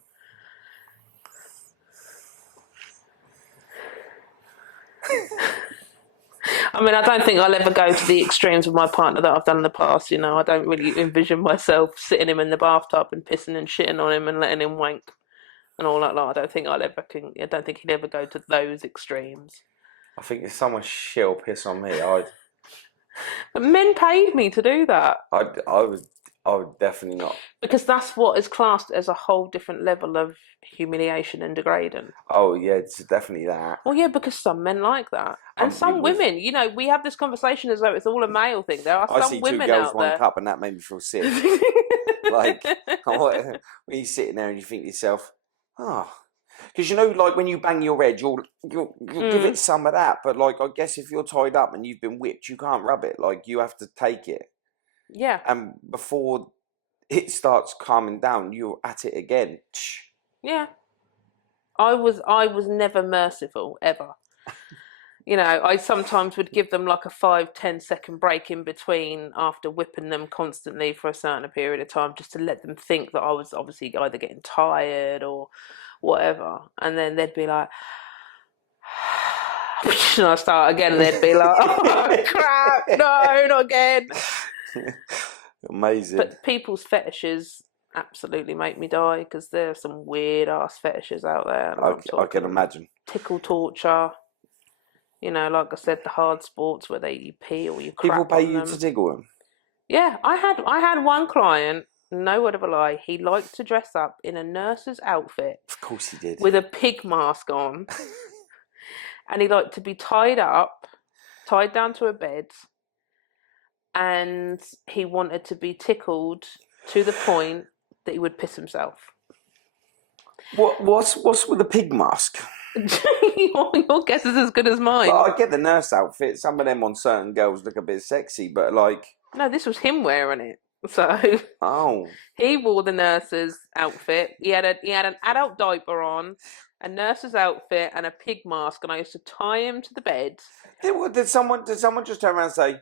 I mean, I don't think I'll ever go to the extremes with my partner that I've done in the past. I don't really envision myself sitting him in the bathtub and pissing and shitting on him and letting him wank and all that. I don't think I don't think he'd ever go to those extremes. I think if someone shit or piss on me, But men paid me to do that. I would definitely not. Because that's what is classed as a whole different level of humiliation and degrading. Oh yeah, it's definitely that. Well, yeah, because some men like that, and some women. We have this conversation as though it's all a male thing. There are some women out there. I see 2 girls, 1 cup, and that made me feel sick. Like when you're sitting there and you think to yourself, oh. Because like when you bang your head, you'll give it some of that. But like, I guess if you're tied up and you've been whipped, you can't rub it. Like you have to take it. Yeah. And before it starts calming down, you're at it again. Yeah. I was never merciful ever. I sometimes would give them like a 5-10 second break in between after whipping them constantly for a certain period of time, just to let them think that I was obviously either getting tired or whatever, and then they'd be like, and I start again, and they'd be like, oh crap, no, not again. Amazing. But people's fetishes absolutely make me die, because there are some weird ass fetishes out there. And I can imagine. Tickle torture. You know, like I said, the hard sports where you pee or you crap People pay on you them. to tickle them. Yeah, I had one client, no word of a lie, he liked to dress up in a nurse's outfit. Of course he did. With a pig mask on. And he liked to be tied down to a bed. And he wanted to be tickled to the point that he would piss himself. What's with the pig mask? Your guess is as good as mine. Like, I get the nurse outfit. Some of them on certain girls look a bit sexy, but like... No, this was him wearing it. So he wore the nurse's outfit. He had an adult diaper on, a nurse's outfit, and a pig mask. And I used to tie him to the bed. Did someone just turn around and say,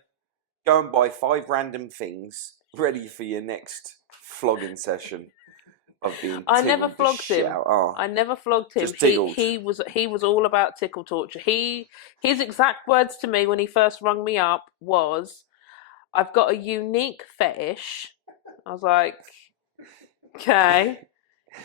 "Go and buy 5 random things ready for your next flogging session"? I never flogged him. I never flogged him. He was all about tickle torture. His exact words to me when he first rung me up was, "I've got a unique fetish." I was like, okay.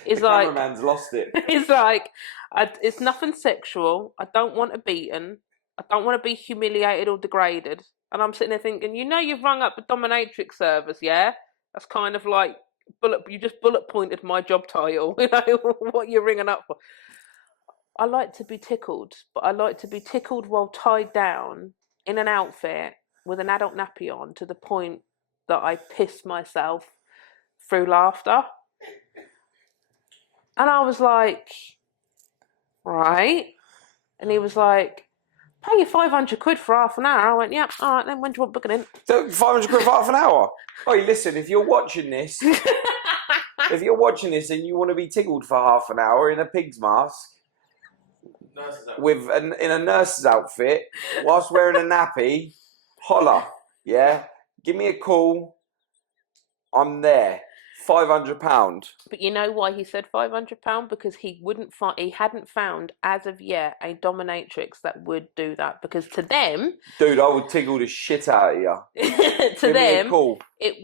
He's the like, cameraman's lost it. He's like, it's nothing sexual. I don't want to be beaten. I don't want to be humiliated or degraded. And I'm sitting there thinking, you've rung up the Dominatrix service, yeah? That's kind of like you just bullet pointed my job title. What you're ringing up for. I like to be tickled, but I like to be tickled while tied down in an outfit with an adult nappy on, to the point that I piss myself through laughter. And I was like, right. And he was like, "Pay you 500 quid for half an hour." I went, "Yeah, all right, then when do you want booking in?" So 500 quid for half an hour? Oh, listen, if you're watching this and you want to be tickled for half an hour in a pig's mask, in a nurse's outfit, whilst wearing a nappy, holla, yeah? Give me a call. I'm there. £500. But you know why he said £500? Because he hadn't found as of yet a dominatrix that would do that. Because to them, dude, I would tickle the shit out of you. to them, it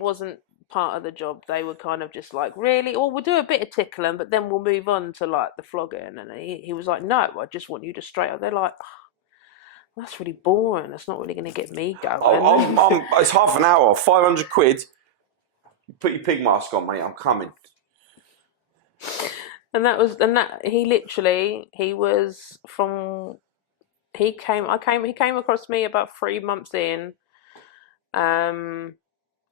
wasn't part of the job. They were kind of just like, really? Or we'll do a bit of tickling, but then we'll move on to like the flogging. And he was like, "No, I just want you to straight up." They're like, "Oh, that's really boring. That's not really going to get me going." It's half an hour, 500 quid. Put your pig mask on, mate. I'm coming. And he came across me about 3 months in. And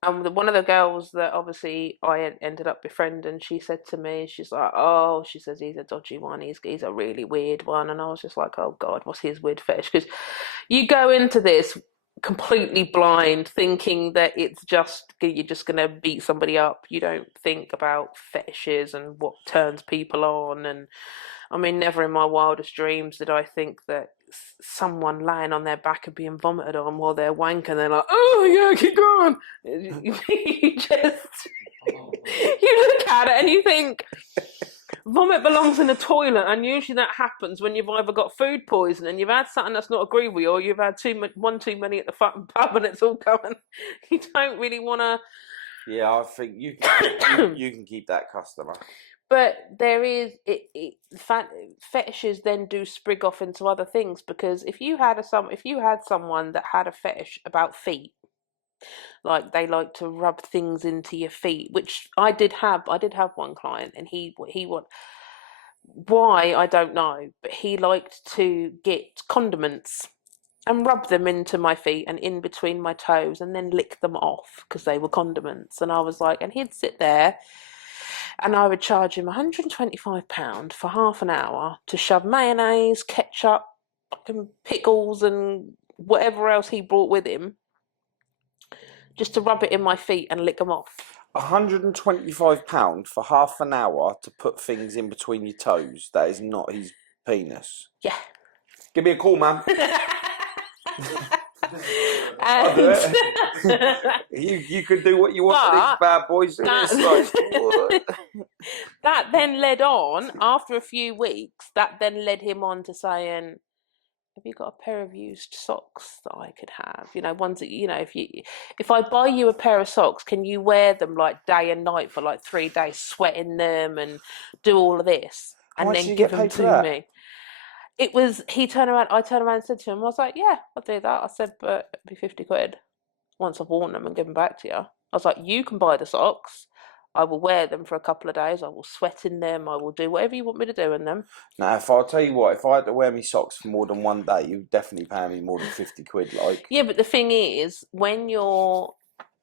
one of the girls that obviously I ended up befriending, she said to me, she's like, "Oh," she says, "he's a dodgy one. He's a really weird one." And I was just like, "Oh God, what's his weird fetish?" Because you go into this completely blind, thinking that you're just gonna beat somebody up. You don't think about fetishes and what turns people on. And I mean, never in my wildest dreams did I think that someone lying on their back and being vomited on while they're wanking, they're like, "Oh yeah, keep going." You look at it and you think, vomit belongs in the toilet, and usually that happens when you've either got food poisoning, you've had something that's not agreed with you, or you've had one too many at the fucking pub and it's all coming. You don't really want to. Yeah, I think you can keep that customer. But there is fetishes then do sprig off into other things, because if you had someone that had a fetish about feet, like they like to rub things into your feet, which I did have one client, and he would, why I don't know, but he liked to get condiments and rub them into my feet and in between my toes and then lick them off because they were condiments. And I was like, and he'd sit there and I would charge him £125 for half an hour to shove mayonnaise, ketchup, fucking pickles and whatever else he brought with him, just to rub it in my feet and lick them off. £125 for half an hour to put things in between your toes. That is not his penis. Yeah. Give me a call, man. I'll do it. You could do what you want to these bad boys. That then led on, after a few weeks, that then led him on to saying, have you got a pair of used socks that I could have? You know, ones that, you know, if I buy you a pair of socks, can you wear them like day and night for like 3 days, sweat in them and do all of this How and much then did you give get them paid for to that? me? It was, I turned around and said to him, I was like, yeah, I'll do that. I said, but it'd be 50 quid once I've worn them and given back to you. I was like, you can buy the socks. I will wear them for a couple of days. I will sweat in them. I will do whatever you want me to do in them. Now, if I tell you what, if I had to wear me socks for more than 1 day, you'd definitely pay me more than 50 quid. Like, Yeah, but the thing is, when you're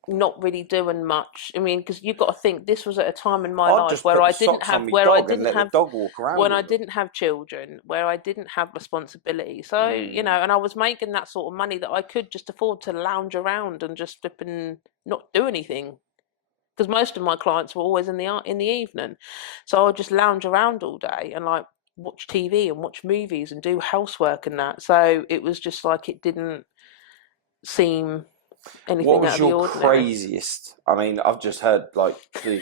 not really doing much, I mean, because you've got to think this was at a time in my I'd life just where put I the didn't socks on have, me dog and let the dog walk around when I with them. didn't have children, where I didn't have responsibility. So, you know, and I was making that sort of money that I could just afford to lounge around and just flip and not do anything. Because most of my clients were always in the evening, so I would just lounge around all day and like watch TV and watch movies and do housework and that. So it was just like it didn't seem anything What out was of the your ordinary. craziest? I mean, I've just heard like the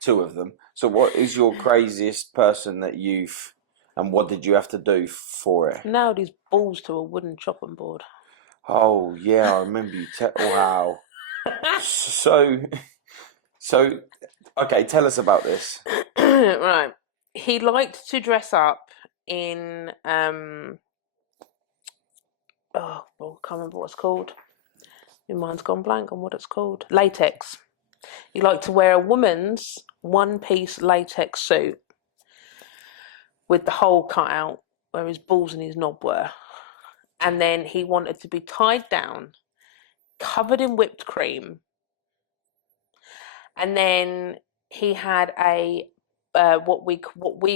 2 of them. So, what is your craziest person that you've, and what did you have to do for it? Nailed his balls to a wooden chopping board. Oh yeah, I remember you. Wow. So, so, okay, tell us about this. Right. He liked to dress up in oh, well, I can't remember what it's called. My mind's gone blank on what it's called. Latex. He liked to wear a woman's one-piece latex suit with the hole cut out where his balls and his knob were. And then he wanted to be tied down, covered in whipped cream. And then he had a what we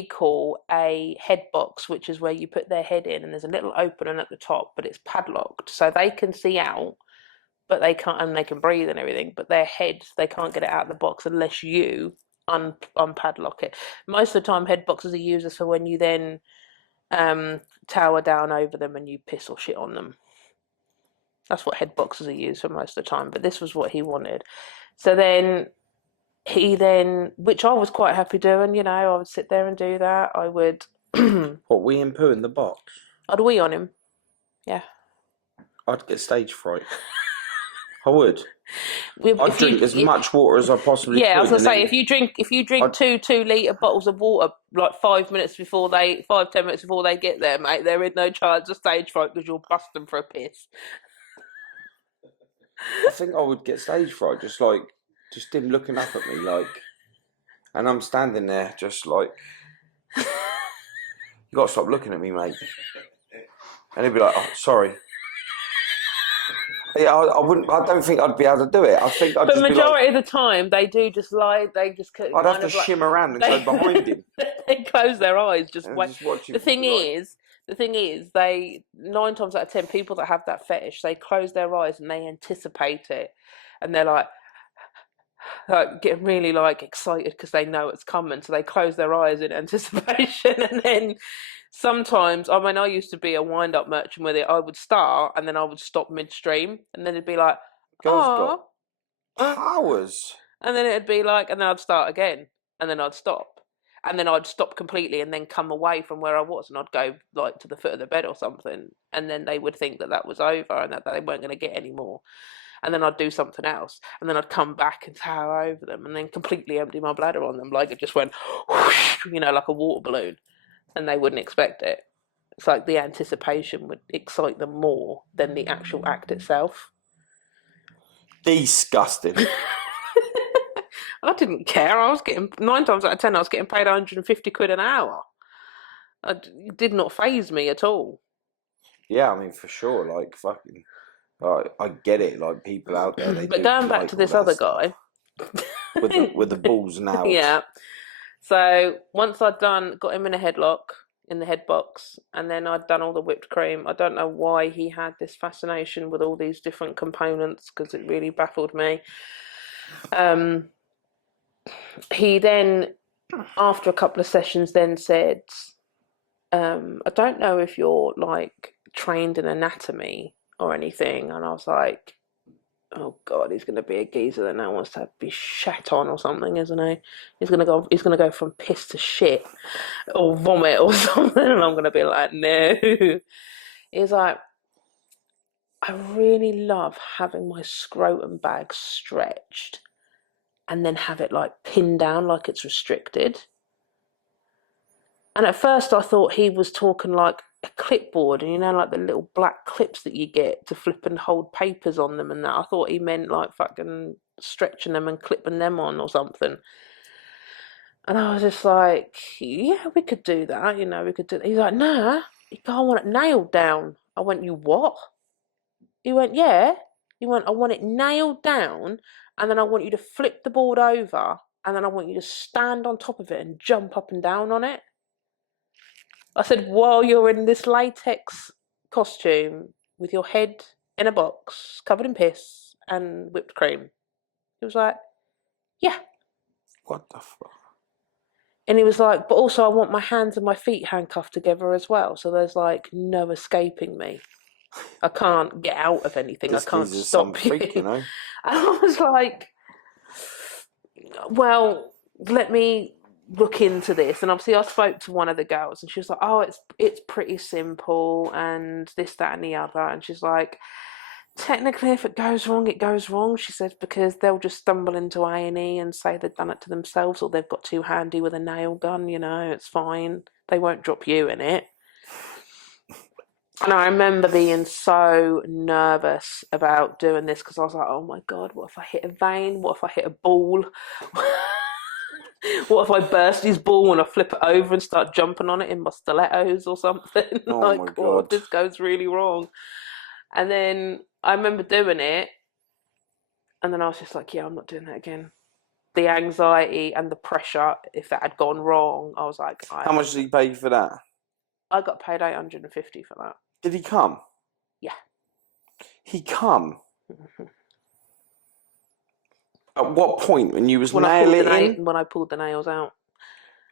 call a head box, which is where you put their head in, and there's a little opening at the top, but it's padlocked, so they can see out, but they can't, and they can breathe and everything. But their heads, they can't get it out of the box unless you unpadlock it. Most of the time, head boxes are used for when you then tower down over them and you piss or shit on them. That's what head boxes are used for most of the time. But this was what he wanted. So then which I was quite happy doing, you know, I would sit there and do that. I would What, wee and poo in the box? I'd wee on him. Yeah. I'd get stage fright. I would. If I'd drink as much water as I possibly could. Yeah, I was gonna and say then if you drink 2 2-litre bottles of water like 5 minutes before 5-10 minutes before they get there, mate, they're in no chance of stage fright because you'll bust them for a piss. I think I would get stage fright, just him looking up at me, like, and I'm standing there, just like, you got to stop looking at me, mate. And he'd be like, oh, sorry. Yeah, I wouldn't. I don't think I'd be able to do it. I think I'd But just majority of the time, they do just lie. They just. I'd have to shim around and go behind him. They close their eyes, just And wait. just watch him. The thing is, they 9 times out of 10 people that have that fetish, they close their eyes and they anticipate it, and they're like getting really like excited because they know it's coming, so they close their eyes in anticipation, and then. Sometimes, I mean, I used to be a wind-up merchant where I would start and then I would stop midstream, and then it'd be like, Girls got powers. and then it'd be like, and then I'd start again, and then I'd stop, and then I'd stop completely, and then come away from where I was, and I'd go like to the foot of the bed or something, and then they would think that that was over and that they weren't going to get any more, and then I'd do something else, and then I'd come back and tower over them, and then completely empty my bladder on them, like it just went, whoosh, you know, like a water balloon. And they wouldn't expect it. It's like the anticipation would excite them more than the actual act itself. Disgusting. I didn't care. I was getting 9 times out of 10. I was getting paid 150 quid an hour. It did not faze me at all. Yeah, I mean, for sure. Like fucking, I get it. Like people out there, they. But going back to this other guy, with the balls now. Yeah. So once I'd got him in a headlock in the head box, and then I'd done all the whipped cream. I don't know why he had this fascination with all these different components, because it really baffled me. He then, after a couple of sessions, then said, I don't know if you're like trained in anatomy or anything. And I was like, oh God, he's going to be a geezer that now wants to be shat on or something, isn't he? He's going to go from piss to shit or vomit or something, and I'm going to be like, no. He's like, I really love having my scrotum bag stretched and then have it like pinned down like it's restricted. And at first I thought he was talking like a clipboard, and like the little black clips that you get to flip and hold papers on them and that. I thought he meant like fucking stretching them and clipping them on or something. And I was just like, yeah, we could do that, we could do that. He's like, nah, you can't want it nailed down. I went, you what? He went, yeah. He went, I want it nailed down, and then I want you to flip the board over, and then I want you to stand on top of it and jump up and down on it. I said, while you're in this latex costume with your head in a box covered in piss and whipped cream. He was like, yeah. What the fuck? And he was like, but also I want my hands and my feet handcuffed together as well. So there's like no escaping me. I can't get out of anything. I can't stop you. Freak, And I was like, well, let me look into this. And obviously I spoke to one of the girls, and she was like, oh, it's pretty simple and this, that and the other. And she's like, technically if it goes wrong, it goes wrong. She says, because they'll just stumble into A&E and say they've done it to themselves, or they've got too handy with a nail gun, it's fine. They won't drop you in it. And I remember being so nervous about doing this, because I was like, oh my God, what if I hit a vein? What if I hit a ball? What if I burst his ball and I flip it over and start jumping on it in my stilettos or something? Oh like, my God. what if this goes really wrong? And then I remember doing it, and then I was just like, yeah, I'm not doing that again. The anxiety and the pressure, if that had gone wrong, I was like, How much did he pay you for that? I got paid $850 for that. Did he come? Yeah. He come? At what point? When you was nailing it in? When I pulled the nails out.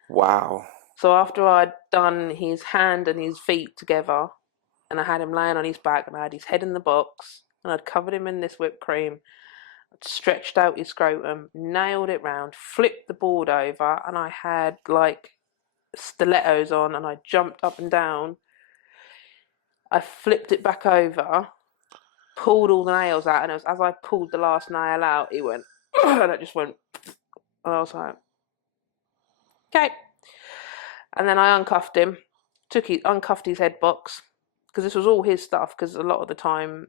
Wow. So after I'd done his hand and his feet together, and I had him laying on his back, and I had his head in the box, and I'd covered him in this whipped cream, I'd stretched out his scrotum, nailed it round, flipped the board over, and I had like stilettos on, and I jumped up and down. I flipped it back over, pulled all the nails out, and as I pulled the last nail out, it went, and it just went, and I was like, okay. And then I uncuffed him, uncuffed his head box, because this was all his stuff, because a lot of the time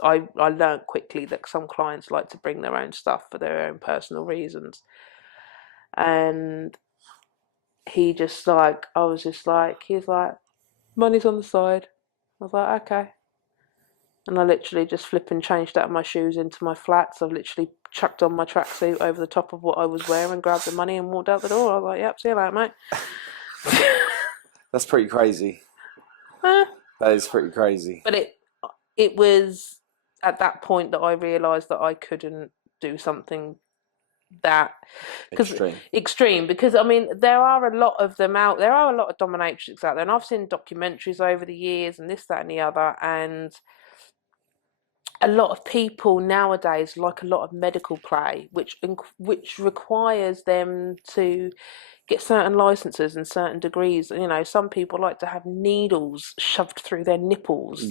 I learned quickly that some clients like to bring their own stuff for their own personal reasons. And he just like, I was just like, he's like, money's on the side. I was like, okay. And I literally just flipping changed out of my shoes into my flats. I literally chucked on my tracksuit over the top of what I was wearing, grabbed the money and walked out the door. I was like, yep, see you later, mate. That's pretty crazy. That is pretty crazy. But it was at that point that I realised that I couldn't do something that extreme, because I mean there are a lot of them out there. Are a lot of dominatrix out there, and I've seen documentaries over the years and this, that and the other, and a lot of people nowadays like a lot of medical play, which requires them to get certain licenses and certain degrees. Some people like to have needles shoved through their nipples,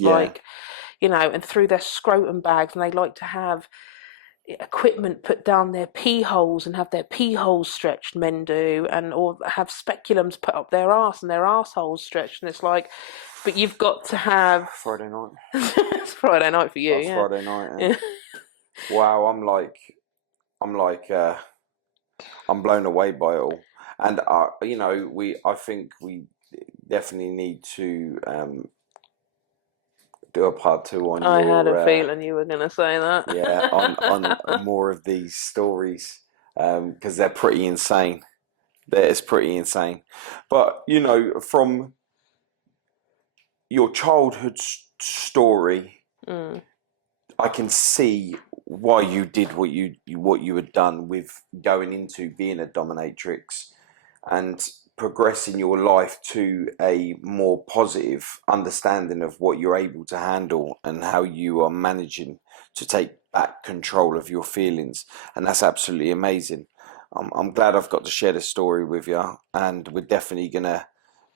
and through their scrotum bags, and they like to have equipment put down their pee holes and have their pee holes stretched, men do, or have speculums put up their arse and their arseholes stretched. And it's like, but you've got to have Friday night. It's Friday night for you. That's Friday night. Yeah. Wow, I'm blown away by it all. And I think we definitely need to do a part 2 on. I had a feeling you were going to say that. Yeah, on more of these stories, because they're pretty insane. It's pretty insane. But from your childhood story, I can see why you did what you had done with going into being a dominatrix and progressing your life to a more positive understanding of what you're able to handle and how you are managing to take back control of your feelings. And that's absolutely amazing. I'm glad I've got to share this story with you, and we're definitely gonna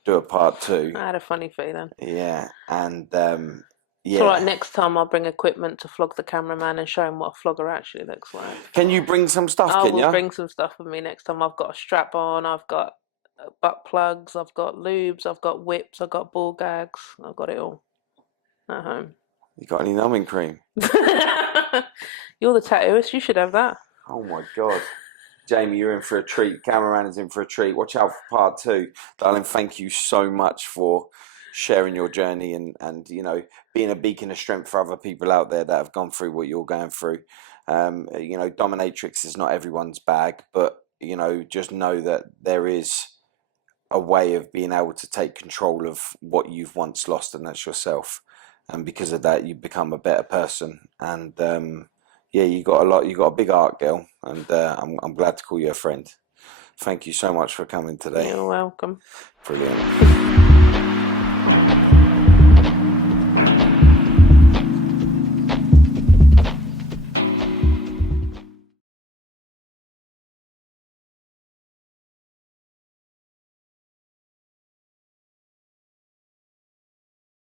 do a part 2. I had a funny feeling. Yeah, and So like next time I'll bring equipment to flog the cameraman and show him what a flogger actually looks like. Can you bring some stuff? I Can will you? bring some stuff with me next time. I've got a strap on, I've got butt plugs, I've got lubes, I've got whips, I've got ball gags, I've got it all at home. You got any numbing cream? You're the tattooist, you should have that. Oh my God. Jamie, you're in for a treat. Cameraman is in for a treat. Watch out for part 2. Darling, thank you so much for sharing your journey and you know, being a beacon of strength for other people out there that have gone through what you're going through. You know, Dominatrix is not everyone's bag, but, you know, just know that there is a way of being able to take control of what you've once lost, and that's yourself. And because of that, you become a better person. And yeah, you got a big heart, girl, and I'm glad to call you a friend. Thank you so much for coming today. You're welcome. Brilliant.